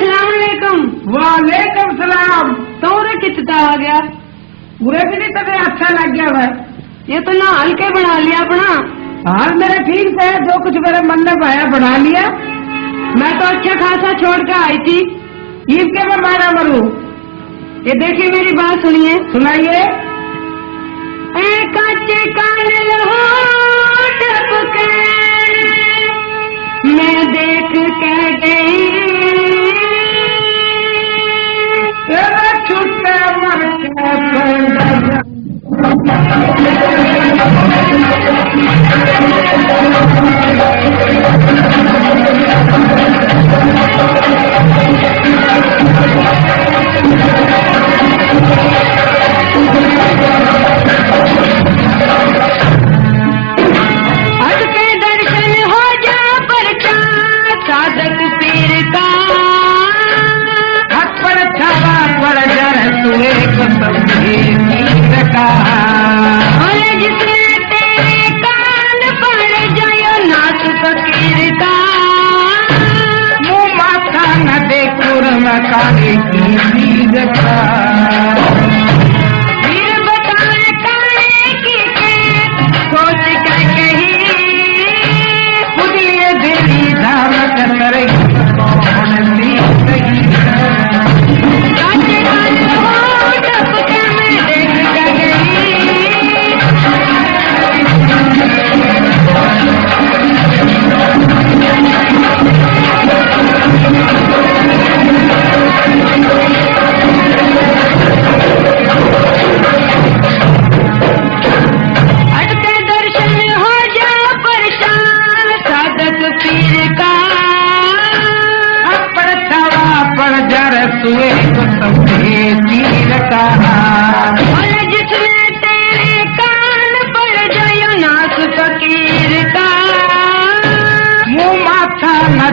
सलामकुम। वालेकुम सलाम। तो कितना आ गया? बुरे भी नहीं तभी अच्छा लग गया भाई। ये तो ना हल्के बना लिया अपना। हाल मेरे ठीक से है जो कुछ मेरे मन में पाया बना लिया। मैं तो अच्छा खासा छोड़ के आई थी। ईद के मैं मारा मरू। ये देखिए मेरी बात सुनिए। सुनाइए। कच्चे कान होठ के मैं देख के गई छुट्टे मर के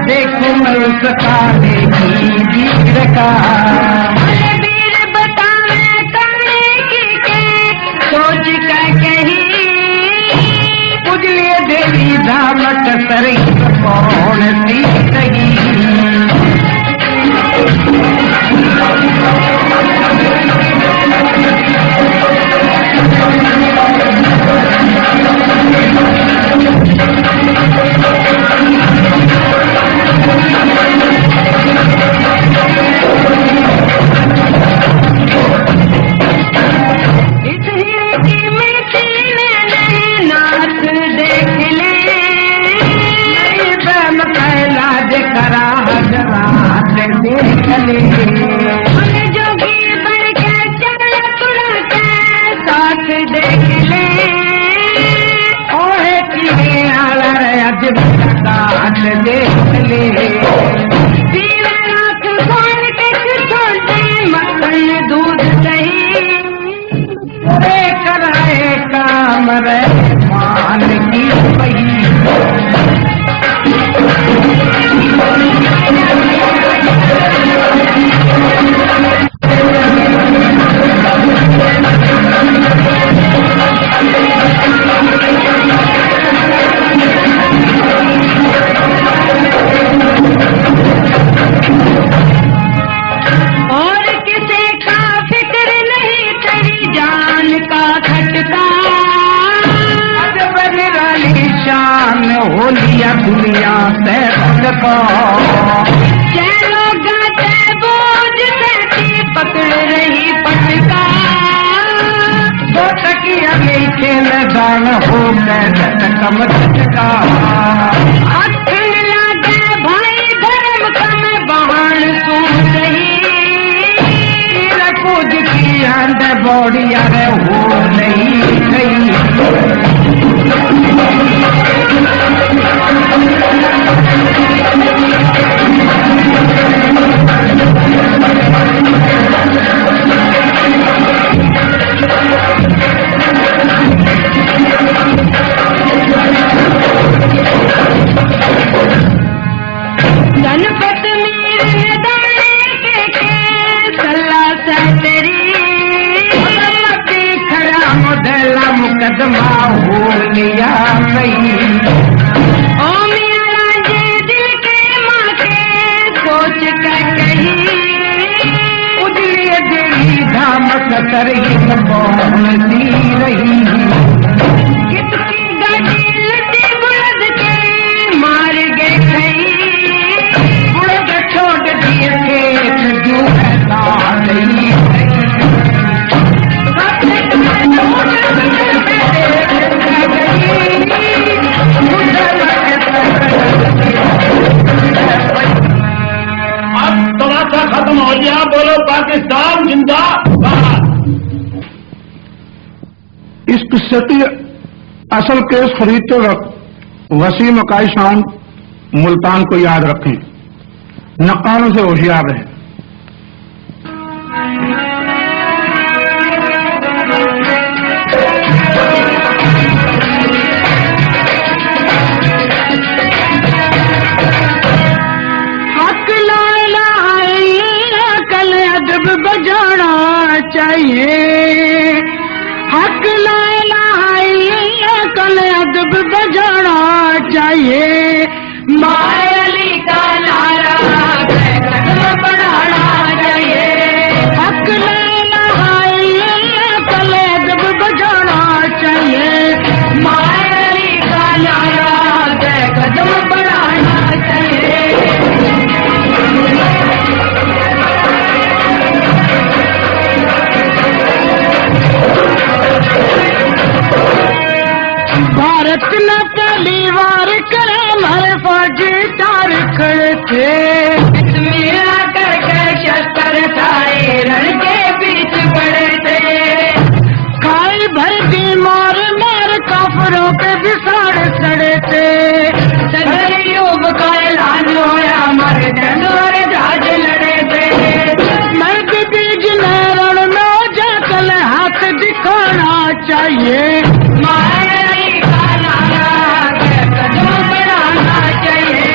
देखो मैं उसका वीर का वीर बतावे करने की सोच का कही उजले देवी धामक सरी कौन सी सही जोगी बन के चल तुड़ के साथ देख ले ओहे की आलर अजब देख ले दीनानाथ खोल के छोटे मक्खन दूध दही रे कराए काम रे मान की पही चलो गाते बोझ से पकड़ रही पटका दो तकिया में खेल दान हो मैं कम झटका अखन लागे भाई धर्म कम बहान तू सही पूज की अंड बॉडी अरे हो नहीं गई गणपत मीर दमने के सल्ला सा तेरी खड़ा मुदला मुकदमा हो लिया नहीं ओ मेरा जे दिल के माँ के सोच कर कही उजली देवी धाम सतर पहुंचती रही किसकी गाड़ी लटी बुलद के मार गए खई बुढ़ छोड़ दिए खेत जो ऐसा नहीं अब तमाशा खत्म हो गया। बोलो पाकिस्तान जिंदाबाद। इस किस्से की असल केस खरीदते वक्त वसीम इकाई साउंड मुल्तान को याद रखें, नकारों से होशियार रहें। हक ला इलाहा इल्लल्लाह कल अदब बजाना चाहिए हक ला इलाहा इल्लल्लाह कल अदब बजाना चाहिए माए अली का नारा कदम बढ़ाना चाहिए हक ला इलाहा इल्लल्लाह कल अदब बजाना चाहिए माए अली का नारा कदम बढ़ाना चाहिए भारत न पहली बार करे हमारे फौजी तार खड़े थे मेरा करके शस्त्र सारे रण के बीच पड़े थे खाई भर दी मार मार काफरों पे बिसाड़ सड़े थे सदर यूब का ऐलान होया हमारे डंडोर जहाज लड़े थे मर्द बीज रण में जाकर हाथ दिखाना चाहिए मारे का नारा कदम बढ़ाना चाहिए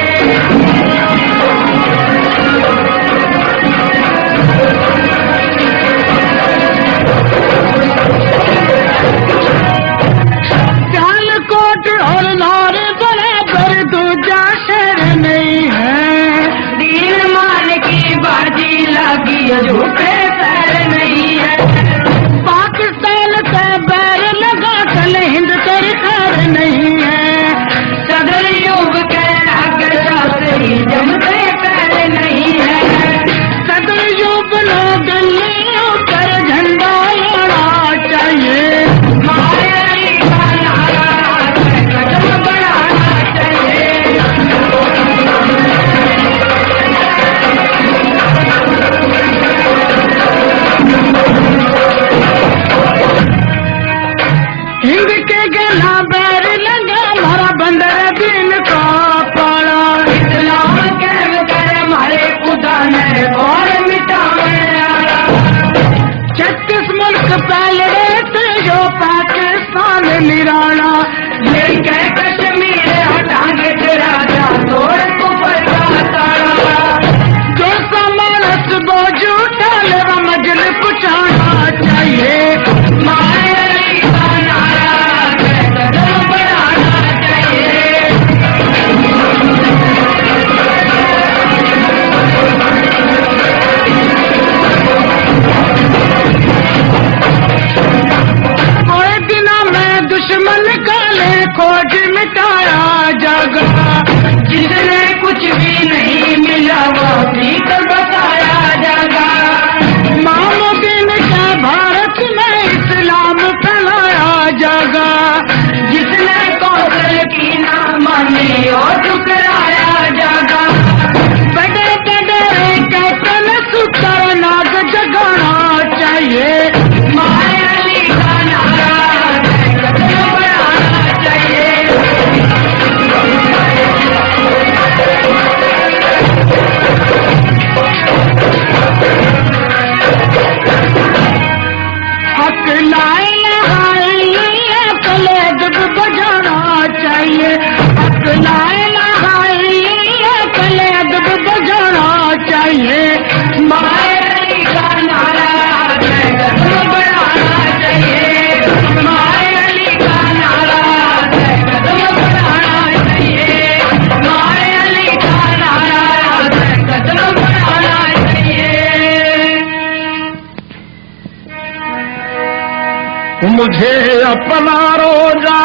मुझे अपना रोजा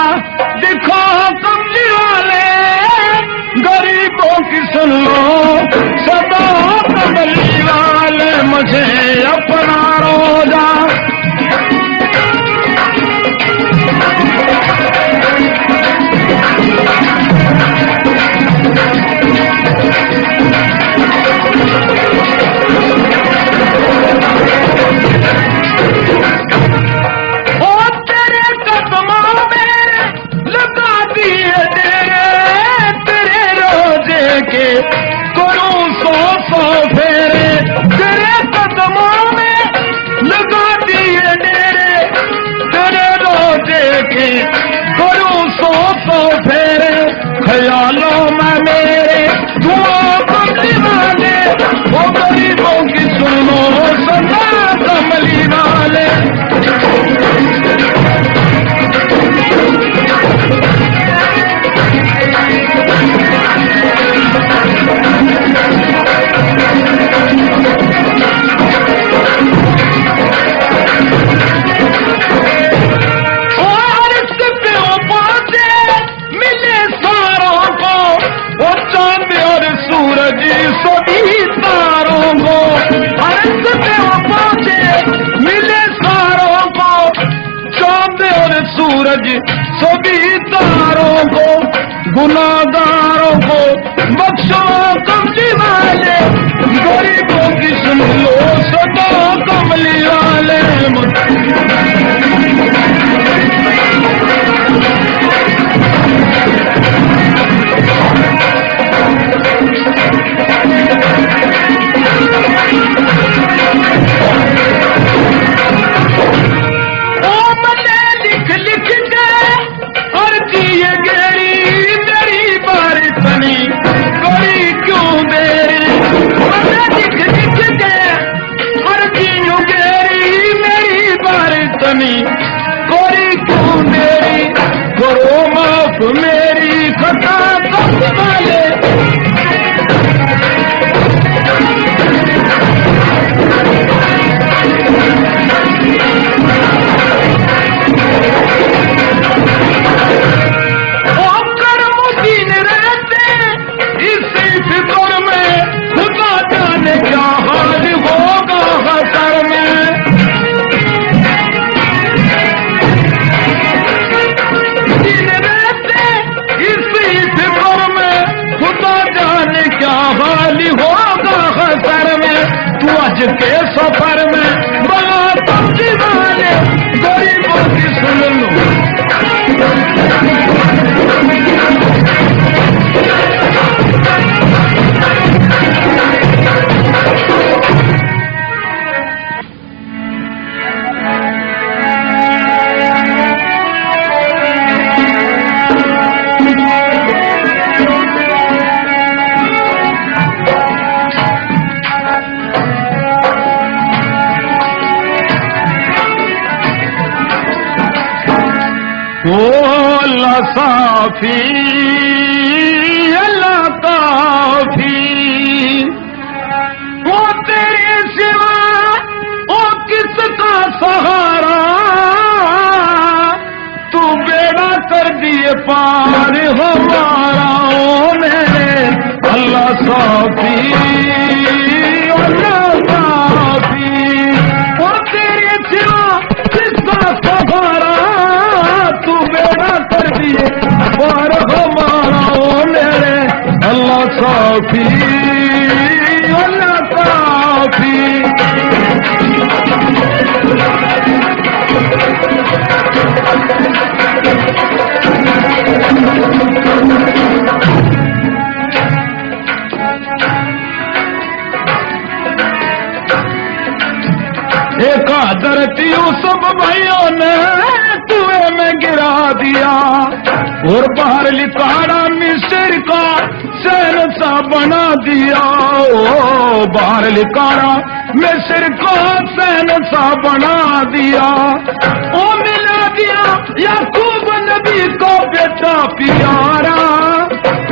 दिखो कमली वाले, गरीबों की सुन लो सदा कमली वाले, मुझे अपना रोजा। ख्यालों में मेरे दुआ कमली वाले, वो गरीबों की सुनो सदा कमली वाले। सभी तारों को अर्श पे वो पहुंचे, मिले सारों को, चांद और सूरज सभी तारों को, गुनाहगारों को बख्शो कमली वाले, गरीबों की सुन लो सदा कमली वाले। कोरी क्यों मेरी करो माफ मेरी खता कमली वाले। ओ करमुद्दीन रहते इसी फिक्र में, खुदा जाने क्या हाल होगा हसर में। होगा खतर में तू आज के सफर में, बड़ा कमली वाले गरीबों की सुन लो। अल्लाह साफी अल्लाह काफी, वो तेरे सिवा वो किसका सहारा, तू बेड़ा कर दिए पार हमारा। ओ मेरे अल्लाह साफी अल्लाह काफी, वो तेरे सिवा किसका सहारा, कर दिए पार हमारा। ओ मेरे अल्लाह साफी अल्लाह काफी। एक धरतियों सब भाइयों ने कुएं में गिरा दिया, और बाहर लिखाड़ा मिस्र का शहंशाह बना दिया। ओ बाहर लिखाड़ा मिस्र का शहंशाह बना दिया, ओ मिला दिया याकूब नबी को बेटा प्यारा।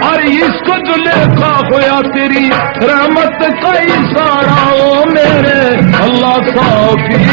और इसको जुलेखा होया तेरी रहमत का इशारा। ओ मेरे अल्लाह साफी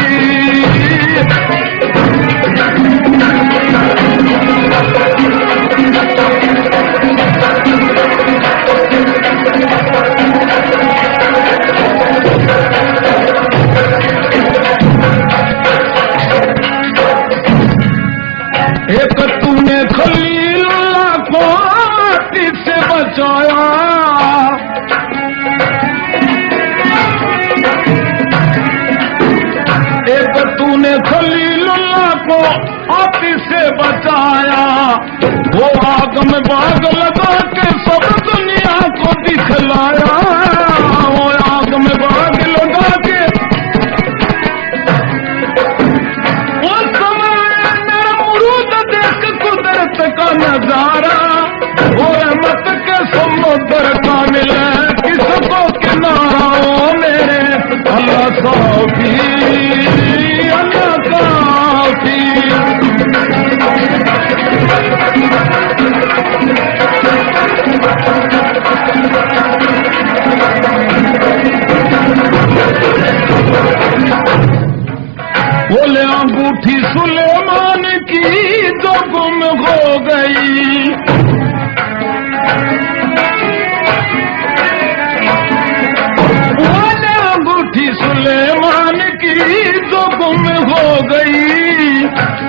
में बाग लगा के सब दुनिया को दिखलाया, वो आग में बाग लगा के वो समय मेरा मुरूद देख कुदरत का नजारा, वो रहमत के समुद्र का मिले किसको किनारा, ओ मेरे अल्लाह काफी, अल्लाह काफी। बोले अंगूठी सुलेमान की जो गुम हो गई, बोले अंगूठी सुलेमान की जो गुम हो गई,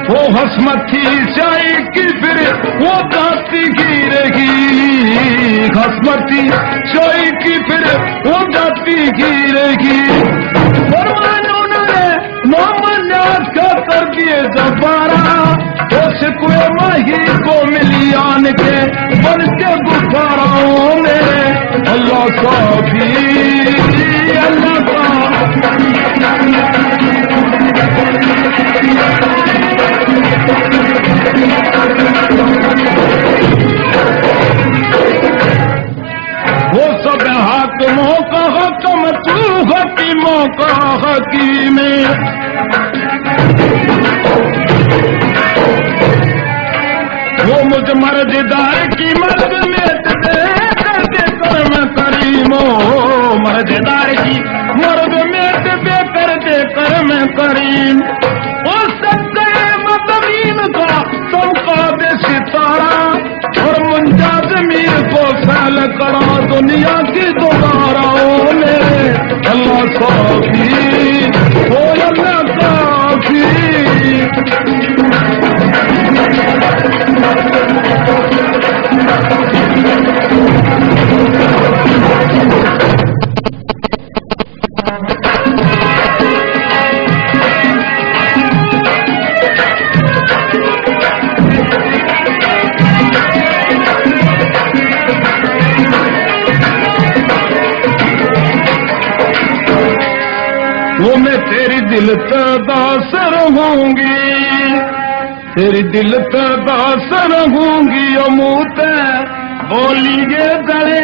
वो हसमती चाई की फिर वो जाती गिरेगी, हसमती चाई की फिर वो जाती गिरेगी। मोहम्मद का कर दिए जबारा, उस कुएं माही को मिलियान के बन के गुफारा, मेरे अल्लाह काफी, अल्लाह काफी। वो सब हाकिमों का हकम तू हकीमों का हकीम, वो मुझ मर्जदार की मर्द में दे करके कर्म करीमो, मर्जदार की मर्द में दे कर दे कर्म करीम। वो सच्चे मतमीन का चौका दे सितारा, और मुंजा जमीर को फैल करा दुनिया की दोबारा, ओ मेरे अल्लाह काफी, ओ अल्लाह काफी। वो मैं तेरी दिल दास रहूंगी, तेरी दिल दास रहूंगी, ओ मुँह बोलिए गले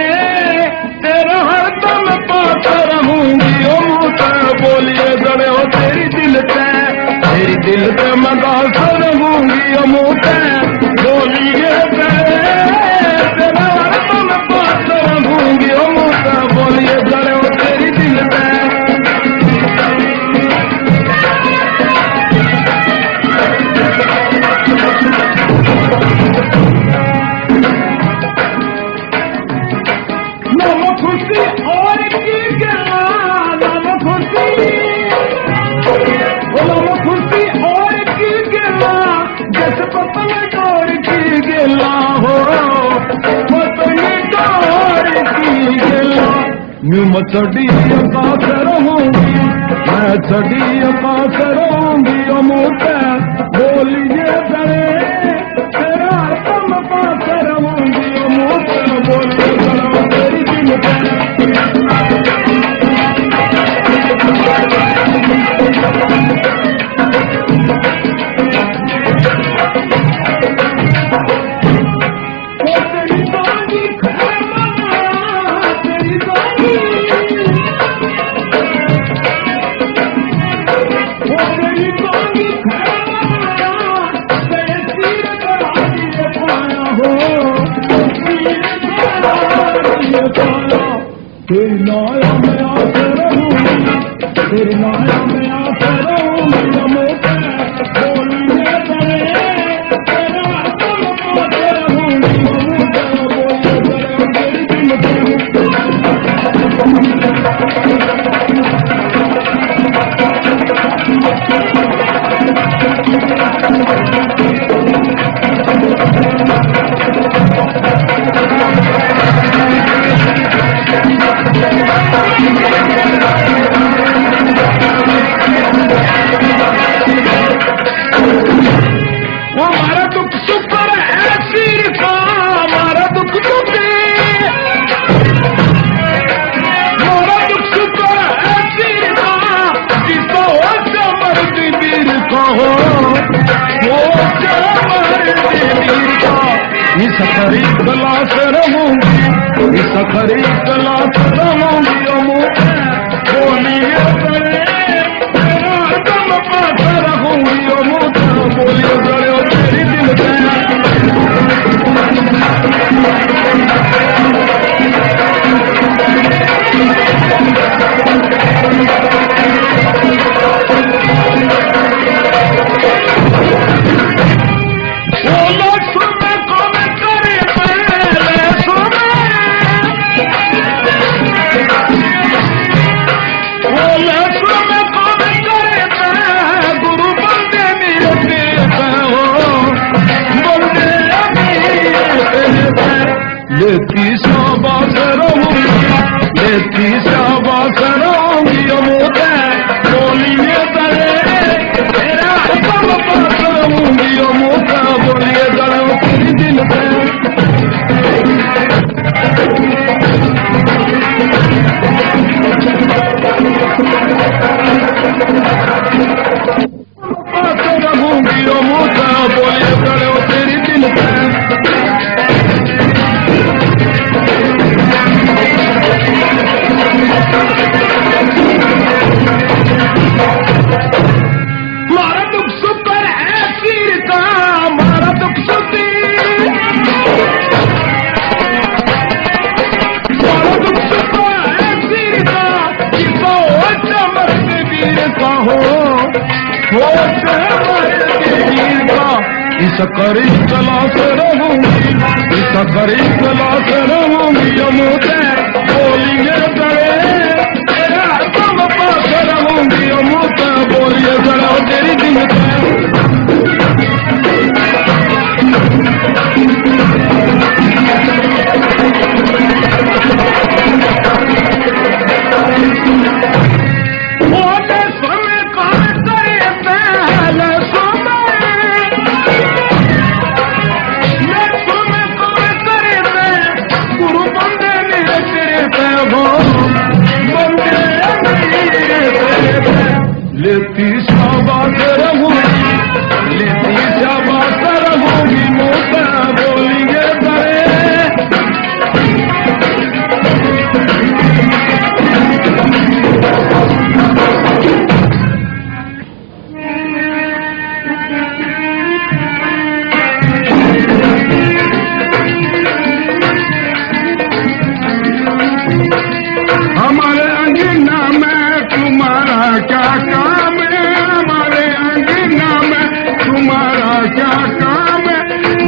तेरा हर दम पास रहूंगी, ओ मुँह बोलिए गले, ओ तेरी दिल पे मैं दास रहूंगी, ओ मुँह बोलिए गले तेरा हर दम पास रहूंगी, ओ मुँह बोलिए गले, ओ तेरी दिल पे। मैं चढ़ी पास रहूंगी, मैं चढ़ी पास रहूंगी, ओ मुझे बोलिए करे तेरा तुम पास रहूंगी, ओ मुझे बोलिए करो तेरी दिल तेरी नाया में आते रहूंगी, तेरी नाया में आते रहूंगी, बोलिए करे तेरा तुम पाते रहूंगी, बोलिए करे तेरी दिल। इस खरी कला से रहूंगी, इस खरी कला से रहूंगी बोलिए तेरा दम पास रहूंगी बोलिए गड़ो तेरी दिल से लेती शाबाश रहूंगी, लेती शाबाश रहूंगी मोते बोलिए गले तेरा दम पास रहूंगी मोते बोलिए गले तेरी दिल पे पास रहूंगी मोते बोलिए गले तेरी दिल पे मारा दुख सुपर है पीर का, मारा दुख सुपी मारा दुख सुपर है पीर का, इसको चमर के वीर का हो चमर के वीर का। इस करी कला से रहूंगी, इस करी कला से रहूंगी मोते बोलिए गले तेरा दम पास रहूंगी मोते बोलिए गले तेरी दिल पे लेती शाबाश रहूंगी, लेती शाबाश रहूंगी मोता बोलिए गले हमारे अंगना में तुम्हारा क्या काम है, हमारे अंगना में तुम्हारा क्या काम है,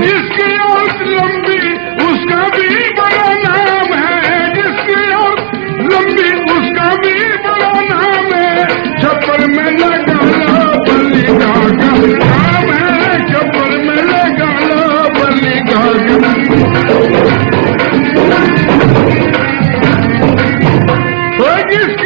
जिसकी औरत लंबी उसका भी बड़ा नाम है, जिसकी औरत लंबी उसका भी बड़ा नाम है। छप्पर में लगा लो बल्ली का काम है, छप्पर में लगा लो बल्ली का जिसकी